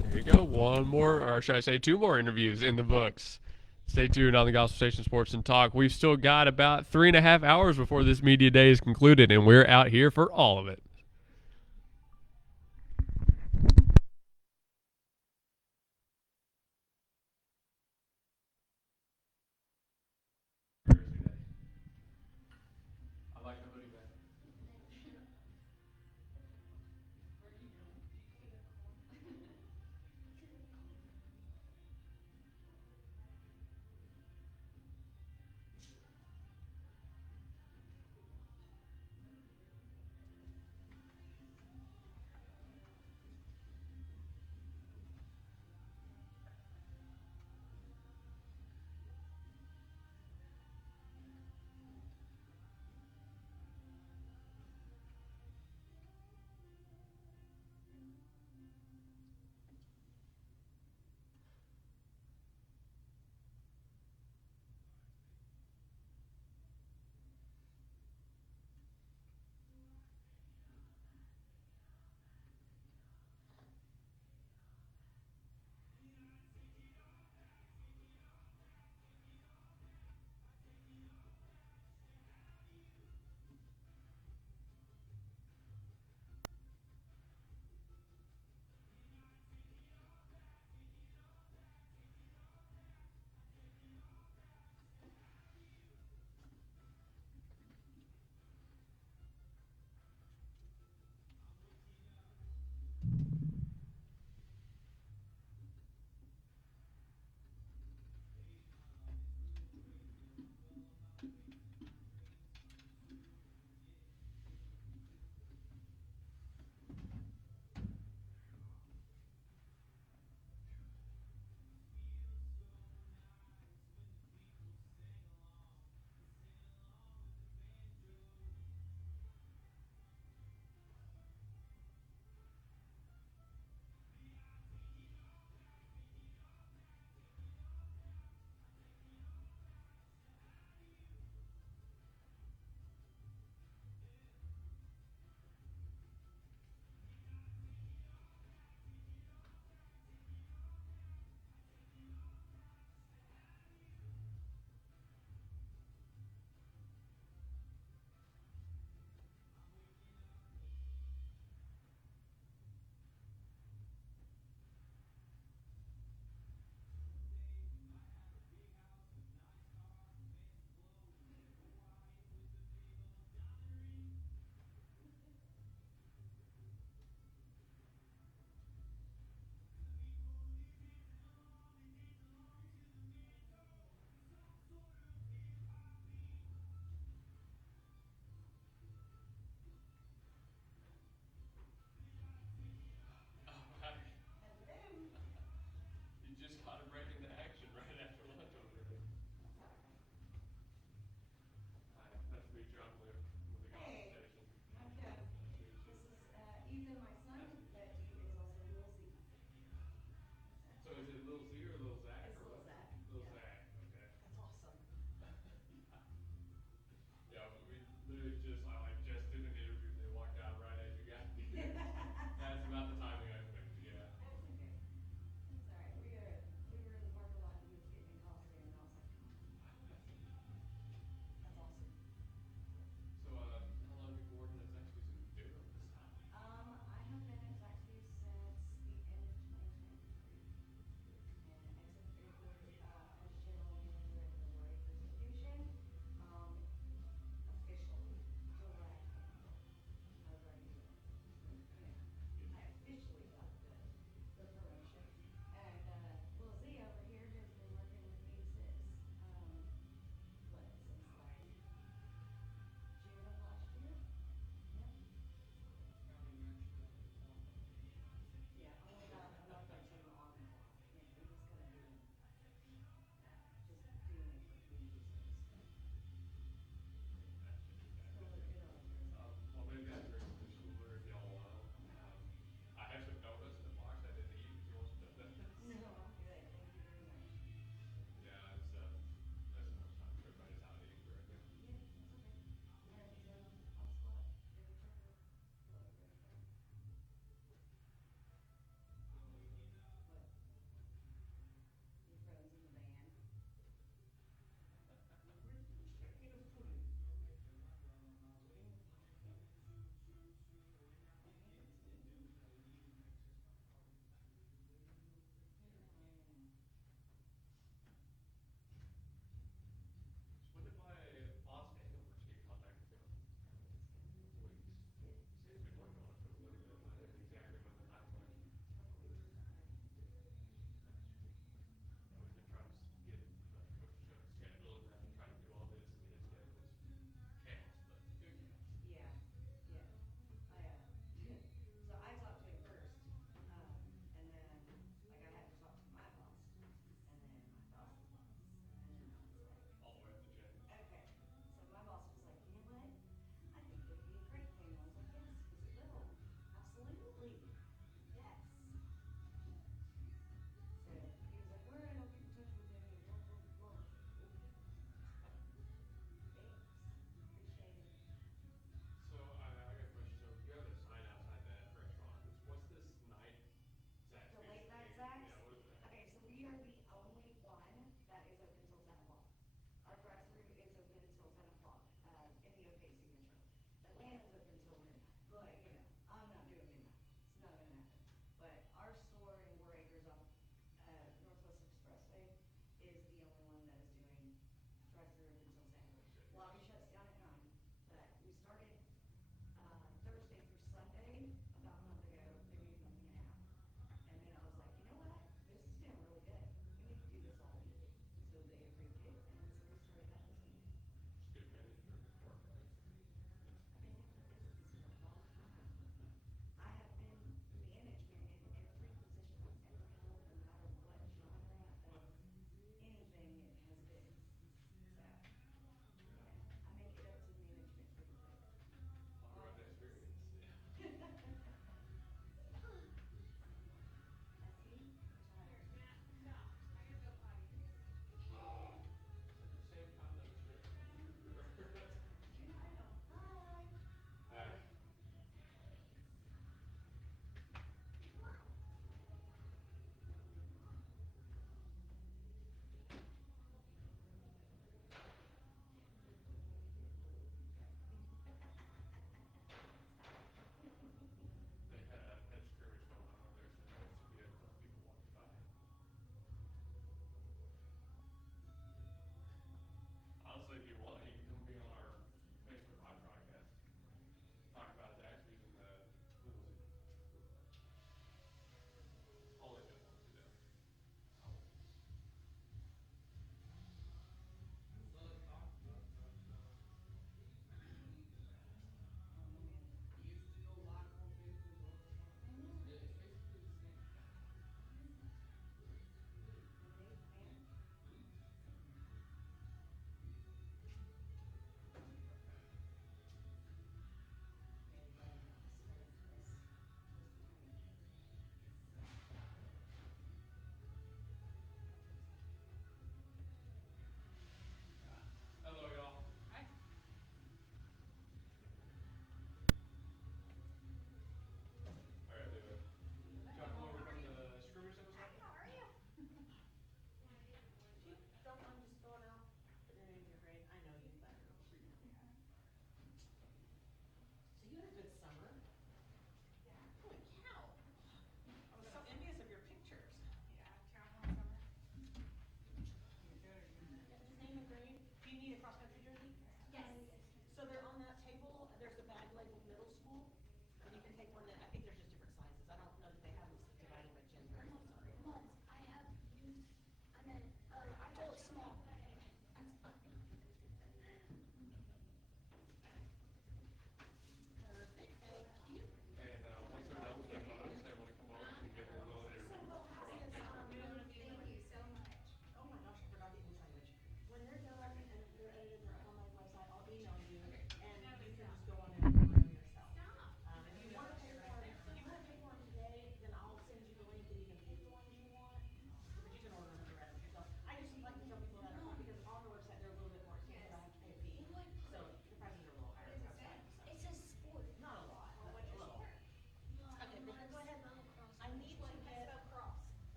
There you go. One more, or should I say 2 more interviews in the books. Stay tuned on the Gospel Station Sports and Talk. We've still got about 3.5 hours before this media day is concluded, and we're out here for all of it.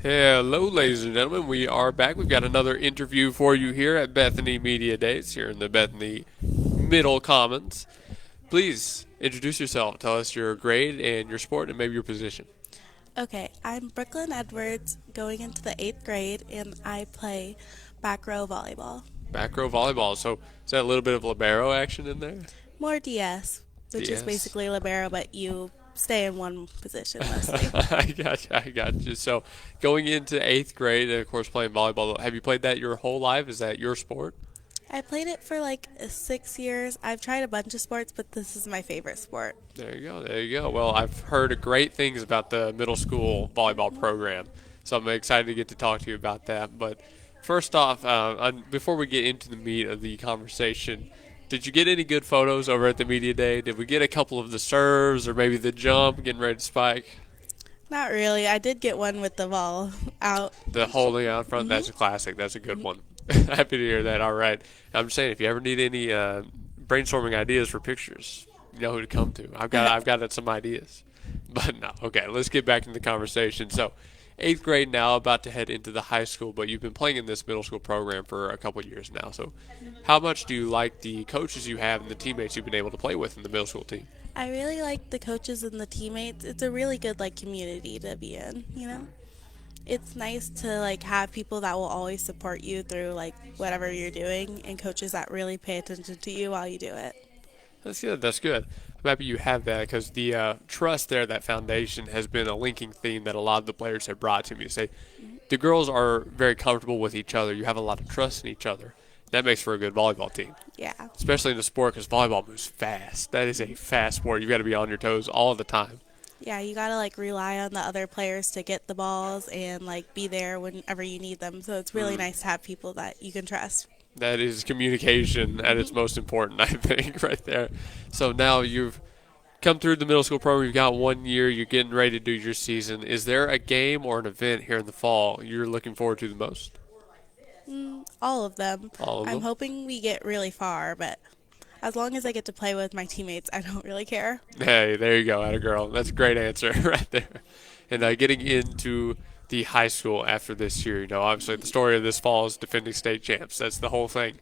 Hello, ladies and gentlemen. We are back. We've got another interview for you here at Bethany Media Days here in the Bethany Middle Commons. Please introduce yourself. Tell us your grade and your sport and maybe your position. Okay, I'm Brooklyn Edwards, going into the 8th grade, and I play back row volleyball. Back row volleyball. So is that a little bit of libero action in there? More DS, which is DS. basically libero, but you stay in one position mostly. I got you. So going into 8th grade and, of course, playing volleyball, have you played that your whole life? Is that your sport? I played it for like 6 years. I've tried a bunch of sports, but this is my favorite sport. There you go. There you go. Well, I've heard great things about the middle school volleyball program, so I'm excited to get to talk to you about that. But first off, before we get into the meat of the conversation, did you get any good photos over at the media day? Did we get a couple of the serves or maybe the jump getting ready to spike? Not really. I did get one with the ball out. The holding out front, Mm-hmm. that's a classic. That's a good one. Happy to hear that. All right. I'm just saying, if you ever need any brainstorming ideas for pictures, you know who to come to. I've got some ideas. But no, okay, let's get back into the conversation. So, 8th grade now, about to head into the high school, but you've been playing in this middle school program for a couple of years now. So, how much do you like the coaches you have and the teammates you've been able to play with in the middle school team? I really like the coaches and the teammates. It's a really good like community to be in, you know? It's nice to like have people that will always support you through like whatever you're doing and coaches that really pay attention to you while you do it. That's good. That's good. I'm happy you have that because the trust there, that foundation, has been a linking theme that a lot of the players have brought to me. Say, the girls are very comfortable with each other. You have a lot of trust in each other. That makes for a good volleyball team. Yeah. Especially in a sport because volleyball moves fast. That is a fast sport. You've got to be on your toes all the time. Yeah, you gotta like rely on the other players to get the balls and like be there whenever you need them. So it's really nice to have people that you can trust. That is communication at its most important, I think, right there. So now you've come through the middle school program. You've got 1 year. You're getting ready to do your season. Is there a game or an event here in the fall you're looking forward to the most? All of them. All of them? I'm hoping we get really far, but as long as I get to play with my teammates, I don't really care. Hey, there you go, atta girl. That's a great answer right there. And getting into the high school after this year, obviously the story of this fall is defending state champs. That's the whole thing.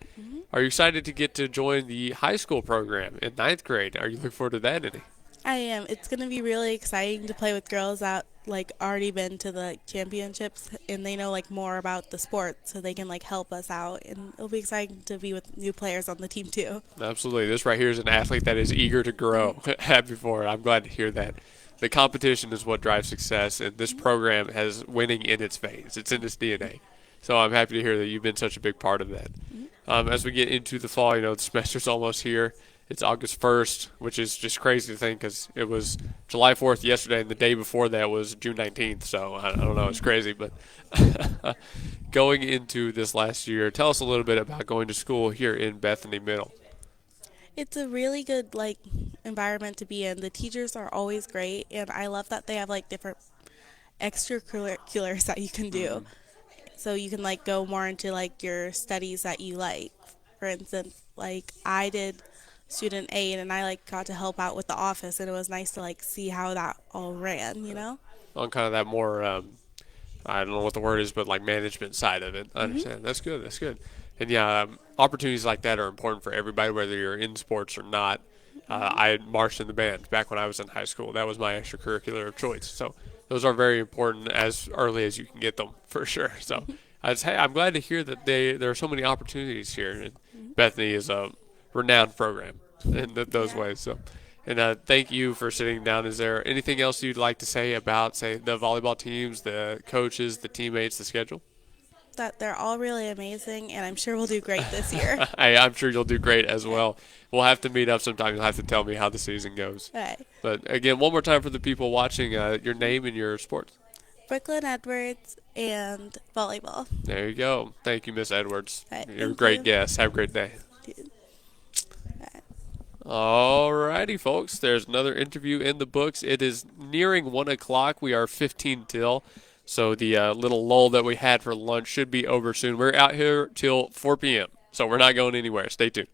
Are you excited to get to join the high school program in 9th grade? Are you looking forward to that any? I am. It's going to be really exciting to play with girls that like already been to the championships and they know like more about the sport so they can like help us out, and it'll be exciting to be with new players on the team too. Absolutely. This right here is an athlete that is eager to grow. Happy for it. I'm glad to hear that. The competition is what drives success, and this program has winning in its veins. It's in its DNA. So I'm happy to hear that you've been such a big part of that. As we get into the fall, the semester's almost here. It's August 1st, which is just crazy to think because it was July 4th yesterday, and the day before that was June 19th. So I don't know, it's crazy. But going into this last year, tell us a little bit about going to school here in Bethany Middle. It's a really good like environment to be in. The teachers are always great, and I love that they have like different extracurriculars that you can do. So you can like go more into like your studies that you like. For instance, like I did student aid and I like got to help out with the office, and it was nice to like see how that all ran, On kind of that more, I don't know what the word is, but like management side of it. I understand. That's good. That's good. And yeah, opportunities like that are important for everybody, whether you're in sports or not. I marched in the band back when I was in high school. That was my extracurricular of choice. So those are very important as early as you can get them, for sure. So I'm glad to hear that there are so many opportunities here. And Bethany is a renowned program in those ways. So, and thank you for sitting down. Is there anything else you'd like to say about, say, the volleyball teams, the coaches, the teammates, the schedule? That they're all really amazing, and I'm sure we'll do great this year. I'm sure you'll do great as well. We'll have to meet up sometime. You'll have to tell me how the season goes. Right. But again, one more time for the people watching, your name and your sport. Brooklyn Edwards and volleyball. There you go. Thank you, Miss Edwards. Right, You're a great guest. Have a great day. All righty, folks. There's another interview in the books. It is nearing 1 o'clock. We are 15 till. So the little lull that we had for lunch should be over soon. We're out here till 4 p.m., so we're not going anywhere. Stay tuned.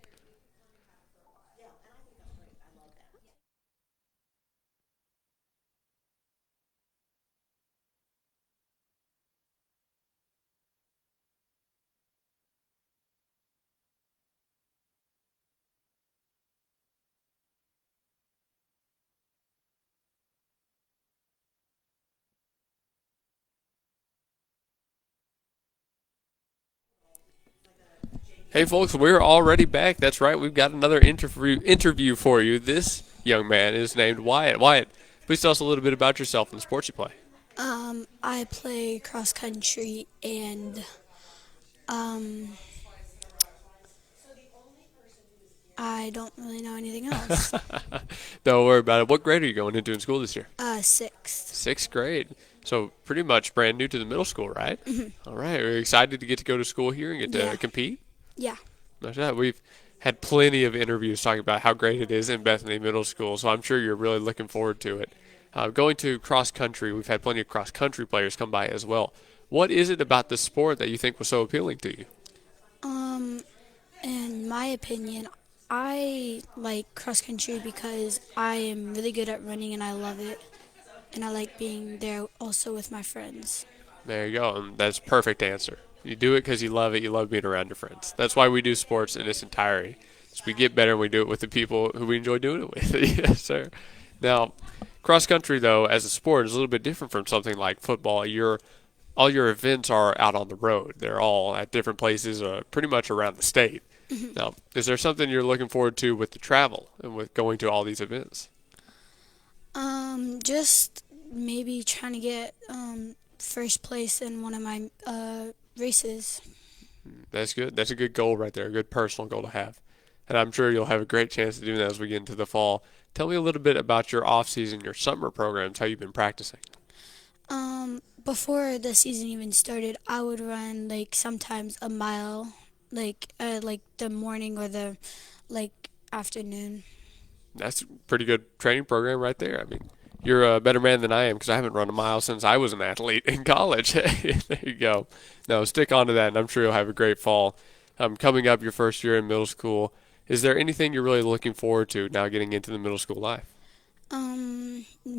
Hey, folks, we're already back. That's right. We've got another interview for you. This young man is named Wyatt. Wyatt, please tell us a little bit about yourself and the sports you play. I play cross country and um, I don't really know anything else. Don't worry about it. What grade are you going into in school this year? Sixth. Sixth grade. So pretty much brand new to the middle school, right? Mhm. All right. Are you excited to get to go to school here and get to Yeah. compete? Yeah. That's right. We've had plenty of interviews talking about how great it is in Bethany Middle School, so I'm sure you're really looking forward to it. Going to cross country, we've had plenty of cross country players come by as well. What is it about the sport that you think was so appealing to you? In my opinion, I like cross country because I am really good at running and I love it. And I like being there also with my friends. There you go. And that's a perfect answer. You do it because you love it. You love being around your friends. That's why we do sports in its entirety. So we get better and we do it with the people who we enjoy doing it with. Yes, sir. Now, cross country though, as a sport, is a little bit different from something like football. All your events are out on the road. They're all at different places, pretty much around the state. Now, is there something you're looking forward to with the travel and with going to all these events? Just maybe trying to get first place in one of my races. That's good. That's a good goal right there, a good personal goal to have. And I'm sure you'll have a great chance to do that as we get into the fall. Tell me a little bit about your off season, your summer programs, how you've been practicing. Before the season even started, I would run like sometimes a mile, like the morning or the afternoon. That's a pretty good training program right there. I mean, you're a better man than I am because I haven't run a mile since I was an athlete in college. There you go. No, stick on to that, and I'm sure you'll have a great fall. Coming up your first year in middle school, is there anything you're really looking forward to now getting into the middle school life?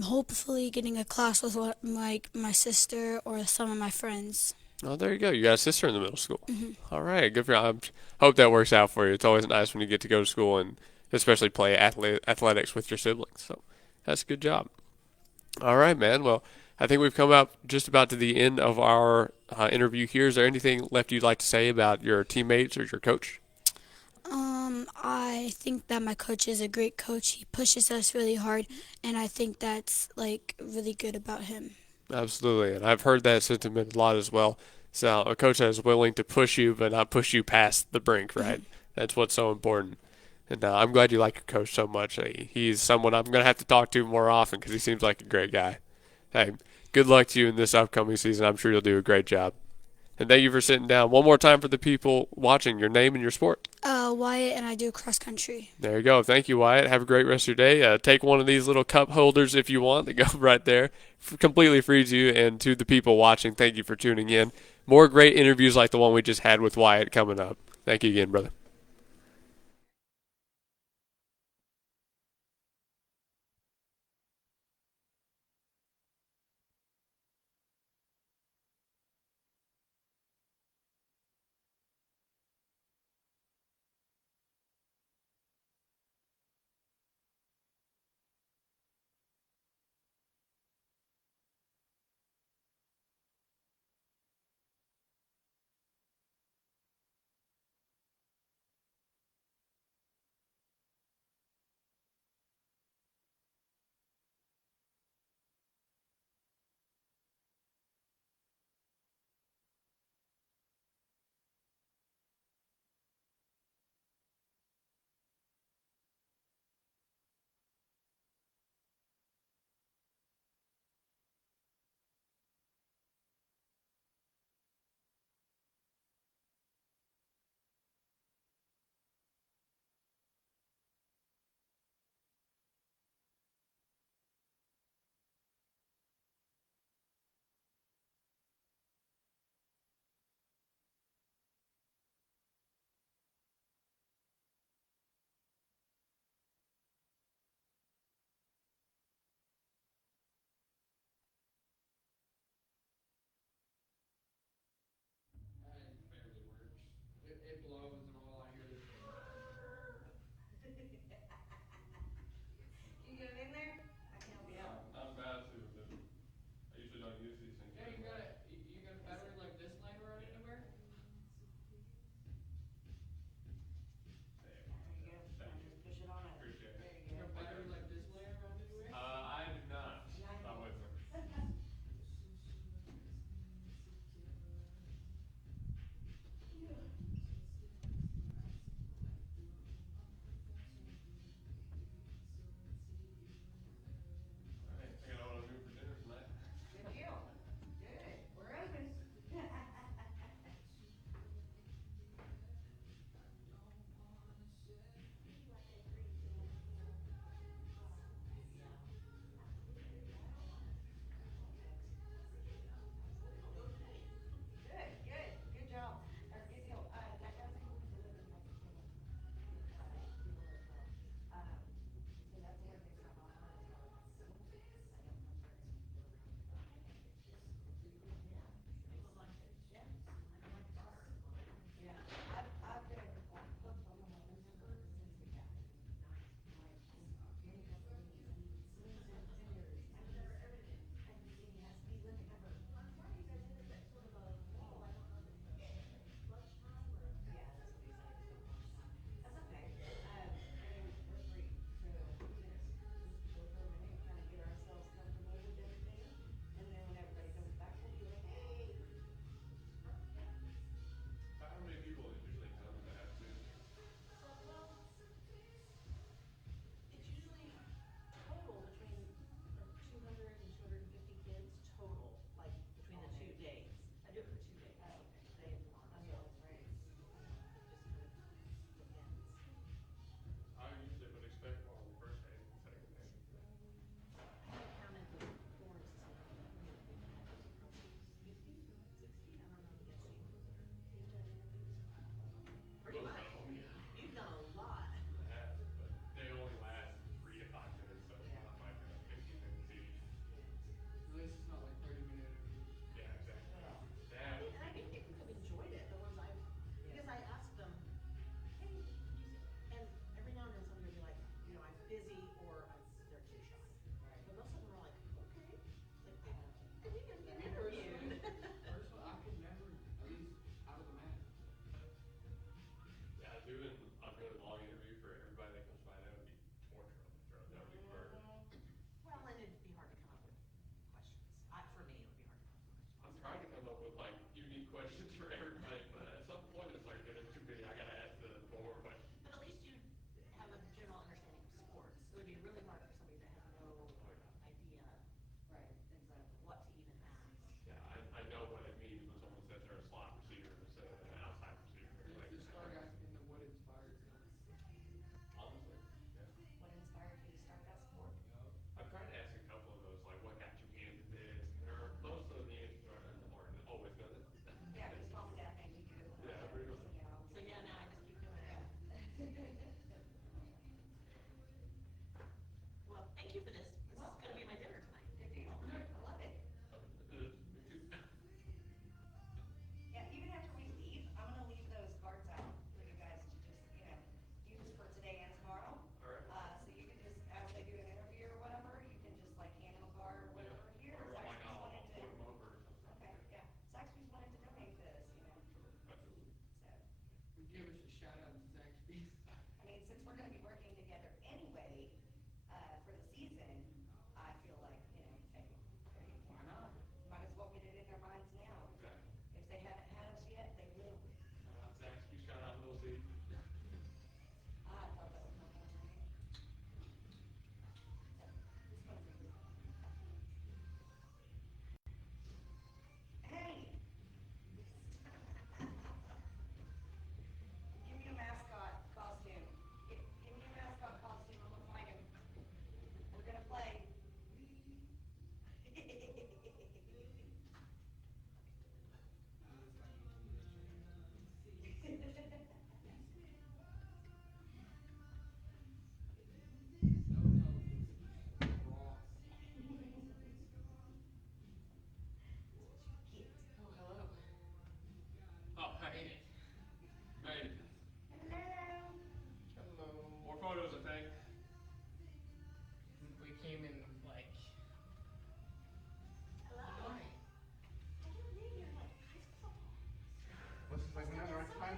Hopefully getting a class with my sister or some of my friends. Oh, there you go. You got a sister in the middle school. Mhm. All right, good for you. I hope that works out for you. It's always nice when you get to go to school and especially play athletics with your siblings. So that's a good job. All right, man. Well, I think we've come up just about to the end of our interview here. Is there anything left you'd like to say about your teammates or your coach? I think that my coach is a great coach. He pushes us really hard, and I think that's like really good about him. Absolutely, and I've heard that sentiment a lot as well. So a coach that is willing to push you, but not push you past the brink, right? That's what's so important. And I'm glad you like your coach so much. He's someone I'm going to have to talk to more often because he seems like a great guy. Hey, good luck to you in this upcoming season. I'm sure you'll do a great job. And thank you for sitting down. One more time for the people watching, your name and your sport. Wyatt and I do cross country. There you go. Thank you, Wyatt. Have a great rest of your day. Take one of these little cup holders if you want. They go right there. Completely free to you. And to the people watching, thank you for tuning in. More great interviews like the one we just had with Wyatt coming up. Thank you again, brother.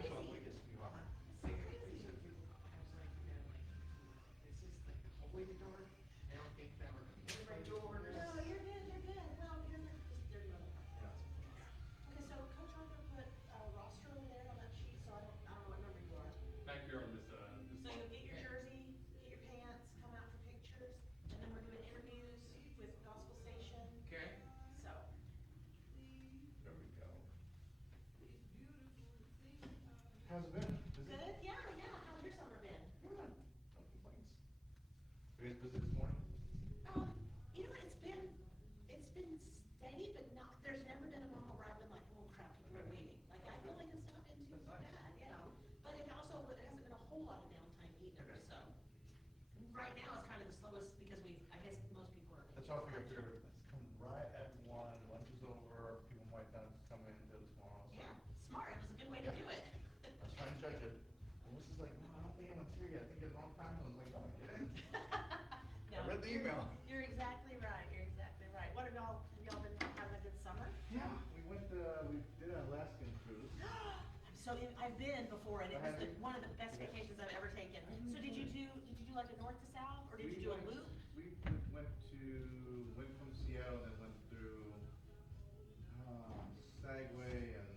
No, you're good, you're good. Well, you're not just dirty on the carpet. Okay, so Coach Arthur put a roster over there on that sheet, so I don't know what number you are. Back here on this. So you'll get your jersey, get your pants, come out for pictures, and then we're doing interviews with Gospel Station. Okay. So. There we go. How's it been? Good, yeah. How's your summer been? Good. No complaints. You guys busy this morning? You know, it's been steady, but not. There's never been a moment where I've been like, oh crap, people are waiting. Like I feel like it's not been too bad, you know. But it hasn't been a whole lot of downtime either. Okay. So right now it's kind of the slowest because I guess most people are. That's all I figured. Let's come right at 1. Lunch is over. People might not come in until tomorrow. So. Yeah, smart. It was a good way to do it. I was trying to judge it. Melissa's like, no, I don't think anyone's here yet. I think it's wrong time. I was like, oh, get in. No, I read the email. You're exactly right. You're exactly right. What have y'all been having a good summer? Yeah, we did an Alaskan cruise. I've been before, and it was one of the best vacations I've ever taken. So did you do like a north to south, or did you do a loop? We went from Seattle and then went through Sagway and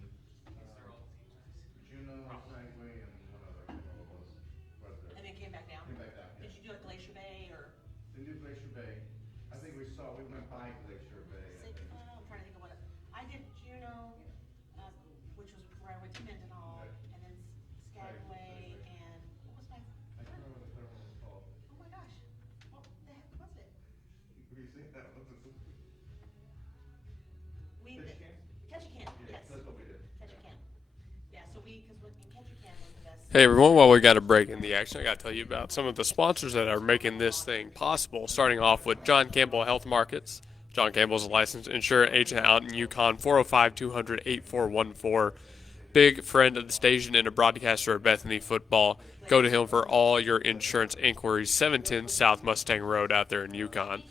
Juneau, Sagway, and one other. I don't know what it was. Right there. And then came back down? Came back down, yeah. Did you do like Glacier Bay, or? Didn't do Glacier Bay. I think we went by Glacier Bay. I'm trying to think of what I did Juneau, which was where I went to Mendenhall, and then Skagway, and what was my? I can't remember what the third one was called. Oh my gosh, what the heck was it? Were you saying that? Ketchikan, yes. That's what we did. Ketchikan. Yeah, so because Ketchikan was the best. Hey everyone, while we got a break in the action, I got to tell you about some of the sponsors that are making this thing possible, starting off with John Campbell Health Markets. John Campbell is a licensed insurance agent out in Yukon, 405-200-8414. Big friend of the station and a broadcaster of Bethany football. Go to him for all your insurance inquiries, 710 South Mustang Road out there in Yukon.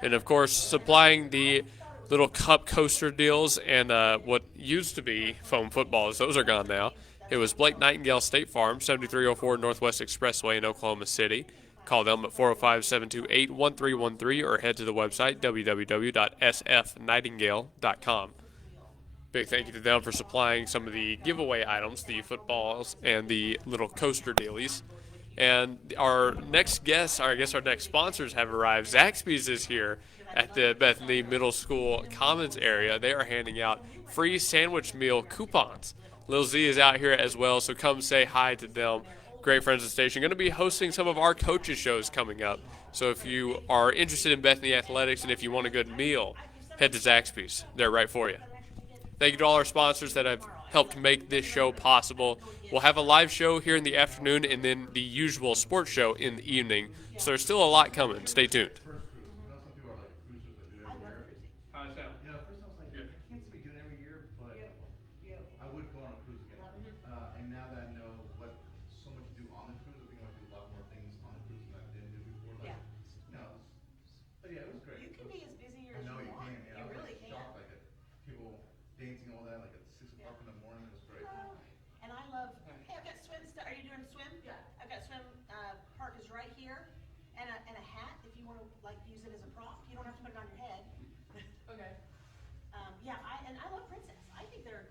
And of course, supplying the little cup coaster deals and what used to be foam footballs. Those are gone now. It was Blake Nightingale State Farm, 7304 Northwest Expressway in Oklahoma City. Call them at 405-728-1313 or head to the website www.sfnightingale.com. Big thank you to them for supplying some of the giveaway items, the footballs and the little coaster dealies. And our next guests, our next sponsors have arrived. Zaxby's is here at the Bethany Middle School Commons area. They are handing out free sandwich meal coupons. Lil Z is out here as well, so come say hi to them. Great friends of the station. Going to be hosting some of our coaches shows coming up. So if you are interested in Bethany Athletics and if you want a good meal, head to Zaxby's. They're right for you. Thank you to all our sponsors that have helped make this show possible. We'll have a live show here in the afternoon and then the usual sports show in the evening. So there's still a lot coming. Stay tuned.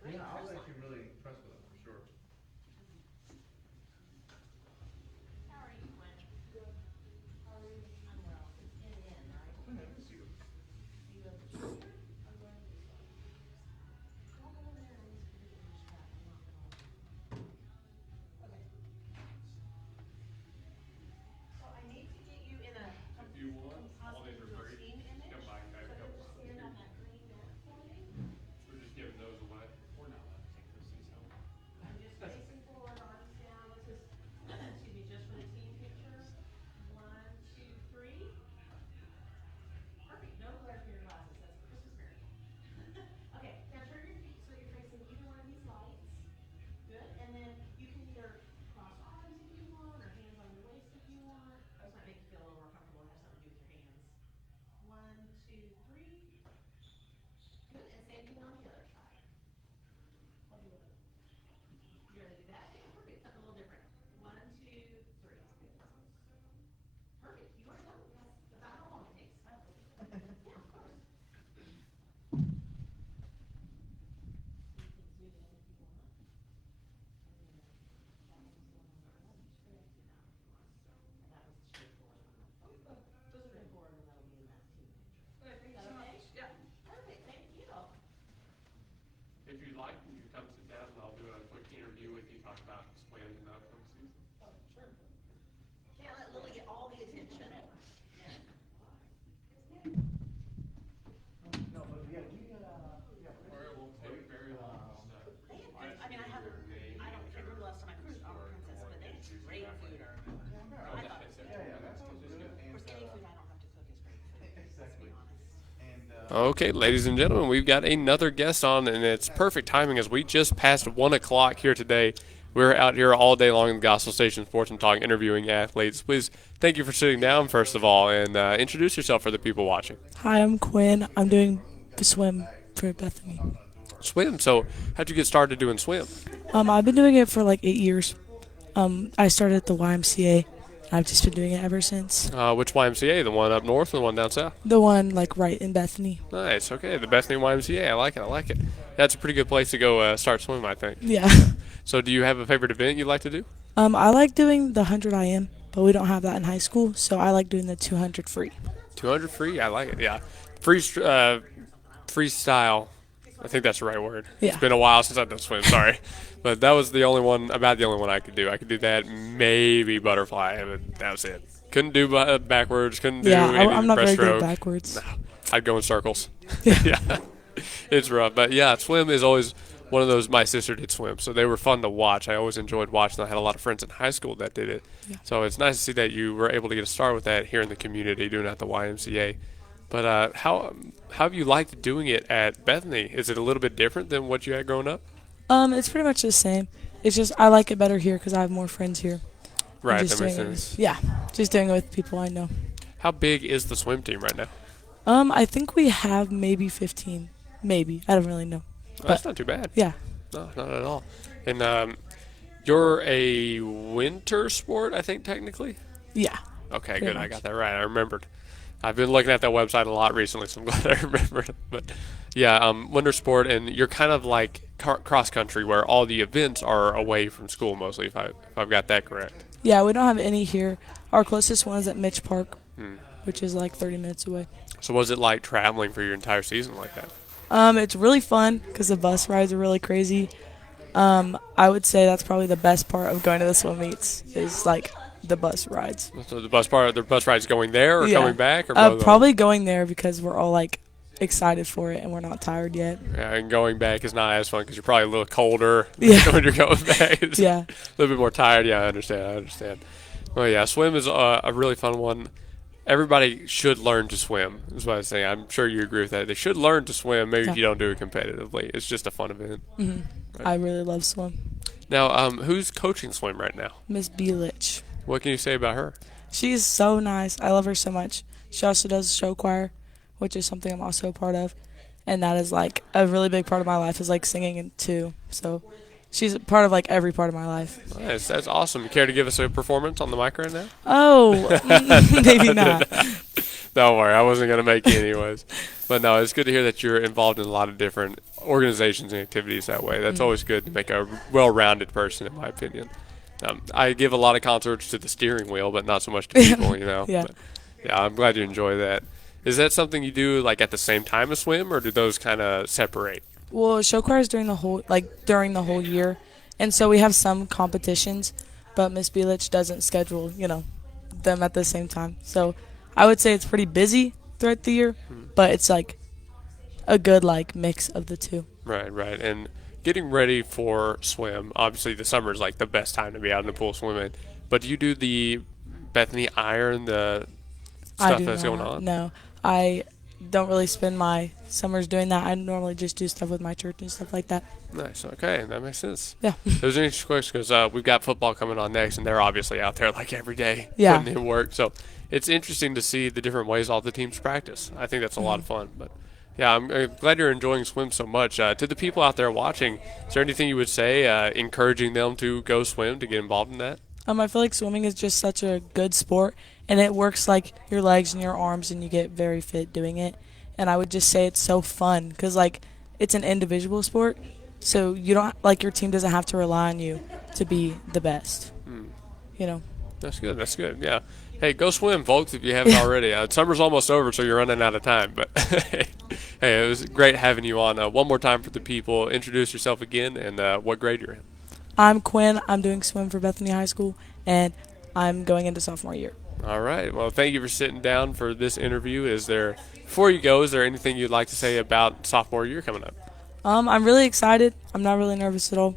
Yeah, I was actually really impressed with them, for sure. How are you, Gwen? Good. How are you? I'm well. In, right? Gwen, I miss you. You go to the church here? I'm going to this one. Don't go in there and listen to the strap. I'm not going. Okay. So I need to get you in a composite if you'd like, you can come sit down and I'll do a quick interview with you, talk about swim and the upcoming season. Oh, sure. Can't let Lily get all the attention. No, but yeah, we'll take very long. I mean, I don't remember the last time I cruised on Princess, but they had great food. I thought it was good. Yeah, that sounds good. Of course, any food I don't have to cook is great food. Exactly. And Okay, ladies and gentlemen, we've got another guest on, and it's perfect timing as we just passed 1 o'clock here today. We're out here all day long in the Gospel Station Sports and Talk interviewing athletes. Please, thank you for sitting down, first of all, and introduce yourself for the people watching. Hi, I'm Quinn. I'm doing the swim for Bethany. Swim. So, how'd you get started doing swim? I've been doing it for like 8 years. I started at the YMCA. I've just been doing it ever since. Which YMCA? The one up north or the one down south? The one like right in Bethany. Nice. Okay, the Bethany YMCA. I like it. That's a pretty good place to go start swimming, I think. Yeah. So, do you have a favorite event you like to do? I like doing the 100 IM, but we don't have that in high school, so I like doing the 200 free. 200 free? I like it, yeah. Freestyle. I think that's the right word. Yeah. It's been a while since I've done swim, sorry. But that was about the only one I could do. I could do that, maybe butterfly, but that was it. Couldn't do backwards, couldn't do any I'm not very breaststroke. good at backwards. No, I'd go in circles. Yeah. It's rough. But, yeah, swim is always one of those. My sister did swim, so they were fun to watch. I always enjoyed watching. I had a lot of friends in high school that did it. Yeah. So it's nice to see that you were able to get a start with that here in the community, doing it at the YMCA. But how have you liked doing it at Bethany? Is it a little bit different than what you had growing up? It's pretty much the same. It's just I like it better here because I have more friends here. Right, Just that makes doing it- sense. Yeah, just doing it with people I know. How big is the swim team right now? I think we have maybe 15. Maybe. I don't really know. Oh, that's not too bad. Yeah. No, not at all. And you're a winter sport, I think, technically? Yeah. Okay, pretty good. I much. got that right. I remembered. I've been looking at that website a lot recently, so I'm glad I remembered. But, yeah, winter sport, and you're kind of like cross-country where all the events are away from school mostly, if I've got that correct. Yeah, we don't have any here. Our closest one is at Mitch Park, Hmm. which is like 30 minutes away. So was it like traveling for your entire season like that? It's really fun because the bus rides are really crazy. I would say that's probably the best part of going to the swim meets is like the bus rides. So the bus ride's going there or Yeah. coming back? Or both of them? Probably going there because we're all like excited for it and we're not tired yet. Yeah, and going back is not as fun because you're probably a little colder Yeah. when you're going back. It's Yeah. a little bit more tired. Yeah, I understand. Well, yeah, swim is a really fun one. Everybody should learn to swim, is what I was saying. I'm sure you agree with that. They should learn to swim, maybe Yeah. if you don't do it competitively. It's just a fun event. Hmm. Right. I really love swim. Now, who's coaching swim right now? Miss Belich. What can you say about her? She's so nice. I love her so much. She also does show choir, which is something I'm also a part of. And that is like a really big part of my life is like singing too. So she's a part of like every part of my life. Nice, that's awesome. You care to give us a performance on the mic right now? Oh, maybe not. Don't worry, I wasn't going to make you anyways. But no, it's good to hear that you're involved in a lot of different organizations and activities that way. That's always good to make a well-rounded person, in my opinion. I give a lot of concerts to the steering wheel, but not so much to people, you know. Yeah. But, yeah, I'm glad you enjoy that. Is that something you do like at the same time as swim, or do those kind of separate? Well, show choir is during the whole year, and so we have some competitions, but Miss Belich doesn't schedule them at the same time. So I would say it's pretty busy throughout the year, but it's like a good like mix of the two. Right. And getting ready for swim, obviously the summer is like the best time to be out in the pool swimming. But do you do the Bethany Iron, the stuff that's going on? No, I don't really spend my summers doing that. I normally just do stuff with my church and stuff like that. Nice. Okay, that makes sense. Yeah. It was an interesting question because we've got football coming on next, and they're obviously out there like every day Yeah. putting in work. So it's interesting to see the different ways all the teams practice. I think that's a lot of fun. But yeah, I'm glad you're enjoying swim so much. To the people out there watching, is there anything you would say encouraging them to go swim, to get involved in that? I feel like swimming is just such a good sport, and it works like your legs and your arms, and you get very fit doing it. And I would just say it's so fun because like it's an individual sport, so you don't like your team doesn't have to rely on you to be the best. You know. That's good. Yeah. Hey, go swim, folks, if you haven't already. Summer's almost over, so you're running out of time. But hey, it was great having you on. One more time for the people, introduce yourself again and what grade you're in. I'm Quinn. I'm doing swim for Bethany High School, and I'm going into sophomore year. All right. Well, thank you for sitting down for this interview. Before you go, is there anything you'd like to say about sophomore year coming up? I'm really excited. I'm not really nervous at all.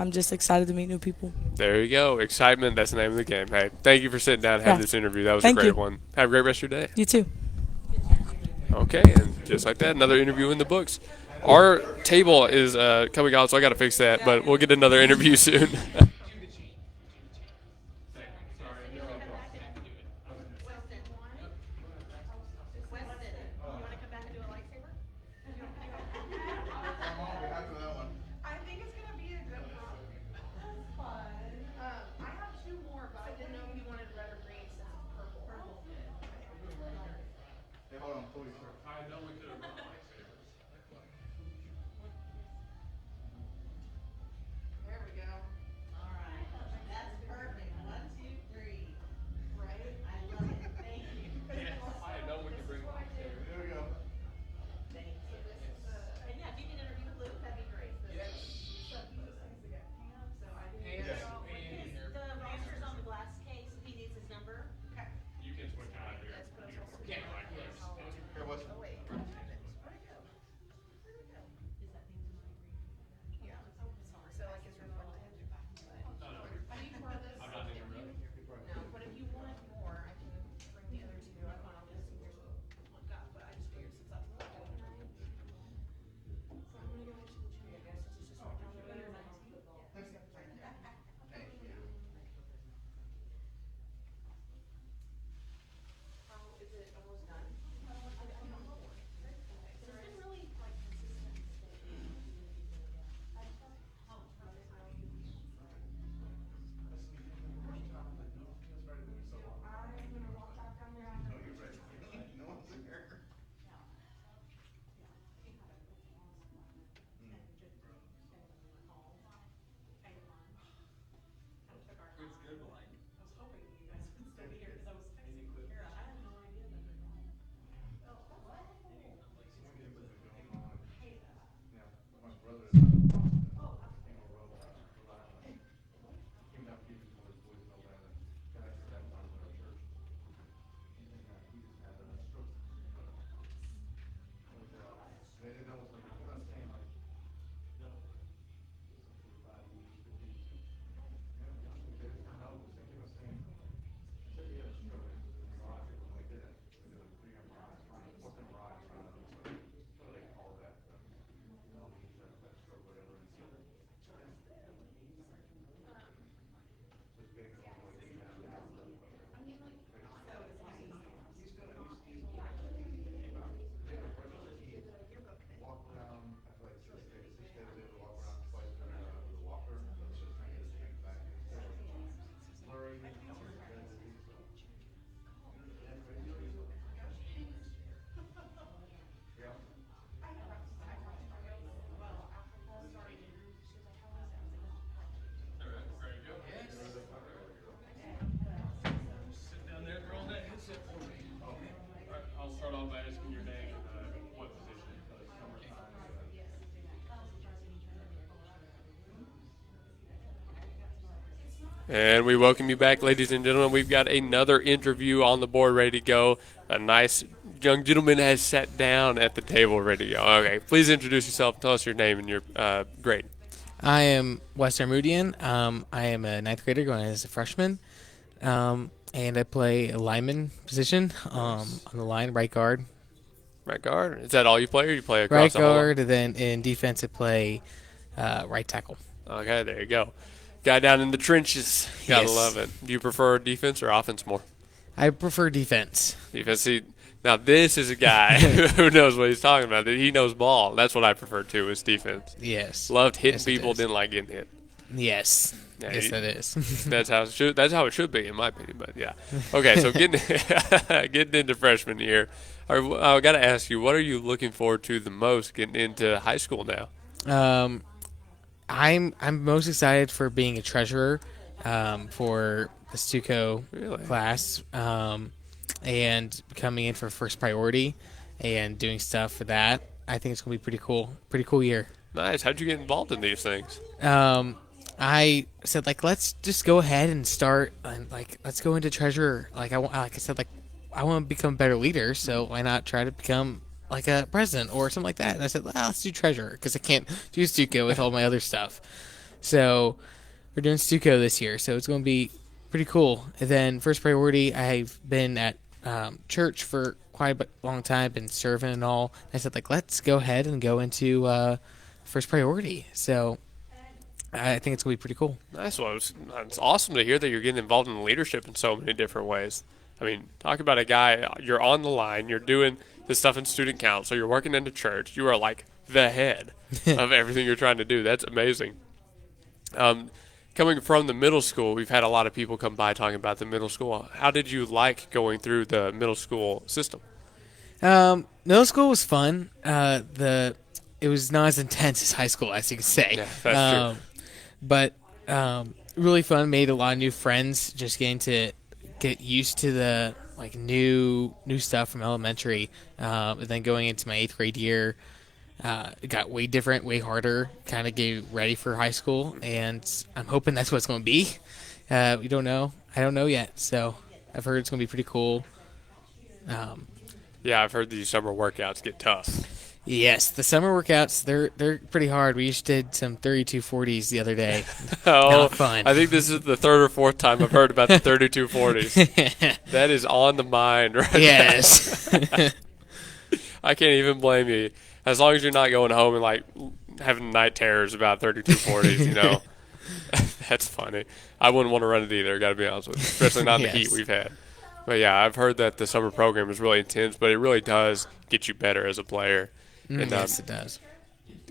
I'm just excited to meet new people. There you go. Excitement, that's the name of the game. Hey, thank you for sitting down and having this interview. That was a great one. Have a great rest of your day. You too. Okay, and just like that, another interview in the books. Our table is coming out, so I got to fix that, but we'll get another interview soon. I think it's gonna be a good problem. That's fun. I have two more, but I didn't know if you wanted red or green since it's purple. Purple. Hey, hold on, please. I know we could have brought lightsabers. There we go. All right. That's perfect. 1, 2, 3. Right? I love it. Thank you. Yes, I know we could bring lightsabers. There we go. Thank you. And yeah, if you can interview Luke, that'd be great. Yes. So he just needs to get pants, so I didn't. Yes. The roster's on the glass case, if he needs his number. Okay. You can switch out of here. Let's put You him on. can like this. Here, what's Oh, wait. Where'd it go? Where'd it go? Is that thing to my green? Yeah. So like it's reflective. I need more of this. I'm not in a room. No, but if you want more, I can bring the other two. I found all this seniors one got, but I just figured since that's what I'm doing tonight. So I'm gonna go into the tree, I guess, since it's just right down the road. Thank you. How, is it almost done? I'm not sure. Okay. It's been really like consistent. I'm gonna walk back down there after. No, you're ready. No one's there. It's good, like. I was hoping you guys would still be here because I was texting Kara. I had no idea that they're gone. Oh, what? Yeah, my brother is in Boston. Came on Rhode Island. Came down here before his boys in Rhode Island. Got accident on our church. And he just had a stroke. They didn't know what the last came like. No. Walk around, after like 6 days, they were able to walk around twice with a walker, so it's just trying to get his strength back. Instead of blurry, yeah. Sit down there, throw on that headset for me. Okay. All right, I'll start off by asking your name and what position. And we welcome you back, ladies and gentlemen. We've got another interview on the board ready to go. A nice young gentleman has sat down at the table ready to go. Okay, please introduce yourself. Tell us your name and your grade. I am Wes Armudian. I am a ninth grader going as a freshman. And I play a lineman position on the line, right guard. Right guard? Is that all you play, or you play across the whole? Right guard, and then in defense I play right tackle. Okay, there you go. Guy down in the trenches. Gotta Yes. love it. Do you prefer defense or offense more? I prefer defense. Defense. See, now this is a guy who knows what he's talking about. He knows ball. That's what I prefer too, is defense. Yes. Loved hitting Yes, it people, is. didn't like getting hit. Yes. Yeah, Yes, that is. That's how it should. That's how it should be, in my opinion. But yeah. Okay, so getting into freshman year, I got to ask you, what are you looking forward to the most getting into high school now? I'm most excited for being a treasurer for the Stuco Really? class, and coming in for first priority and doing stuff for that. I think it's gonna be pretty cool. Pretty cool year. Nice. How'd you get involved in these things? I said like let's just go ahead and start and like let's go into treasurer. Like like I said, like I want to become a better leader, so why not try to become like a president or something like that? And I said, well, let's do treasurer because I can't do Stuco with all my other stuff. So we're doing Stuco this year, so it's going to be pretty cool. And then first priority, I've been at church for quite a long time, been serving and all. I said like let's go ahead and go into first priority. So I think it's going to be pretty cool. Nice. Well, it's awesome to hear that you're getting involved in leadership in so many different ways. I mean, talk about a guy, you're on the line, you're doing this stuff in student council, you're working in the church, you are like the head of everything you're trying to do. That's amazing. Coming from the middle school, we've had a lot of people come by talking about the middle school. How did you like going through the middle school system? Middle school was fun. It was not as intense as high school, as you can say. Yeah, that's true. But really fun. Made a lot of new friends. Just getting to get used to the like new stuff from elementary. And then going into my 8th grade year, it got way different, way harder. Kind of get ready for high school, and I'm hoping that's what it's going to be. We don't know. I don't know yet. So I've heard it's going to be pretty cool. Yeah, I've heard these summer workouts get tough. Yes, the summer workouts, they're pretty hard. We just did some 3240s the other day. Oh, not fun. I think this is the 3rd or 4th time I've heard about the 3240s. That is on the mind right Yes. now. I can't even blame you. As long as you're not going home and like having night terrors about 3240s, you know. That's funny. I wouldn't want to run it either, got to be honest with you, especially not in the heat we've had. But yeah, I've heard that the summer program is really intense, but it really does get you better as a player. And, yes, it does.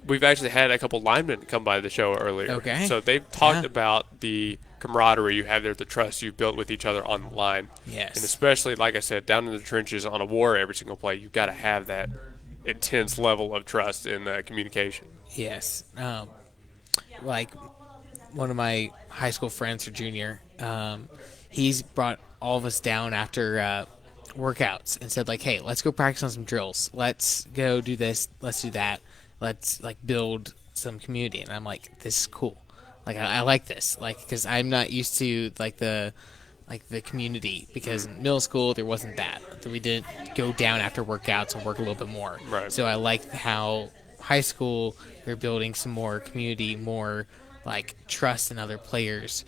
We've actually had a couple linemen come by the show earlier. Okay. So they've talked about the camaraderie you have there, the trust you've built with each other on the line. Yes. And especially, like I said, down in the trenches on a war every single play, you've got to have that intense level of trust in communication. Yes. Like one of my high school friends, for junior, he's brought all of us down after workouts and said like, hey, let's go practice on some drills. Let's go do this. Let's do that. Let's like build some community. And I'm like, this is cool. Like I like this. Like because I'm not used to like the community because in middle school there wasn't that. We didn't go down after workouts and work a little bit more. Right. So I like how high school they're building some more community, more like trust in other players,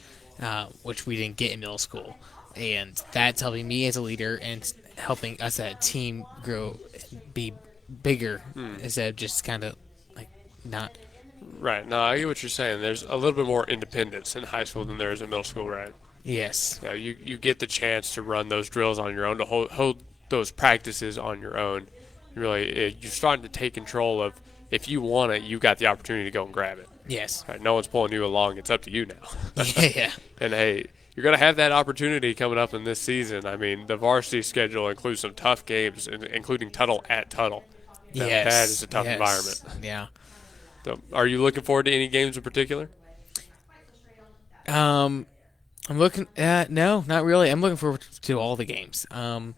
which we didn't get in middle school. And that's helping me as a leader and helping us as a team grow, be bigger instead of just kind of like not. Right. No, I get what you're saying. There's a little bit more independence in high school than there is in middle school, right? Yes. Yeah, you get the chance to run those drills on your own, to hold those practices on your own. You're starting to take control of, if you want it, you got the opportunity to go and grab it. Yes. Right, no one's pulling you along. It's up to you now. Yeah. And, hey, you're going to have that opportunity coming up in this season. I mean, the varsity schedule includes some tough games, including Tuttle at Tuttle. Yes. That is a tough environment. Yeah. So, are you looking forward to any games in particular? I'm looking no, not really. I'm looking forward to all the games. I'm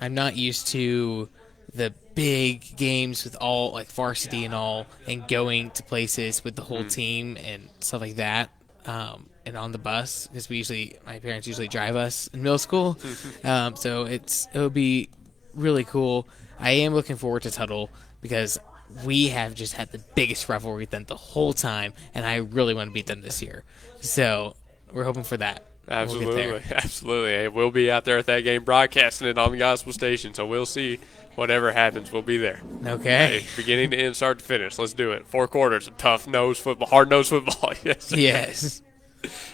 not used to the big games with all like varsity and all, and going to places with the whole team and stuff like that. And on the bus because my parents usually drive us in middle school, so it'll be really cool. I am looking forward to Tuttle because we have just had the biggest rivalry with them the whole time, and I really want to beat them this year. So we're hoping for that. Absolutely, we'll absolutely. Hey, we'll be out there at that game broadcasting it on the Gospel Station, so we'll see. Whatever happens, we'll be there. Okay. Hey, beginning to end, start to finish. Let's do it. 4 quarters of tough-nosed football, hard-nosed football. Yes. Yes.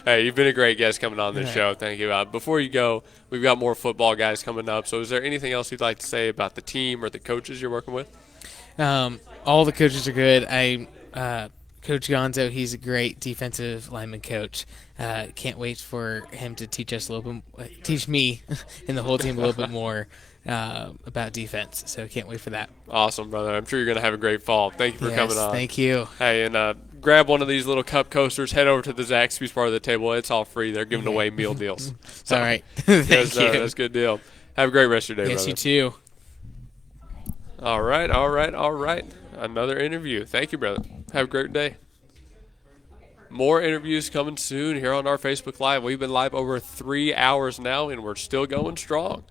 Hey, you've been a great guest coming on this Right. show. Thank you. Before you go, we've got more football guys coming up. So is there anything else you'd like to say about the team or the coaches you're working with? All the coaches are good. Coach Gonzo, he's a great defensive lineman coach. Can't wait for him to teach us teach me and the whole team a little bit more about defense. So can't wait for that. Awesome, brother. I'm sure you're going to have a great fall. Thank you for coming on. Thank you. Hey, and grab one of these little cup coasters, head over to the Zaxby's part of the table. It's all free. They're giving away meal deals. All right. Thank yes, you. That's a good deal. Have a great rest of your day, Yes, brother. you too. All right. Another interview. Thank you, brother. Have a great day. More interviews coming soon here on our Facebook Live. We've been live over 3 hours now, and we're still going strong.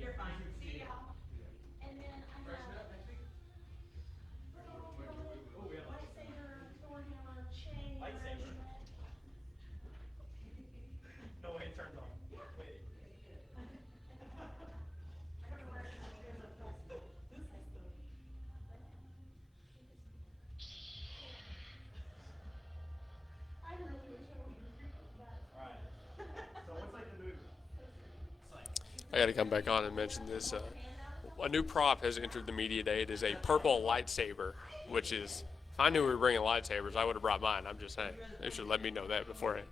You're fine. See y'all. And then I have lightsaber, Thor hammer, chain, Lightsaber? No way it turns on. Wait. Alright. So what's like the movie? I got to come back on and mention this. A new prop has entered the media day. It is a purple lightsaber, which is, if I knew we were bringing lightsabers, I would have brought mine. I'm just saying. They should let me know that beforehand.